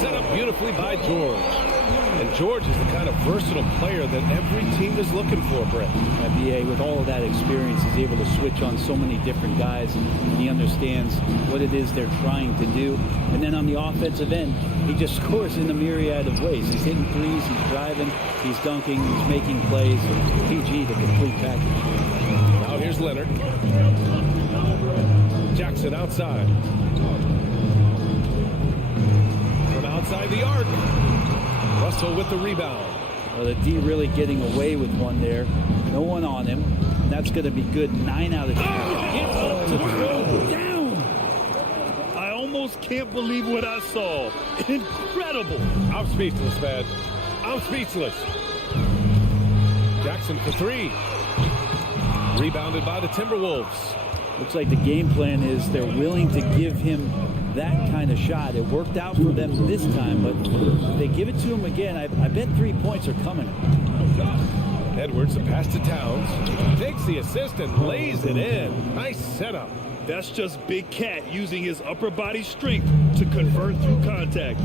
Set up beautifully by George. And George is the kind of versatile player that every team is looking for, Brett. BA, with all of that experience, he's able to switch on so many different guys, and he understands what it is they're trying to do. And then on the offensive end, he just scores in a myriad of ways. He's hitting threes, he's driving, he's dunking, he's making plays. PG, the complete package. Now here's Leonard. Jackson outside. From outside the arc. Russell with the rebound. Well, the D really getting away with one there. No one on him. That's going to be good. 9 out of 10. Down. I almost can't believe what I saw. Incredible. I'm speechless, man. I'm speechless. Jackson for 3. Rebounded by the Timberwolves. Looks like the game plan is they're willing to give him that kind of shot. It worked out for them this time, but if they give it to him again, I bet 3 points are coming. Edwards, the pass to Towns. Takes the assist and lays it in. Nice setup. That's just Big Cat using his upper body strength to convert through contact.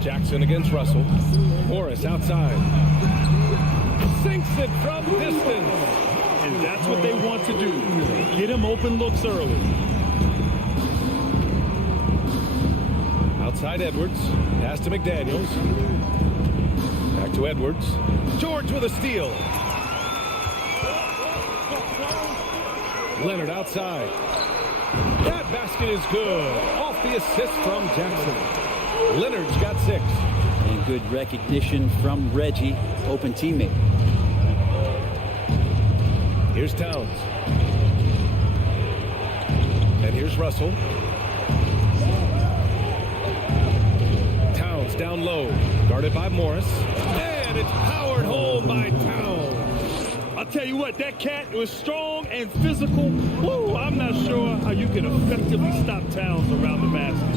Jackson against Russell. Morris outside. Sinks it from distance. And that's what they want to do. Get him open looks early. Outside Edwards. Pass to McDaniels. Back to Edwards. George with a steal. Leonard outside. That basket is good. Off the assist from Jackson. Leonard's got 6. And good recognition from Reggie, open teammate. Here's Towns. And here's Russell. Towns down low. Guarded by Morris. And it's powered home by Towns. I'll tell you what, that Cat was strong and physical. Woo, I'm not sure how you can effectively stop Towns around the basket.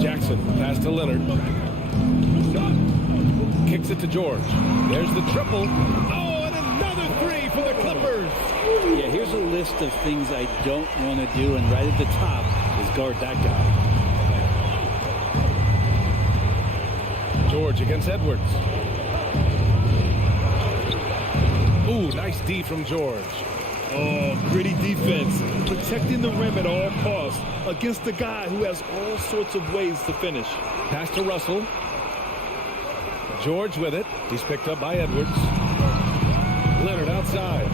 Jackson, pass to Leonard. Kicks it to George. There's the triple. Oh, and another 3 for the Clippers. Yeah, here's a list of things I don't want to do, and right at the top is guard that guy. George against Edwards. Ooh, nice D from George. Oh, gritty defense. Protecting the rim at all costs against a guy who has all sorts of ways to finish. Pass to Russell. George with it. He's picked up by Edwards. Leonard outside.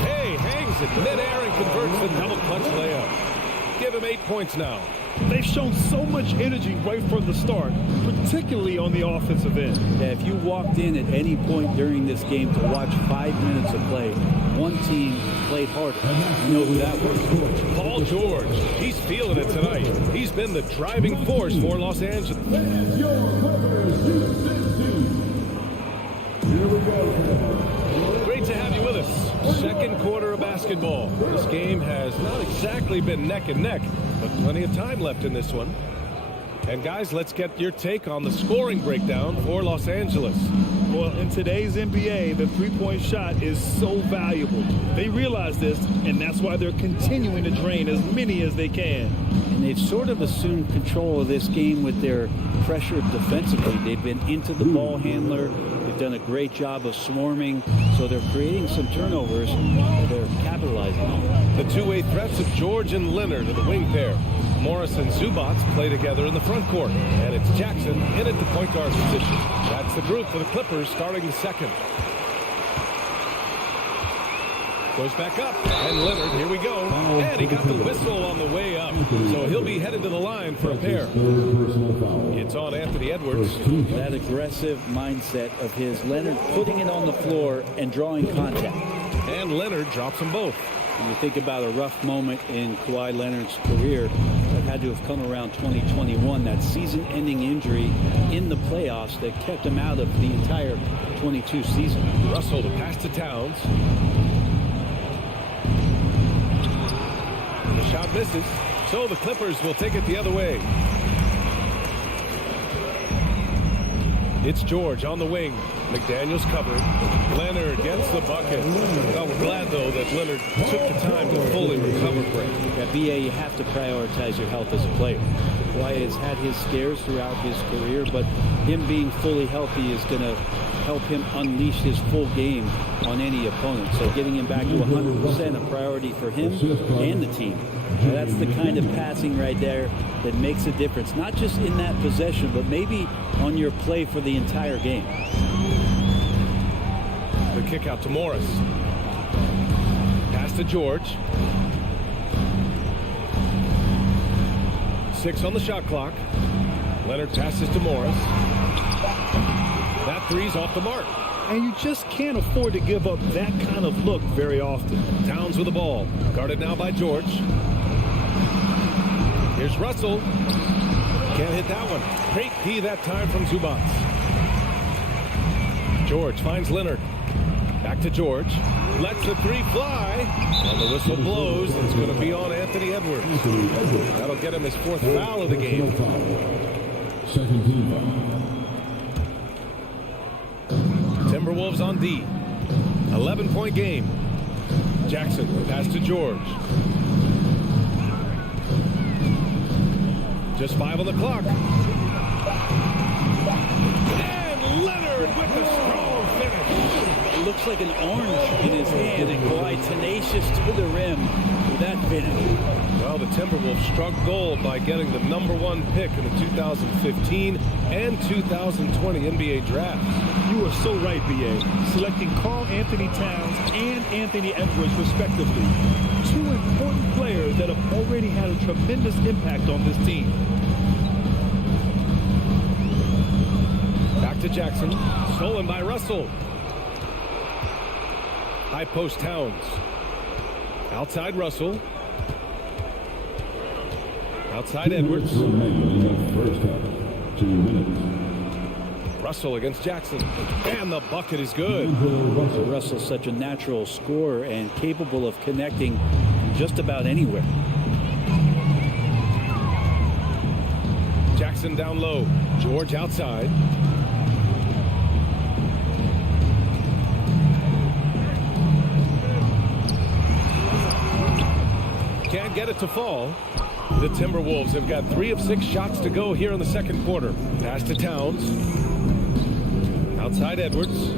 Hey, hangs it midair and converts the double clutch layup. Give him 8 points now. They've shown so much energy right from the start, particularly on the offensive end. Yeah, if you walked in at any point during this game to watch 5 minutes of play, one team played harder. You know who that was? Paul George. He's feeling it tonight. He's been the driving force for Los Angeles. And your Clippers UCC. Here we go. Great to have you with us. Second quarter of basketball. This game has not exactly been neck and neck, but plenty of time left in this one. And guys, let's get your take on the scoring breakdown for Los Angeles. Well, in today's NBA, the three-point shot is so valuable. They realize this, and that's why they're continuing to drain as many as they can. And they've sort of assumed control of this game with their pressure defensively. They've been into the ball handler. They've done a great job of swarming, so they're creating some turnovers that they're capitalizing on. The two-way threats of George and Leonard are the wing pair. Morris and Zubats play together in the front court, and it's Jackson in at the point guard position. That's the group for the Clippers starting the second. Goes back up, and Leonard, here we go. And he got the whistle on the way up, so he'll be headed to the line for a pair. It's on Anthony Edwards. That aggressive mindset of his, Leonard putting it on the floor and drawing contact. And Leonard drops them both. When you think about a rough moment in Kawhi Leonard's career that had to have come around 2021, that season-ending injury in the playoffs that kept him out of the entire 22 season. Russell to pass to Towns. The shot misses, so the Clippers will take it the other way. It's George on the wing. McDaniels covered. Leonard gets the bucket. Well, we're glad, though, that Leonard took the time to fully recover for it. At BA, you have to prioritize your health as a player. Kawhi has had his scares throughout his career, but him being fully healthy is going to help him unleash his full game on any opponent. So getting him back to 100% a priority for him and the team. Now, that's the kind of passing right there that makes a difference, not just in that possession, but maybe on your play for the entire game. The kick out to Morris. Pass to George. 6 on the shot clock. Leonard passes to Morris. That three's off the mark. And you just can't afford to give up that kind of look very often. Towns with the ball. Guarded now by George. Here's Russell. Can't hit that one. Great key that time from Zubats. George finds Leonard. Back to George. Lets the three fly. And the whistle blows. It's going to be on Anthony Edwards. That'll get him his 4th foul of the game. Second team foul. Timberwolves on D. 11-point game. Jackson pass to George. Just 5 on the clock. And Leonard with the strong finish. It looks like an orange in his hand, and Kawhi tenacious to the rim with that finish. Well, the Timberwolves struck gold by getting the #1 pick in the 2015 and 2020 NBA draft. You are so right, B.A. Selecting Karl Anthony Towns and Anthony Edwards, respectively. 2 important players that have already had a tremendous impact on this team. Back to Jackson. Stolen by Russell. High post Towns. Outside Russell. Outside Edwards. First half, 2 minutes. Russell against Jackson. And the bucket is good. Russell's such a natural scorer and capable of connecting just about anywhere. Jackson down low. George outside. Can't get it to fall. The Timberwolves have got 3 of 6 shots to go here in the second quarter. Pass to Towns. Outside Edwards.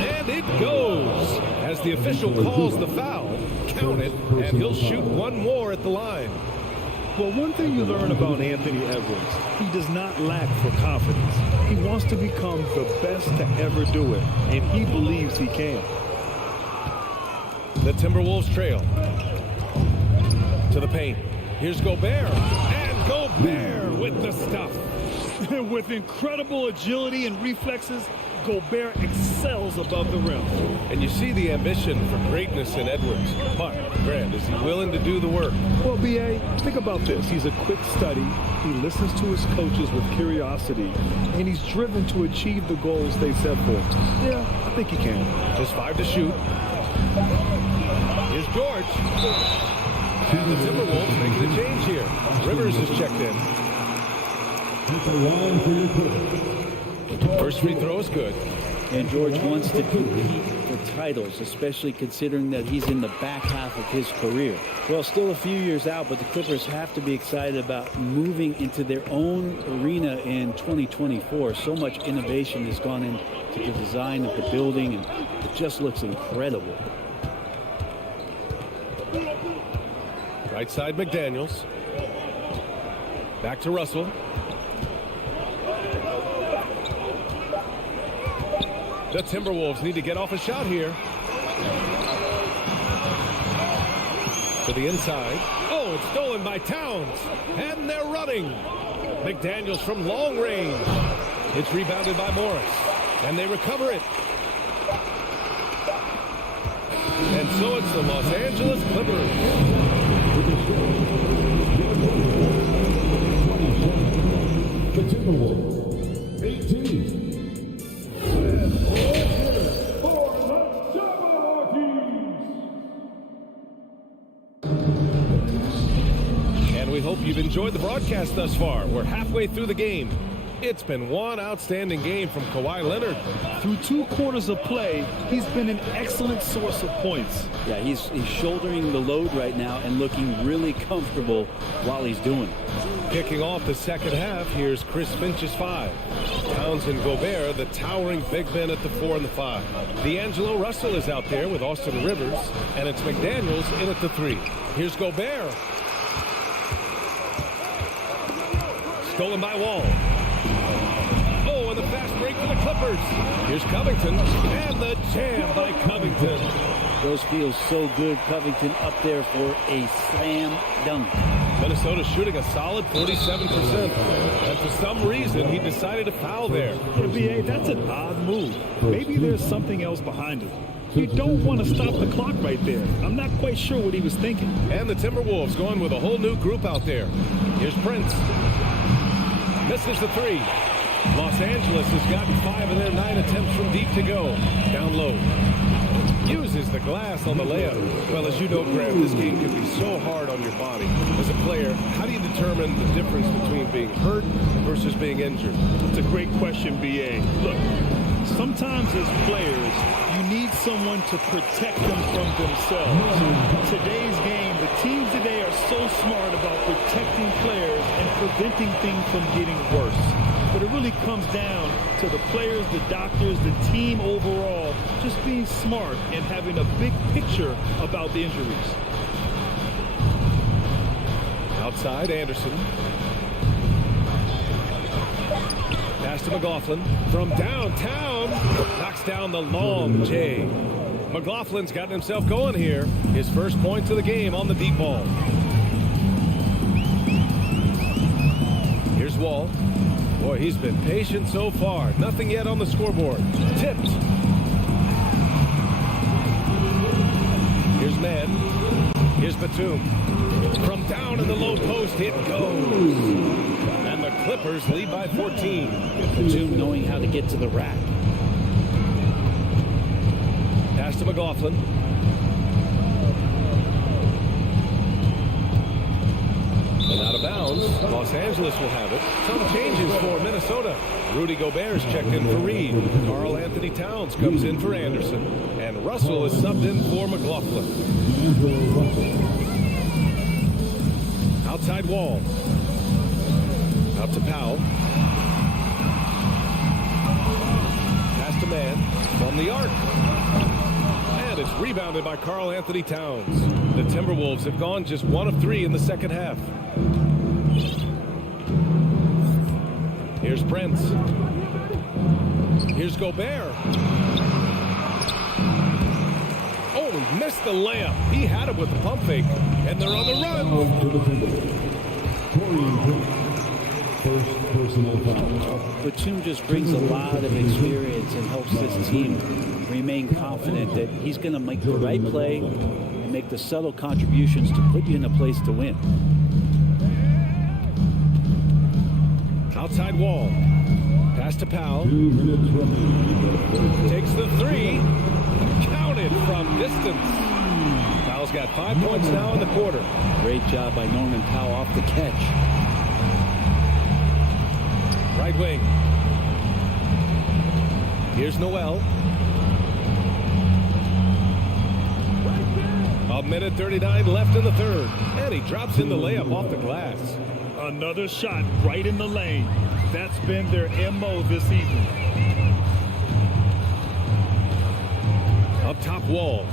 And it goes. As the official calls the foul, count it, and he'll shoot one more at the line. Well, one thing you learn about Anthony Edwards, he does not lack for confidence. He wants to become the best to ever do it, and he believes he can. The Timberwolves trail. To the paint. Here's Gobert. And Gobert with the stuff. With incredible agility and reflexes, Gobert excels above the rim. And you see the ambition for greatness in Edwards. But, Grant, is he willing to do the work? Well, B.A., think about this. He's a quick study. He listens to his coaches with curiosity, and he's driven to achieve the goals they set for him. Yeah, I think he can. Just 5 to shoot. Here's George. And the Timberwolves make the change here. Rivers is checked in. First free throw is good. And George wants to compete for titles, especially considering that he's in the back half of his career. Well, still a few years out, but the Clippers have to be excited about moving into their own arena in 2024. So much innovation has gone into the design of the building, and it just looks incredible. Right side, McDaniels. Back to Russell. The Timberwolves need to get off a shot here. To the inside. Oh, it's stolen by Towns. And they're running. McDaniels from long range. It's rebounded by Morris. And they recover it. And so it's the Los Angeles Clippers. The Timberwolves, 18. And we hope you've enjoyed the broadcast thus far. We're halfway through the game. It's been one outstanding game from Kawhi Leonard. Through 2 quarters of play, he's been an excellent source of points. Yeah, he's shouldering the load right now and looking really comfortable while he's doing it. Kicking off the second half, here's Chris Finch's 5. Towns and Gobert, the towering big men at the 4 and the 5. D'Angelo Russell is out there with Austin Rivers, and it's McDaniels in at the 3. Here's Gobert. Stolen by Wall. Oh, and the fast break for the Clippers. Here's Covington, and the jam by Covington. Those feel so good. Covington up there for a slam dunk. Minnesota shooting a solid 47%. And for some reason, he decided to foul there. Yeah, B.A., that's an odd move. Maybe there's something else behind it. You don't want to stop the clock right there. I'm not quite sure what he was thinking. And the Timberwolves going with a whole new group out there. Here's Prince. Misses the 3. Los Angeles has gotten 5 of their 9 attempts from deep to go. Down low. Uses the glass on the layup. Well, as you know, Graham, this game can be so hard on your body. As a player, how do you determine the difference between being hurt versus being injured? It's a great question, B.A. Look, sometimes as players, you need someone to protect them from themselves. Today's game, the teams today are so smart about protecting players and preventing things from getting worse. But it really comes down to the players, the doctors, the team overall, just being smart and having a big picture about the injuries. Outside, Anderson. Pass to McLaughlin. From downtown, knocks down the long J. McLaughlin's gotten himself going here. His first points of the game on the deep ball. Here's Wall. Boy, he's been patient so far. Nothing yet on the scoreboard. Tipped. Here's Mann. Here's Batum. From down in the low post, it goes. And the Clippers lead by 14. Batum knowing how to get to the rack. Pass to McLaughlin. And out of bounds, Los Angeles will have it. Some changes for Minnesota. Rudy Gobert's checked in for Reed. Karl Anthony Towns comes in for Anderson. And Russell is subbed in for McLaughlin. Outside Wall. Out to Powell. Pass to Mann. From the arc. And it's rebounded by Karl Anthony Towns. The Timberwolves have gone just 1 of 3 in the second half. Here's Prince. Here's Gobert. Oh, he missed the layup. He had it with the pump fake. And they're on the run. First personal foul. Batum just brings a lot of experience and helps this team remain confident that he's going to make the right play and make the subtle contributions to put you in a place to win. Outside wall. Pass to Powell. 2 minutes remaining. Takes the three. Counted from distance. Powell's got 5 points now in the quarter. Great job by Norman Powell off the catch. Right wing. Here's Noel. A minute 39 left in the third. And he drops in the layup off the glass. Another shot right in the lane. That's been their MO this evening. Up top wall.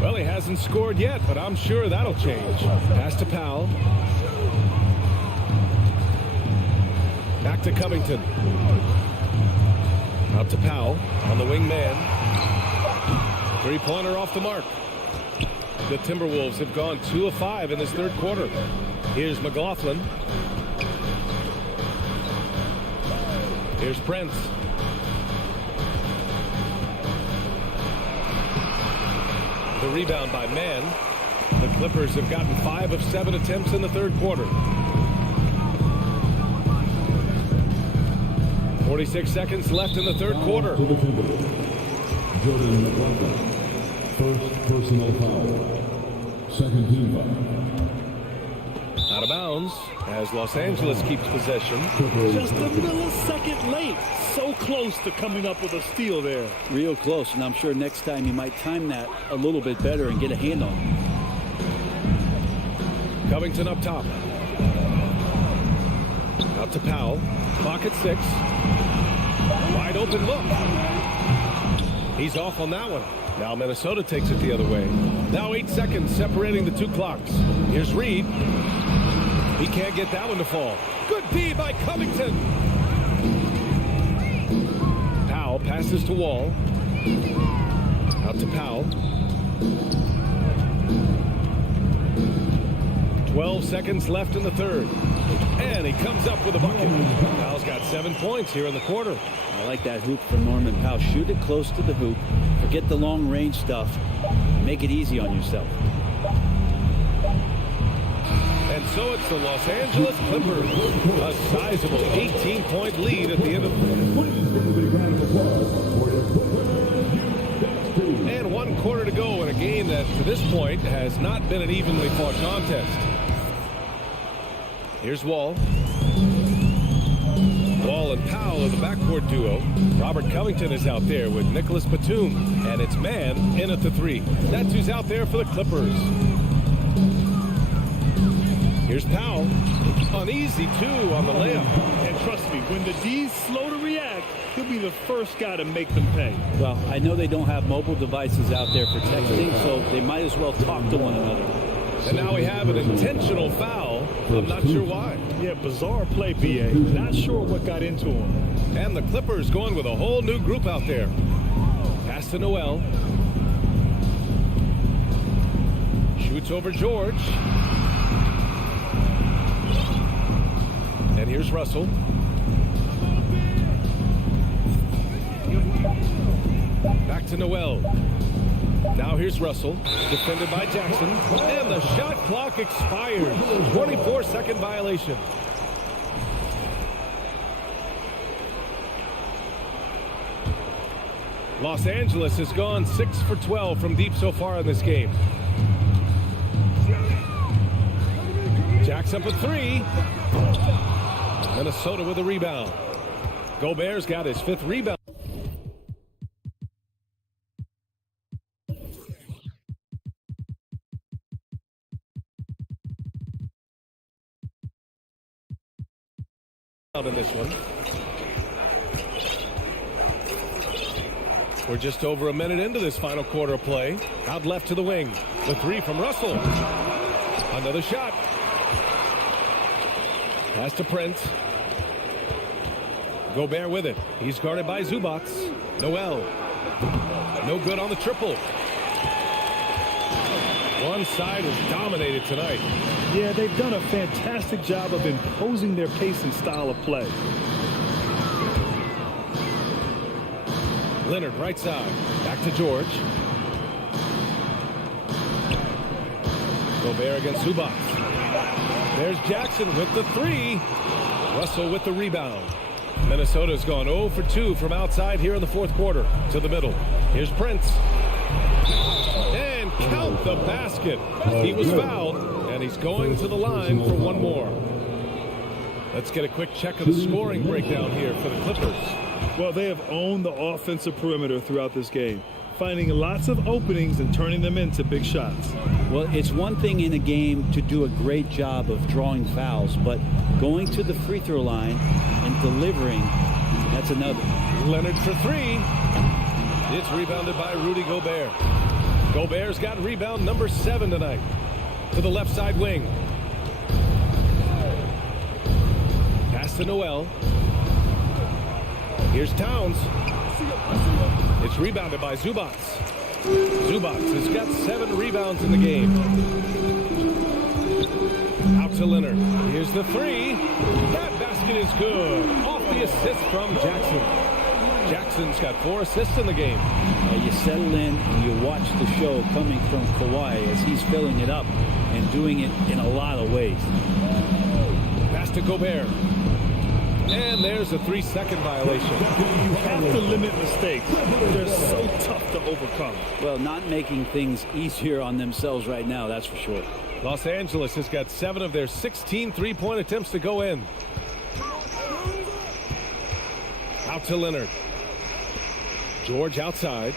Well, he hasn't scored yet, but I'm sure that'll change. Pass to Powell. Back to Covington. Out to Powell on the wing man. Three-pointer off the mark. The Timberwolves have gone 2 of 5 in this third quarter. Here's McLaughlin. Here's Prince. The rebound by Mann. The Clippers have gotten 5 of 7 attempts in the third quarter. 46 seconds left in the third quarter. Jordan McLaughlin. First personal foul. Second team foul. Out of bounds as Los Angeles keeps possession. Just a millisecond late. So close to coming up with a steal there. Real close, and I'm sure next time you might time that a little bit better and get a hand on it. Covington up top. Out to Powell. Clock at 6. Wide open look. He's off on that one. Now Minnesota takes it the other way. Now 8 seconds separating the two clocks. Here's Reed. He can't get that one to fall. Good D by Covington. Powell passes to Wall. Out to Powell. 12 seconds left in the third. And he comes up with a bucket. Powell's got 7 points here in the quarter. I like that hoop from Norman Powell. Shoot it close to the hoop. Forget the long range stuff. Make it easy on yourself. And so it's the Los Angeles Clippers. A sizable 18-point lead at the end of the And 1 quarter to go in a game that, to this point, has not been an evenly fought contest. Here's Wall. Wall and Powell are the backcourt duo. Robert Covington is out there with Nicholas Batum. And it's Mann in at the 3. That's who's out there for the Clippers. Here's Powell. An easy 2 on the layup. And trust me, when the D's slow to react, he'll be the first guy to make them pay. Well, I know they don't have mobile devices out there for texting, so they might as well talk to one another. And now we have an intentional foul. I'm not sure why. Yeah, bizarre play, BA. Not sure what got into him. And the Clippers going with a whole new group out there. Pass to Noel. Shoots over George. And here's Russell. Back to Noel. Now here's Russell, defended by Jackson, and the shot clock expires. 24-second violation. Los Angeles has gone 6 for 12 from deep so far in this game. Jacks up a 3. Minnesota with a rebound. Gobert's got his 5th rebound. In this one. We're just over a minute into this final quarter of play. Out left to the wing. The 3 from Russell. Another shot. Pass to Prince. Gobert with it. He's guarded by Zubac. Noel. No good on the triple. One side is dominated tonight. Yeah, they've done a fantastic job of imposing their pace and style of play. Leonard right side. Back to George. Gobert against Zubac. There's Jackson with the three. Russell with the rebound. Minnesota's gone 0 for 2 from outside here in the fourth quarter. To the middle. Here's Prince. And count the basket. He was fouled, and he's going to the line for one more. Let's get a quick check of the scoring breakdown here for the Clippers. Well, they have owned the offensive perimeter throughout this game, finding lots of openings and turning them into big shots. Well, it's one thing in a game to do a great job of drawing fouls, but going to the free throw line and delivering, that's another. Leonard for three. It's rebounded by Rudy Gobert. Gobert's got rebound number 7 tonight. To the left side wing. Pass to Noel. Here's Towns. It's rebounded by Zubac. Zubac has got 7 rebounds in the game. Out to Leonard. Here's the three. That basket is good. Off the assist from Jackson. Jackson's got 4 assists in the game. You settle in and you watch the show coming from Kawhi as he's filling it up and doing it in a lot of ways. Pass to Gobert. And there's a 3-second violation. You have to limit mistakes. They're so tough to overcome. Well, not making things easier on themselves right now, that's for sure. Los Angeles has got 7 of their 16 three-point attempts to go in. Out to Leonard. George outside.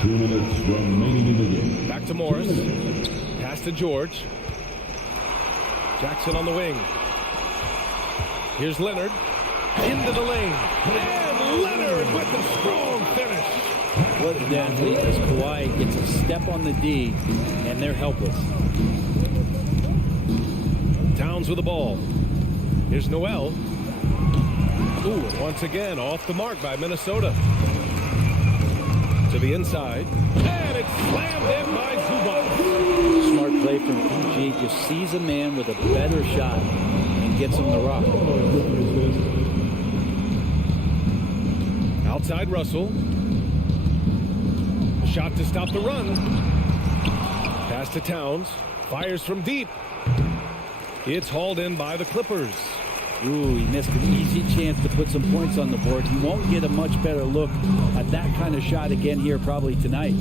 2 minutes remaining in the game. Back to Morris. Pass to George. Jackson on the wing. Here's Leonard. Into the lane. And Leonard with the strong finish. What an athlete as Kawhi gets a step on the D, and they're helpless. Towns with the ball. Here's Noel. Ooh, once again off the mark by Minnesota. To the inside. And it's slammed in by Zubac. Smart play from PG. Just sees a man with a better shot and gets him the rock. Outside Russell. A shot to stop the run. Pass to Towns. Fires from deep. It's hauled in by the Clippers. Ooh, he missed an easy chance to put some points on the board. He won't get a much better look at that kind of shot again here probably tonight.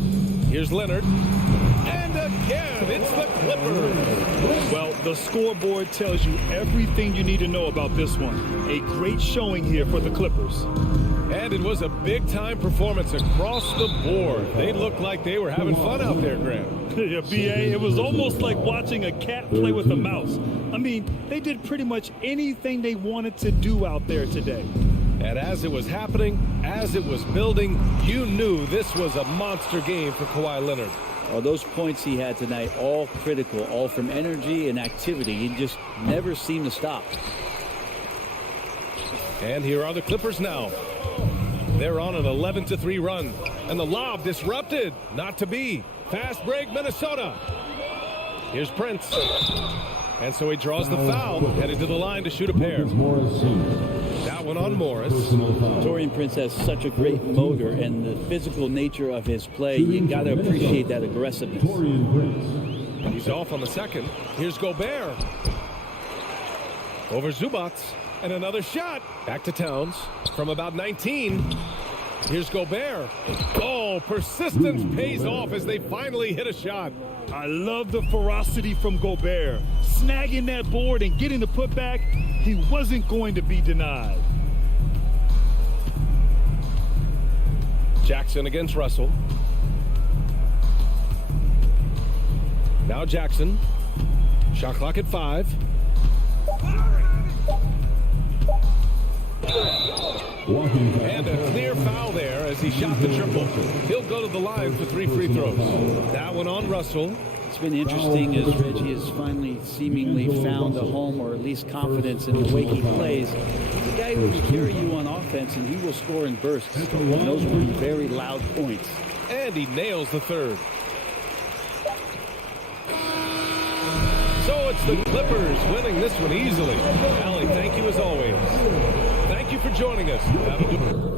Here's Leonard. And again, it's the Clippers. Well, the scoreboard tells you everything you need to know about this one. A great showing here for the Clippers. And it was a big-time performance across the board. They looked like they were having fun out there, Graham. Yeah, B.A., it was almost like watching a cat play with a mouse. I mean, they did pretty much anything they wanted to do out there today. And as it was happening, as it was building, you knew this was a monster game for Kawhi Leonard. Oh, those points he had tonight, all critical, all from energy and activity. He just never seemed to stop. And here are the Clippers now. They're on an 11-3 run. And the lob disrupted. Not to be. Fast break, Minnesota. Here's Prince. And so he draws the foul. Headed to the line to shoot a pair. That one on Morris. Taurean Prince has such a great motor and the physical nature of his play. You got to appreciate that aggressiveness. He's off on the second. Here's Gobert. Over Zubac. And another shot. Back to Towns from about 19. Here's Gobert. Oh, persistence pays off as they finally hit a shot. I love the ferocity from Gobert. Snagging that board and getting the putback, he wasn't going to be denied. Jackson against Russell. Now Jackson. Shot clock at 5. And a clear foul there as he shot the triple. He'll go to the line for 3 free throws. That one on Russell. what's been interesting is Reggie has finally seemingly found a home, or at least confidence in the way he plays. He's a guy who can carry you on offense, and he will score in bursts. And those will be very loud points. And he nails the third. So it's the Clippers winning this one easily. Allie, thank you as always. Thank you for joining us. Have a good one.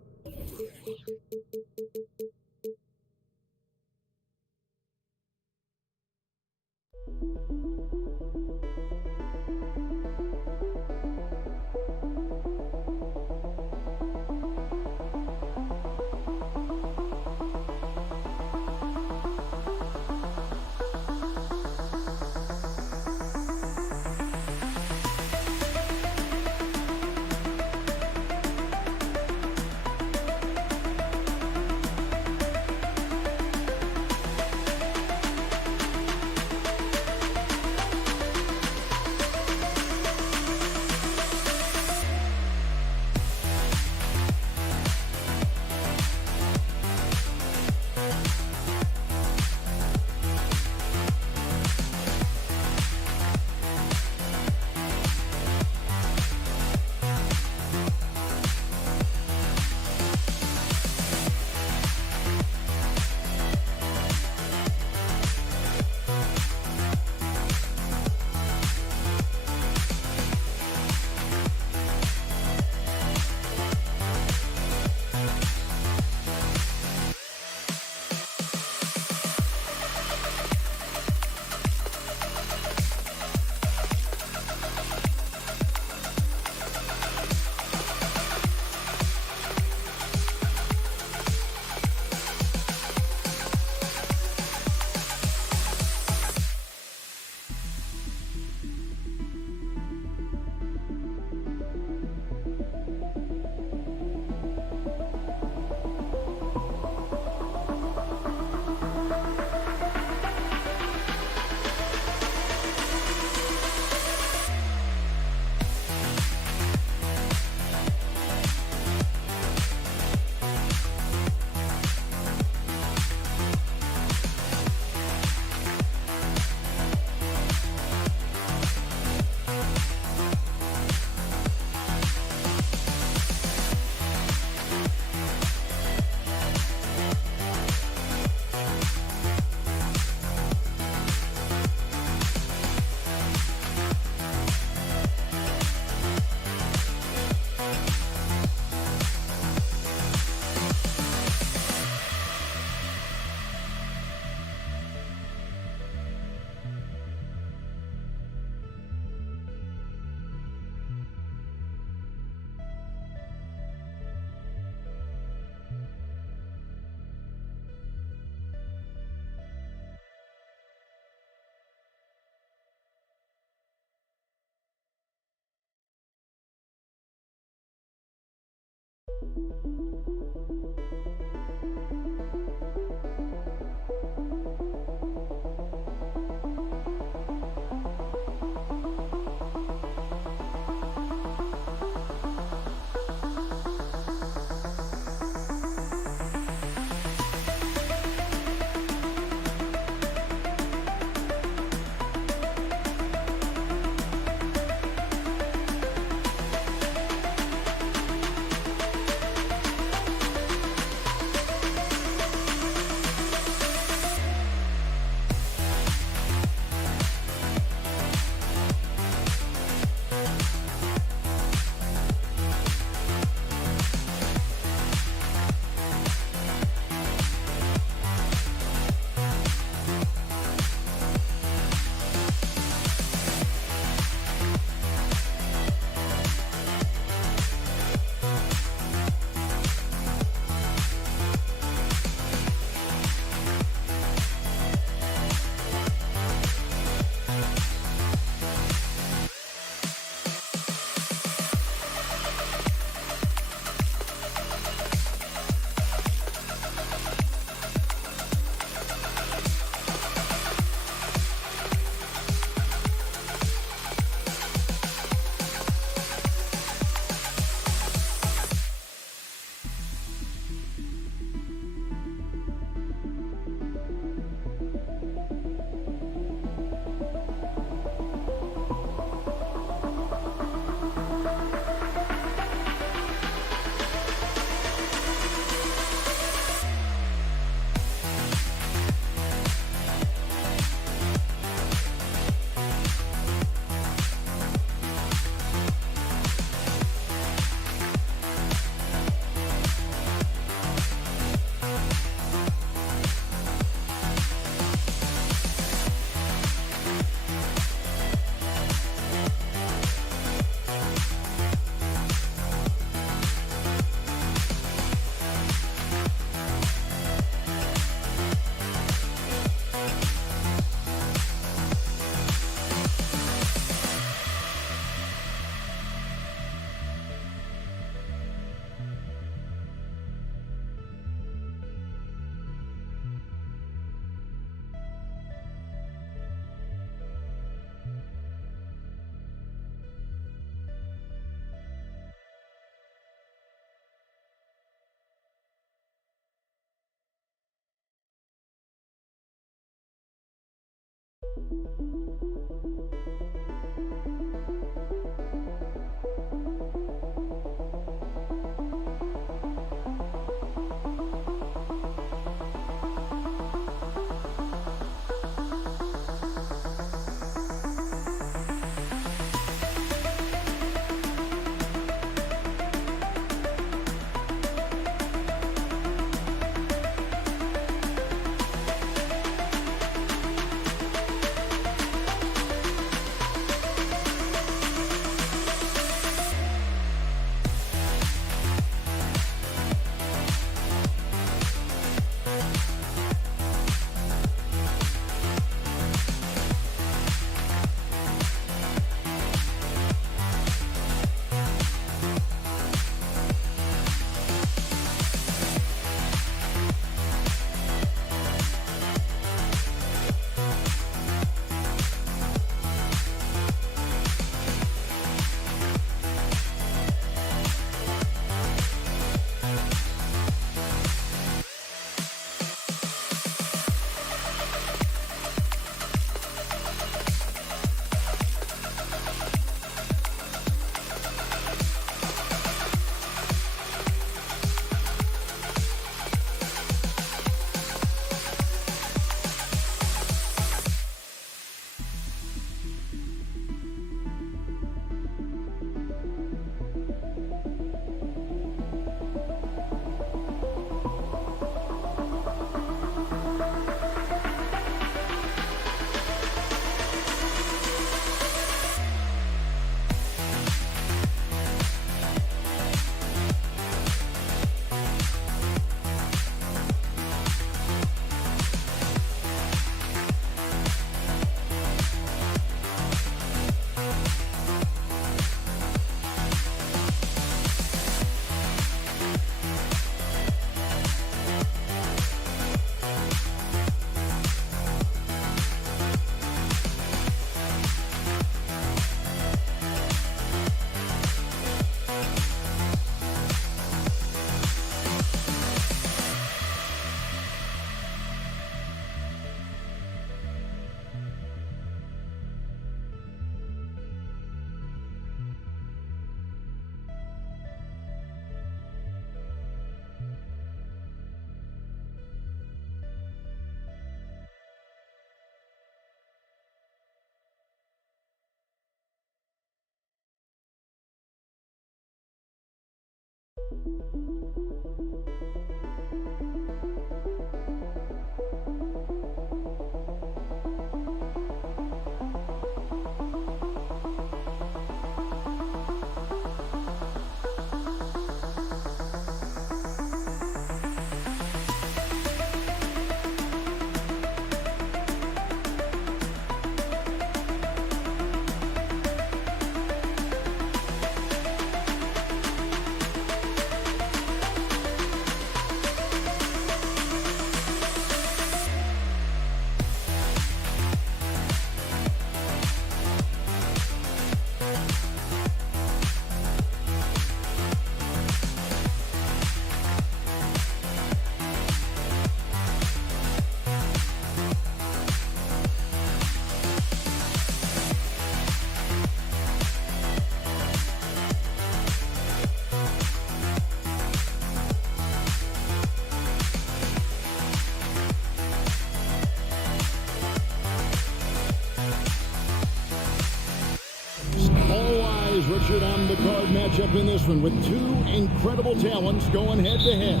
Richard, on the card matchup in this one with two incredible talents going head-to-head.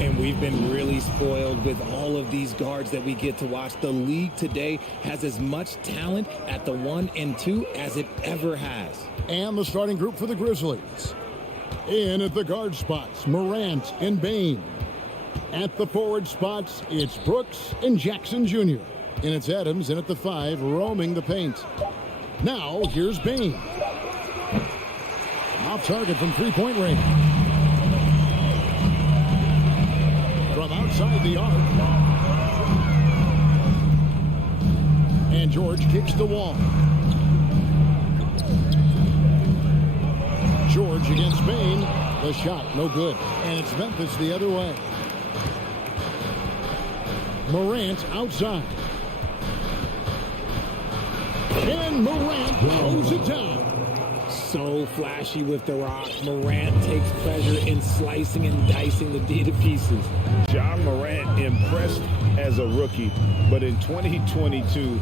And we've been really spoiled with all of these guards that we get to watch. The league today has as much talent at the 1 and 2 as it ever has. And the starting group for the Grizzlies. In at the guard spots, Morant and Bain. At the forward spots, it's Brooks and Jackson Jr. And it's Adams in at the 5, roaming the paint. Now, here's Bain. Off target from three-point range. From outside the arc. And George kicks the wall. George against Bain. The shot, no good. And it's Memphis the other way. Morant outside. And Morant throws it down. So flashy with the rock. Morant takes pleasure in slicing and dicing the D to pieces. John Morant impressed as a rookie, but in 2022,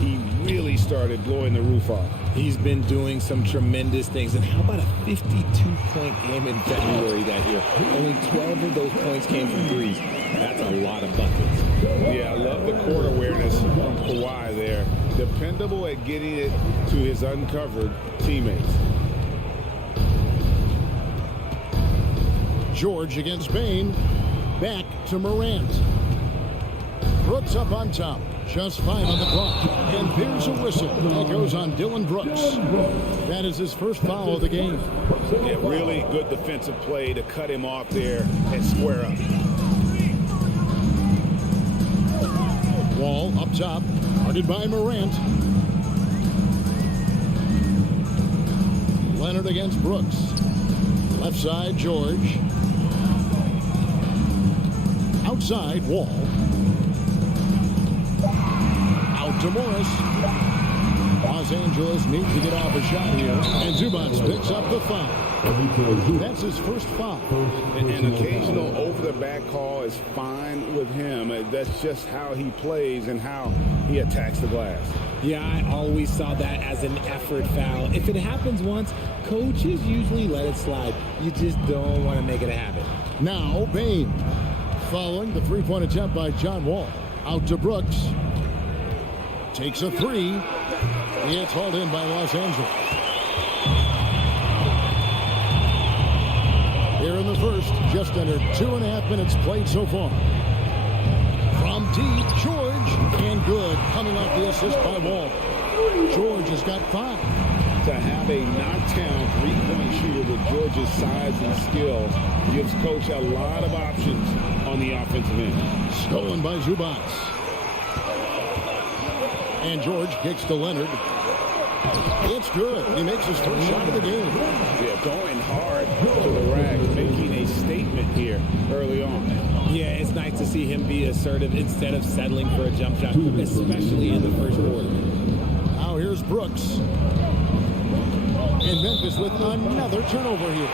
he really started blowing the roof off. He's been doing some tremendous things. And how about a 52-point game in February that year? Only 12 of those points came from threes. That's a lot of buckets. Yeah, I love the court awareness from Kawhi there. Dependable at getting it to his uncovered teammates. George against Bain. Back to Morant. Brooks up on top. Just 5 on the clock. And there's a whistle. That goes on Dylan Brooks. That is his first foul of the game. Yeah, really good defensive play to cut him off there and square up. Wall up top. Guarded by Morant. Leonard against Brooks. Left side, George. Outside, Wall. Out to Morris. Los Angeles needs to get off a shot here. And Zubac picks up the foul. That's his first foul. An occasional over-the-back call is fine with him. That's just how he plays and how he attacks the glass. Yeah, I always saw that as an effort foul. If it happens once, coaches usually let it slide. You just don't want to make it a habit. Now, Bain. Following the three-point attempt by John Wall. Out to Brooks. Takes a three. It's hauled in by Los Angeles. Here in the first, just under 2.5 minutes played so far. From deep, George, and good, coming off the assist by Wall. George has got 5. To have a knockdown three-point shooter with George's size and skill gives Coach a lot of options on the offensive end. Stolen by Zubac. And George kicks to Leonard. It's good. He makes his first shot of the game. Yeah, going hard to the rack, making a statement here early on. Yeah, it's nice to see him be assertive instead of settling for a jump shot, especially in the first quarter. Now here's Brooks. And Memphis with another turnover here.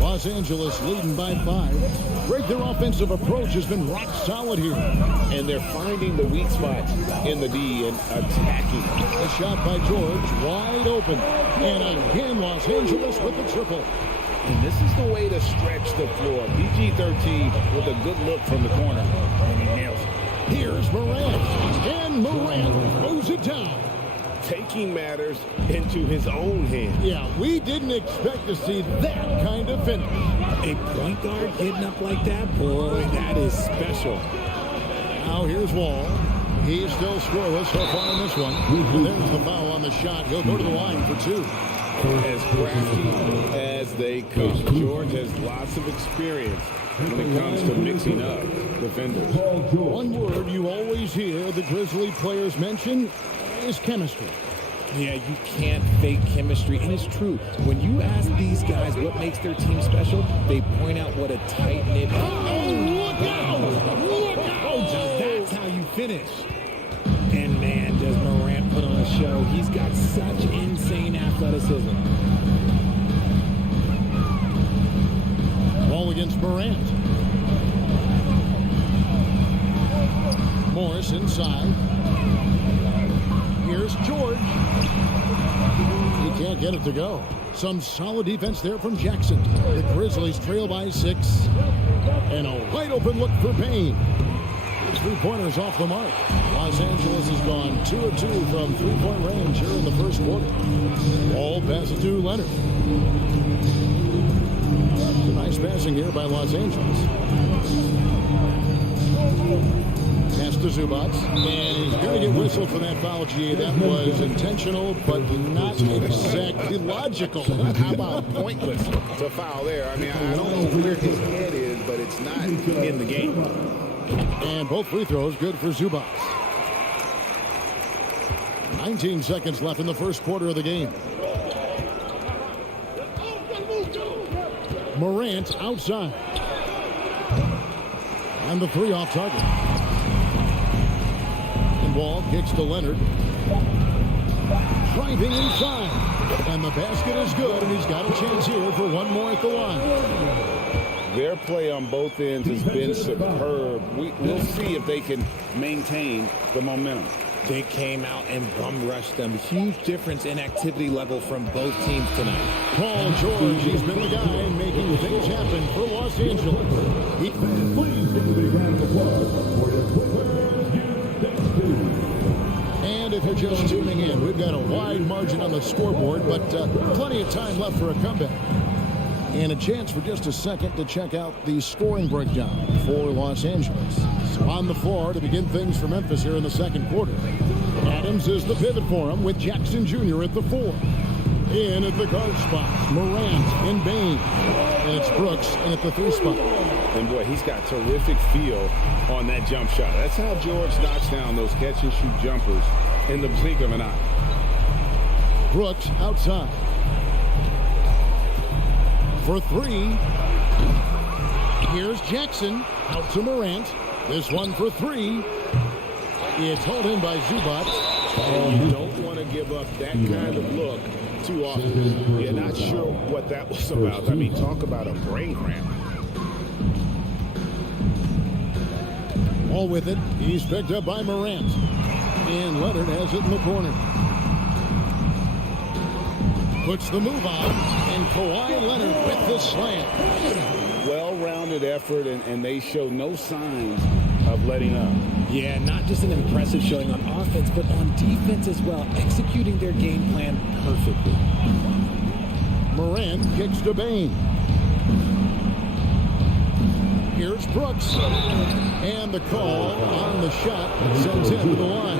Los Angeles leading by 5. Right, their offensive approach has been rock solid here. And they're finding the weak spots in the D and attacking. A shot by George, wide open. And again, Los Angeles with the triple. And this is the way to stretch the floor. PG-13 with a good look from the corner. And he nails it. Here's Morant. And Morant throws it down. Taking matters into his own hands. Yeah, we didn't expect to see that kind of finish. A point guard getting up like that, boy, that is special. Now here's Wall. He's still scoreless so far in this one. And there's the foul on the shot. He'll go to the line for 2. As crafty as they come. George has lots of experience when it comes to mixing up defenders. One word you always hear the Grizzly players mention is chemistry. Yeah, you can't fake chemistry, and it's true. When you ask these guys what makes their team special, they point out what a tight-knit... Look out! Look out! That's how you finish. And man, does Morant put on a show. He's got such insane athleticism. Ball against Morant. Morris inside. Here's George. He can't get it to go. Some solid defense there from Jackson. The Grizzlies trail by 6. And a wide open look for Payne. His three-pointers off the mark. Los Angeles has gone 2 of 2 from three-point range here in the first quarter. Ball passes to Leonard. It's a nice passing here by Los Angeles. Pass to Zubac, and he's going to get whistled for that foul, G. That was intentional, but not exactly logical. How about pointless to foul there? I mean, I don't know where his head is, but it's not in the game. And both free throws good for Zubac. 19 seconds left in the first quarter of the game. Morant outside. And the 3 off target. Wall kicks to Leonard. Driving inside. And the basket is good, and he's got a chance here for one more at the line. Their play on both ends has been superb. We'll see if they can maintain the momentum. They came out and bum rushed them. Huge difference in activity level from both teams tonight. Paul George, he's been the guy making things happen for Los Angeles. Please give a big round of applause for the And if you're just tuning in, we've got a wide margin on the scoreboard, but plenty of time left for a comeback. And a chance for just a second to check out the scoring breakdown for Los Angeles. So on the floor to begin things for Memphis here in the second quarter. Adams is the pivot for him with Jackson Jr. at the 4. In at the guard spot, Morant and Bain. And it's Brooks in at the 3 spot. And boy, he's got terrific feel on that jump shot. That's how George knocks down those catch-and-shoot jumpers in the blink of an eye. Brooks outside. For 3. Here's Jackson out to Morant. This one for 3. It's held in by Zubac. You don't want to give up that kind of look too often. You're not sure what that was about. I mean, talk about a brain cramp. All with it. He's picked up by Morant. And Leonard has it in the corner. Puts the move on. And Kawhi Leonard with the slam. Well-rounded effort, and they show no signs of letting up. Yeah, not just an impressive showing on offense, but on defense as well, executing their game plan perfectly. Morant kicks to Bain. Here's Brooks. And the call on the shot sends him to the line.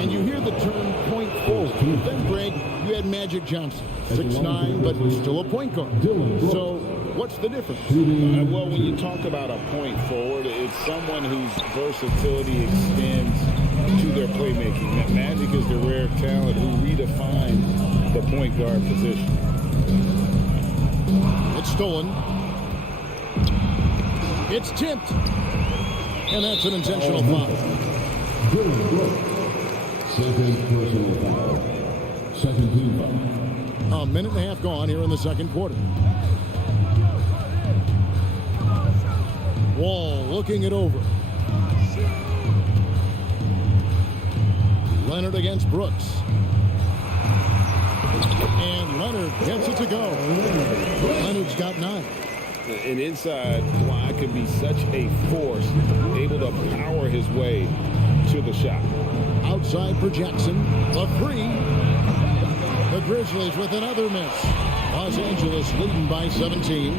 And you hear the term point forward. Then, Greg, you had Magic Johnson, 6'9", but still a point guard. So what's the difference? Well, when you talk about a point forward, it's someone whose versatility extends to their playmaking. Magic is the rare talent who redefined the point guard position. It's stolen. It's tipped. And that's an intentional foul. Second personal foul. Second team foul. A minute and a half gone here in the second quarter. Wall looking it over. Leonard against Brooks. And Leonard gets it to go. Leonard's got 9. And inside, Kawhi can be such a force, able to power his way to the shot. Outside for Jackson. A 3. The Grizzlies with another miss. Los Angeles leading by 17.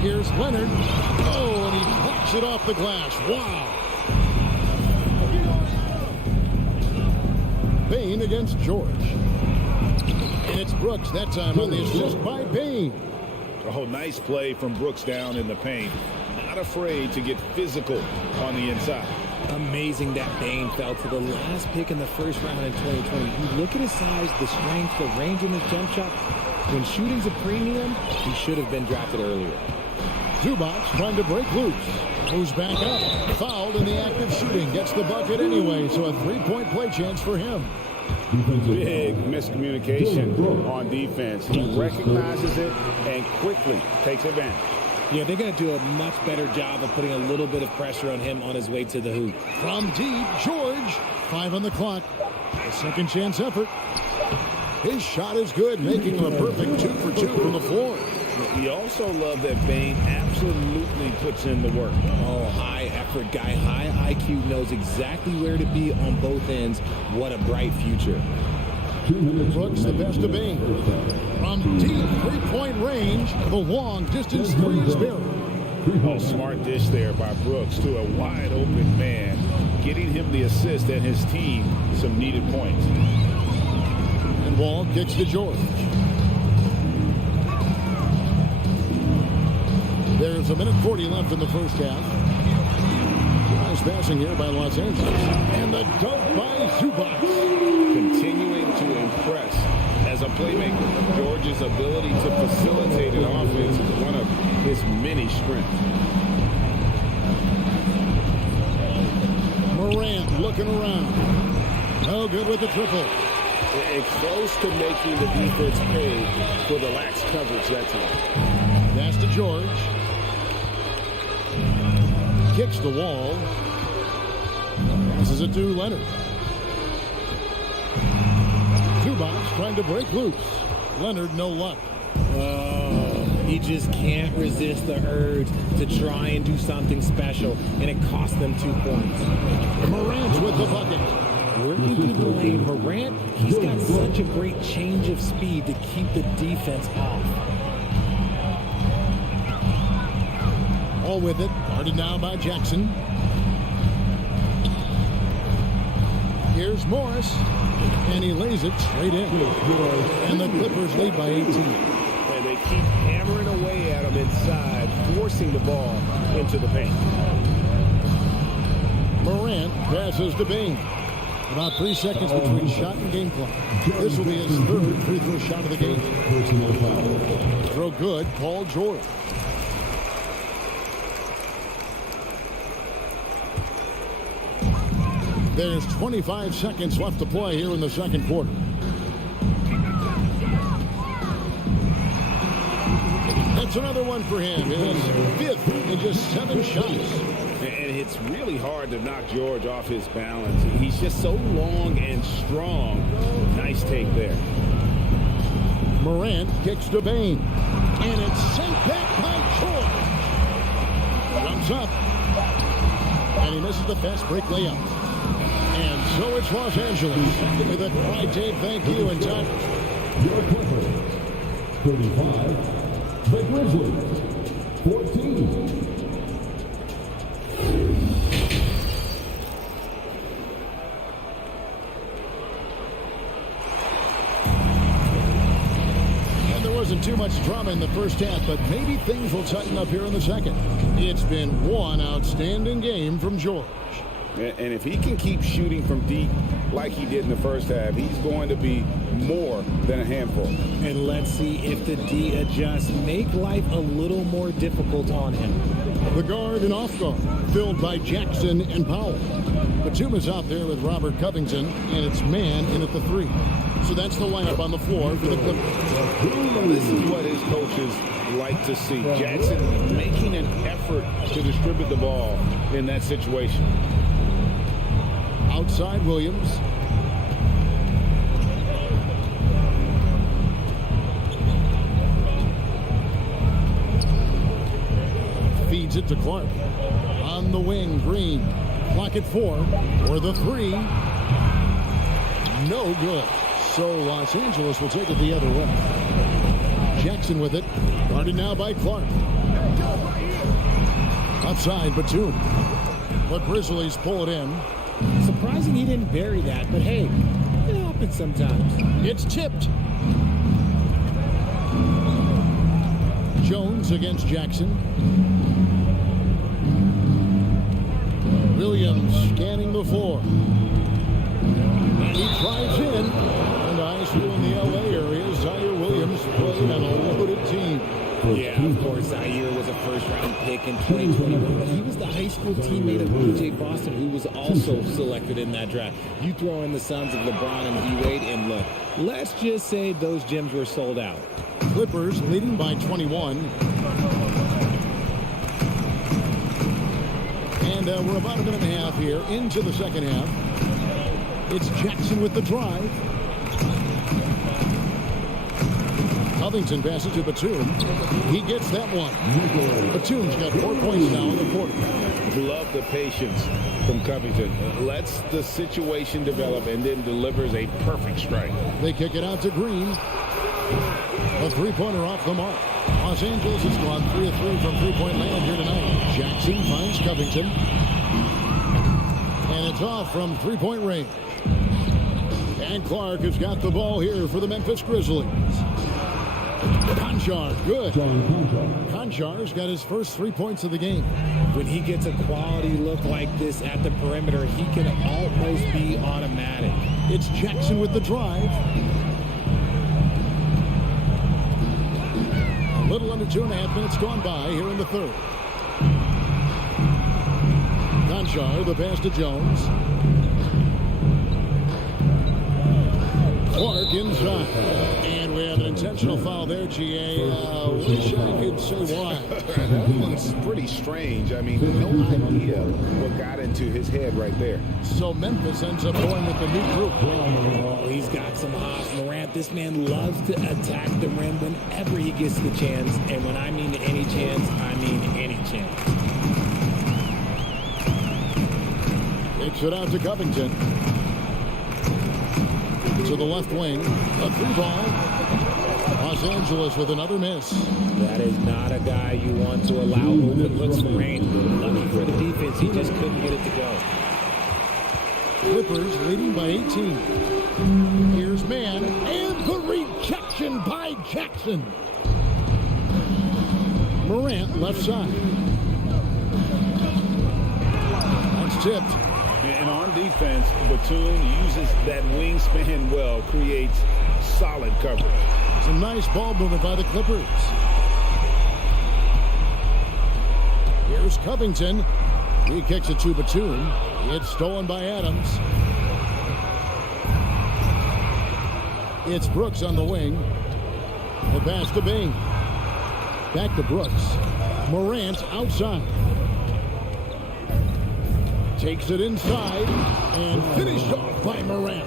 Here's Leonard. Oh, and he pops it off the glass. Wow. Bain against George. And it's Brooks that time on the assist by Bain. Oh, nice play from Brooks down in the paint. Not afraid to get physical on the inside. Amazing that Bain fell to the last pick in the first round in 2020. You look at his size, the strength, the range in his jump shot. When shooting's a premium, he should have been drafted earlier. Zubac trying to break loose. Moves back up. Fouled in the act of shooting. Gets the bucket anyway, so a 3-point play chance for him. Big miscommunication on defense. He recognizes it and quickly takes advantage. Yeah, they're going to do a much better job of putting a little bit of pressure on him on his way to the hoop. From deep, George. 5 on the clock. A second chance effort. His shot is good, making him a perfect 2 for 2 from the floor. We also love that Bain absolutely puts in the work. Oh, high effort guy, high IQ, knows exactly where to be on both ends. What a bright future. Brooks, the best of Bain. From deep 3-point range, the long distance 3 is buried. Oh, smart dish there by Brooks to a wide open man, getting him the assist and his team some needed points. And Wall kicks to George. There's a minute 40 left in the first half. Nice passing here by Los Angeles. And the dunk by Zubac. Continuing to impress as a playmaker. George's ability to facilitate an offense is one of his many strengths. Morant looking around. No good with the triple. And close to making the defense pay for the lax coverage that time. Pass to George. Kicks the wall. Passes it to Leonard. Zubac trying to break loose. Leonard, no luck. Oh, he just can't resist the urge to try and do something special, and it cost them 2 points. Morant with the bucket. Working through the lane, Morant, he's got such a great change of speed to keep the defense off. All with it. Guarded now by Jackson. Here's Morris. And he lays it straight in. And the Clippers lead by 18. And they keep hammering away at him inside, forcing the ball into the paint. Morant passes to Bain. About 3 seconds between shot and game clock. This will be his third free throw shot of the game. Throw good, Paul George. There's 25 seconds left to play here in the second quarter. That's another one for him. His fifth in just 7 shots. And it's really hard to knock George off his balance. He's just so long and strong. Nice take there. Morant kicks to Bain. And it's sent back by George. Comes up. And he misses the fast break layup. And so it's Los Angeles with a Cry-Tape thank you and time. Your Clippers, 35. The Grizzlies, 14. Wasn't too much drama in the first half, but maybe things will tighten up here in the second. It's been one outstanding game from George. And if he can keep shooting from deep like he did in the first half, he's going to be more than a handful. And let's see if the D adjusts, make life a little more difficult on him. The guard and off guard, filled by Jackson and Powell. Batum is out there with Robert Covington, and it's man in at the 3. So that's the lineup on the floor for the Clippers. This is what his coaches like to see. Jackson making an effort to distribute the ball in that situation. Outside Williams. Feeds it to Clark. On the wing, Green. Clock at 4. Or the 3. No good. So Los Angeles will take it the other way. Jackson with it. Guarded now by Clark. Outside Batum. The Grizzlies pull it in. Surprising he didn't bury that, but hey, it happens sometimes. It's tipped. Jones against Jackson. Williams scanning the floor. And he drives in. And I see in the LA area, Zaire Williams playing on a loaded team. Yeah, of course, Zaire was a first-round pick in 2021, but he was the high school teammate of BJ Boston, who was also selected in that draft. You throw in the sons of LeBron and D-Wade, and look, let's just say those gyms were sold out. Clippers leading by 21. And we're about a minute and a half here into the second half. It's Jackson with the drive. Covington passes to Batum. He gets that one. Batum's got 4 points now in the quarter. Love the patience from Covington. Lets the situation develop and then delivers a perfect strike. They kick it out to Green. A three-pointer off the mark. Los Angeles has gone 3 of 3 from three-point land here tonight. Jackson finds Covington. And it's off from three-point range. And Clark has got the ball here for the Memphis Grizzlies. Conchar, good. Conchar's got his first 3 points of the game. When he gets a quality look like this at the perimeter, he can almost be automatic. It's Jackson with the drive. A little under 2.5 minutes gone by here in the third. Conchar, the pass to Jones. Clark inside. And we have an intentional foul there, GA. Wish I could say why. That one's pretty strange. I mean, no idea what got into his head right there. So Memphis ends up going with the new group. Oh, he's got some hops. Morant, this man loves to attack the rim whenever he gets the chance. And when I mean any chance, I mean any chance. Takes it out to Covington. To the left wing. A three ball. Los Angeles with another miss. That is not a guy you want to allow open looks for rain. Lucky for the defense, he just couldn't get it to go. Clippers leading by 18. Here's man. And the rejection by Jackson. Morant left side. That's tipped. And on defense, Batum uses that wingspan well, creates solid coverage. Some nice ball movement by the Clippers. Here's Covington. He kicks it to Batum. It's stolen by Adams. It's Brooks on the wing. The pass to Bing. Back to Brooks. Morant outside. Takes it inside and finished off by Morant.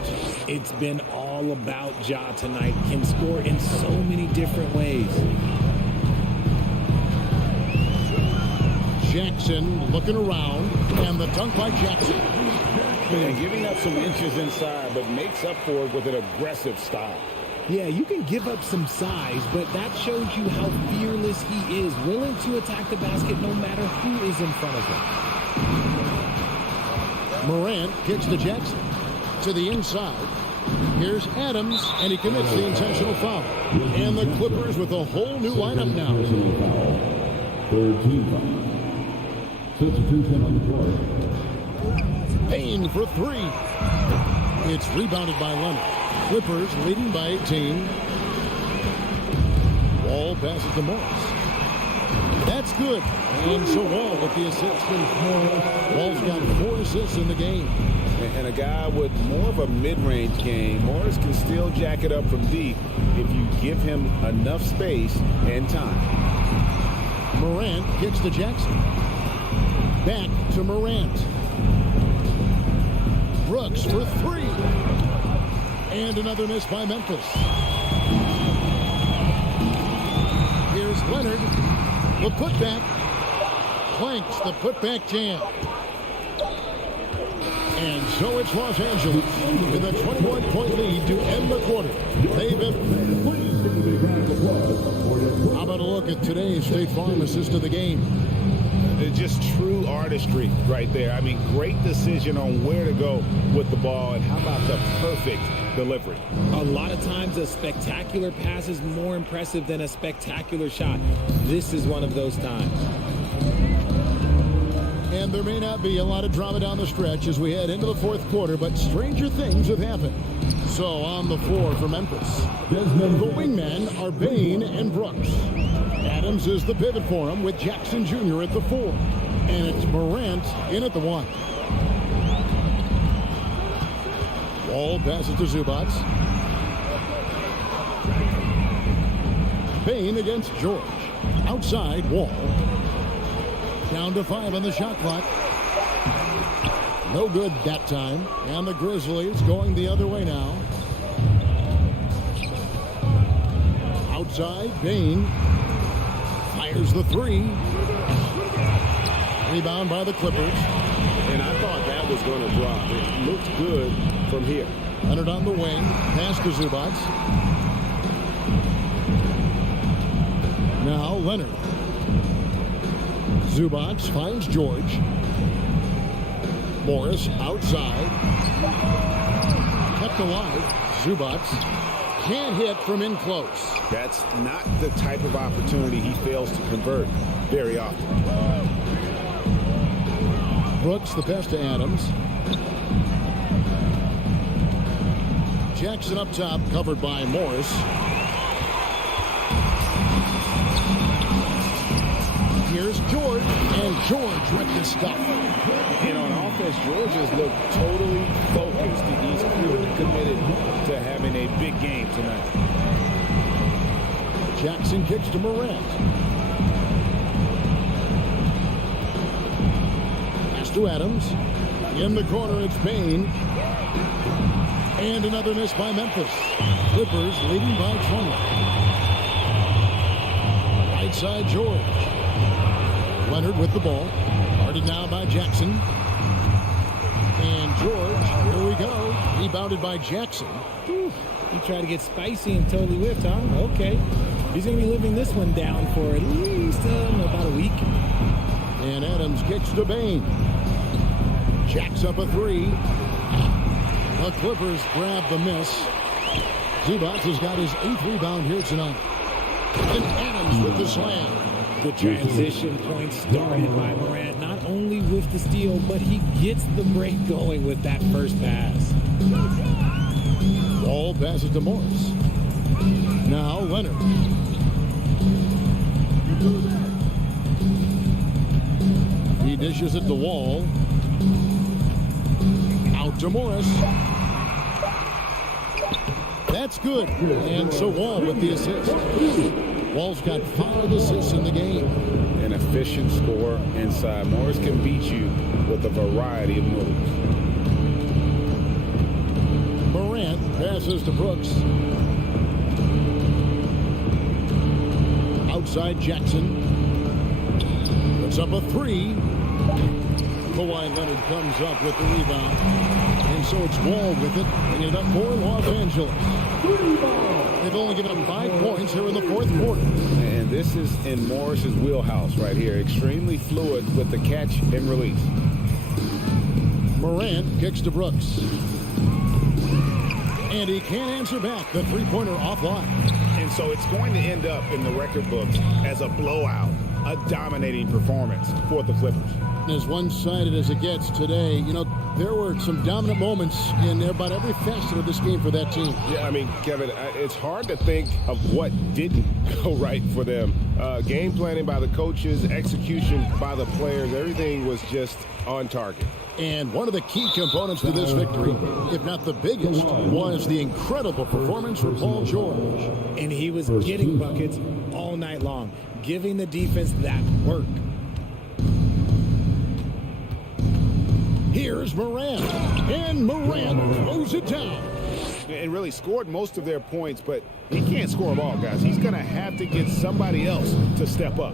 It's been all about Ja tonight. Can score in so many different ways. Jackson looking around, and the dunk by Jackson. And giving up some inches inside, but makes up for it with an aggressive style. Yeah, you can give up some size, but that shows you how fearless he is, willing to attack the basket no matter who is in front of him. Morant kicks to Jackson. To the inside. Here's Adams, and he commits the intentional foul. And the Clippers with a whole new lineup now. Third team foul. Substitution on the floor. Payne for three. It's rebounded by Leonard. Clippers leading by 18. Wall passes to Morris. That's good. And so Wall with the assist. Wall's got 4 assists in the game. And a guy with more of a mid-range game, Morris can still jack it up from deep if you give him enough space and time. Morant kicks to Jackson. Back to Morant. Brooks for three. And another miss by Memphis. Here's Leonard. The putback. Planks the putback jam. And so it's Los Angeles with a 21-point lead to end the quarter. They've been... How about a look at today's State Farm assist of the game? It's just true artistry right there. I mean, great decision on where to go with the ball, and how about the perfect delivery. A lot of times a spectacular pass is more impressive than a spectacular shot. This is one of those times. And there may not be a lot of drama down the stretch as we head into the fourth quarter, but stranger things have happened. So on the floor for Memphis, the wingmen are Bane and Brooks. Adams is the pivot for him with Jackson Jr. at the 4. And it's Morant in at the 1. Wall passes to Zubac. Bane against George. Outside, Wall. Down to 5 on the shot clock. No good that time. And the Grizzlies going the other way now. Outside, Bane. Fires the 3. Rebound by the Clippers. And I thought that was going to drop. It looked good from here. Leonard on the wing. Pass to Zubac. Now Leonard. Zubac finds George. Morris outside. Kept alive. Zubac can't hit from in close. That's not the type of opportunity he fails to convert very often. Brooks the pass to Adams. Jackson up top, covered by Morris. Here's George, and George with the stuff. And on offense, George has looked totally focused. He's clearly committed to having a big game tonight. Jackson kicks to Morant. Pass to Adams. In the corner, it's Payne. And another miss by Memphis. Clippers leading by 20. Right side, George. Leonard with the ball. Guarded now by Jackson. And George, here we go. Rebounded by Jackson. Whew. He tried to get spicy and totally whiffed, huh? Okay. He's going to be living this one down for at least about a week. And Adams kicks to Bain. Jacks up a three. The Clippers grab the miss. Zubac has got his 8th rebound here tonight. And Adams with the slam. The transition point started by Morant, not only with the steal, but he gets the break going with that first pass. Ball passes to Morris. Now Leonard. He dishes it to Wall. Out to Morris. That's good. And so Wall with the assist. Wall's got 5 assists in the game. An efficient scorer inside. Morris can beat you with a variety of moves. Morant passes to Brooks. Outside Jackson. Puts up a three. Kawhi Leonard comes up with the rebound. And so it's Wall with it. Bringing it up for Los Angeles. They've only given up 5 points here in the 4th quarter. And this is in Morris's wheelhouse right here. Extremely fluid with the catch and release. Morant kicks to Brooks. And he can't answer back. The three-pointer offline. And so it's going to end up in the record books as a blowout, a dominating performance for the Clippers. As one-sided as it gets today, you know, there were some dominant moments in about every facet of this game for that team. Yeah, I mean, Kevin, it's hard to think of what didn't go right for them. Game planning by the coaches, execution by the players, everything was just on target. And one of the key components to this victory, if not the biggest, was the incredible performance from Paul George. And he was getting buckets all night long, giving the defense that work. Here's Morant, and Morant throws it down. And really scored most of their points, but he can't score them all, guys. He's going to have to get somebody else to step up.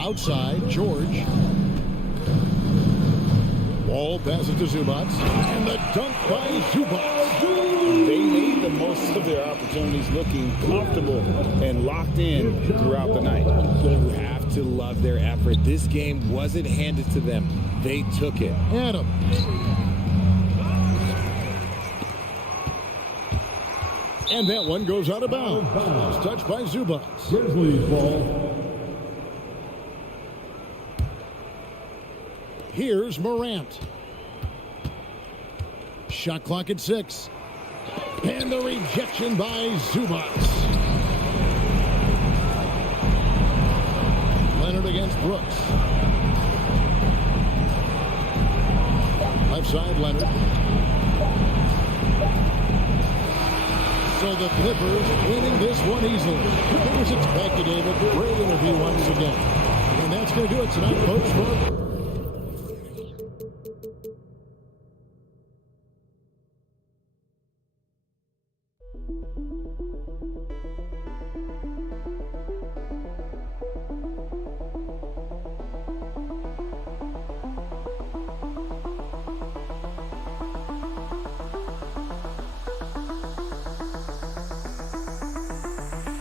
Outside, George. Wall passes to Zubac, and the dunk by Zubac. They made the most of their opportunities, looking comfortable and locked in throughout the night. You have to love their effort. This game wasn't handed to them. They took it. Adams. And that one goes out of bounds. Touched by Zubac. Grizzlies ball. Here's Morant. Shot clock at 6. And the rejection by Zubac. Leonard against Brooks. Left side, Leonard. So the Clippers winning this one easily. It was expected, David. Great interview once again. And that's going to do it tonight, folks.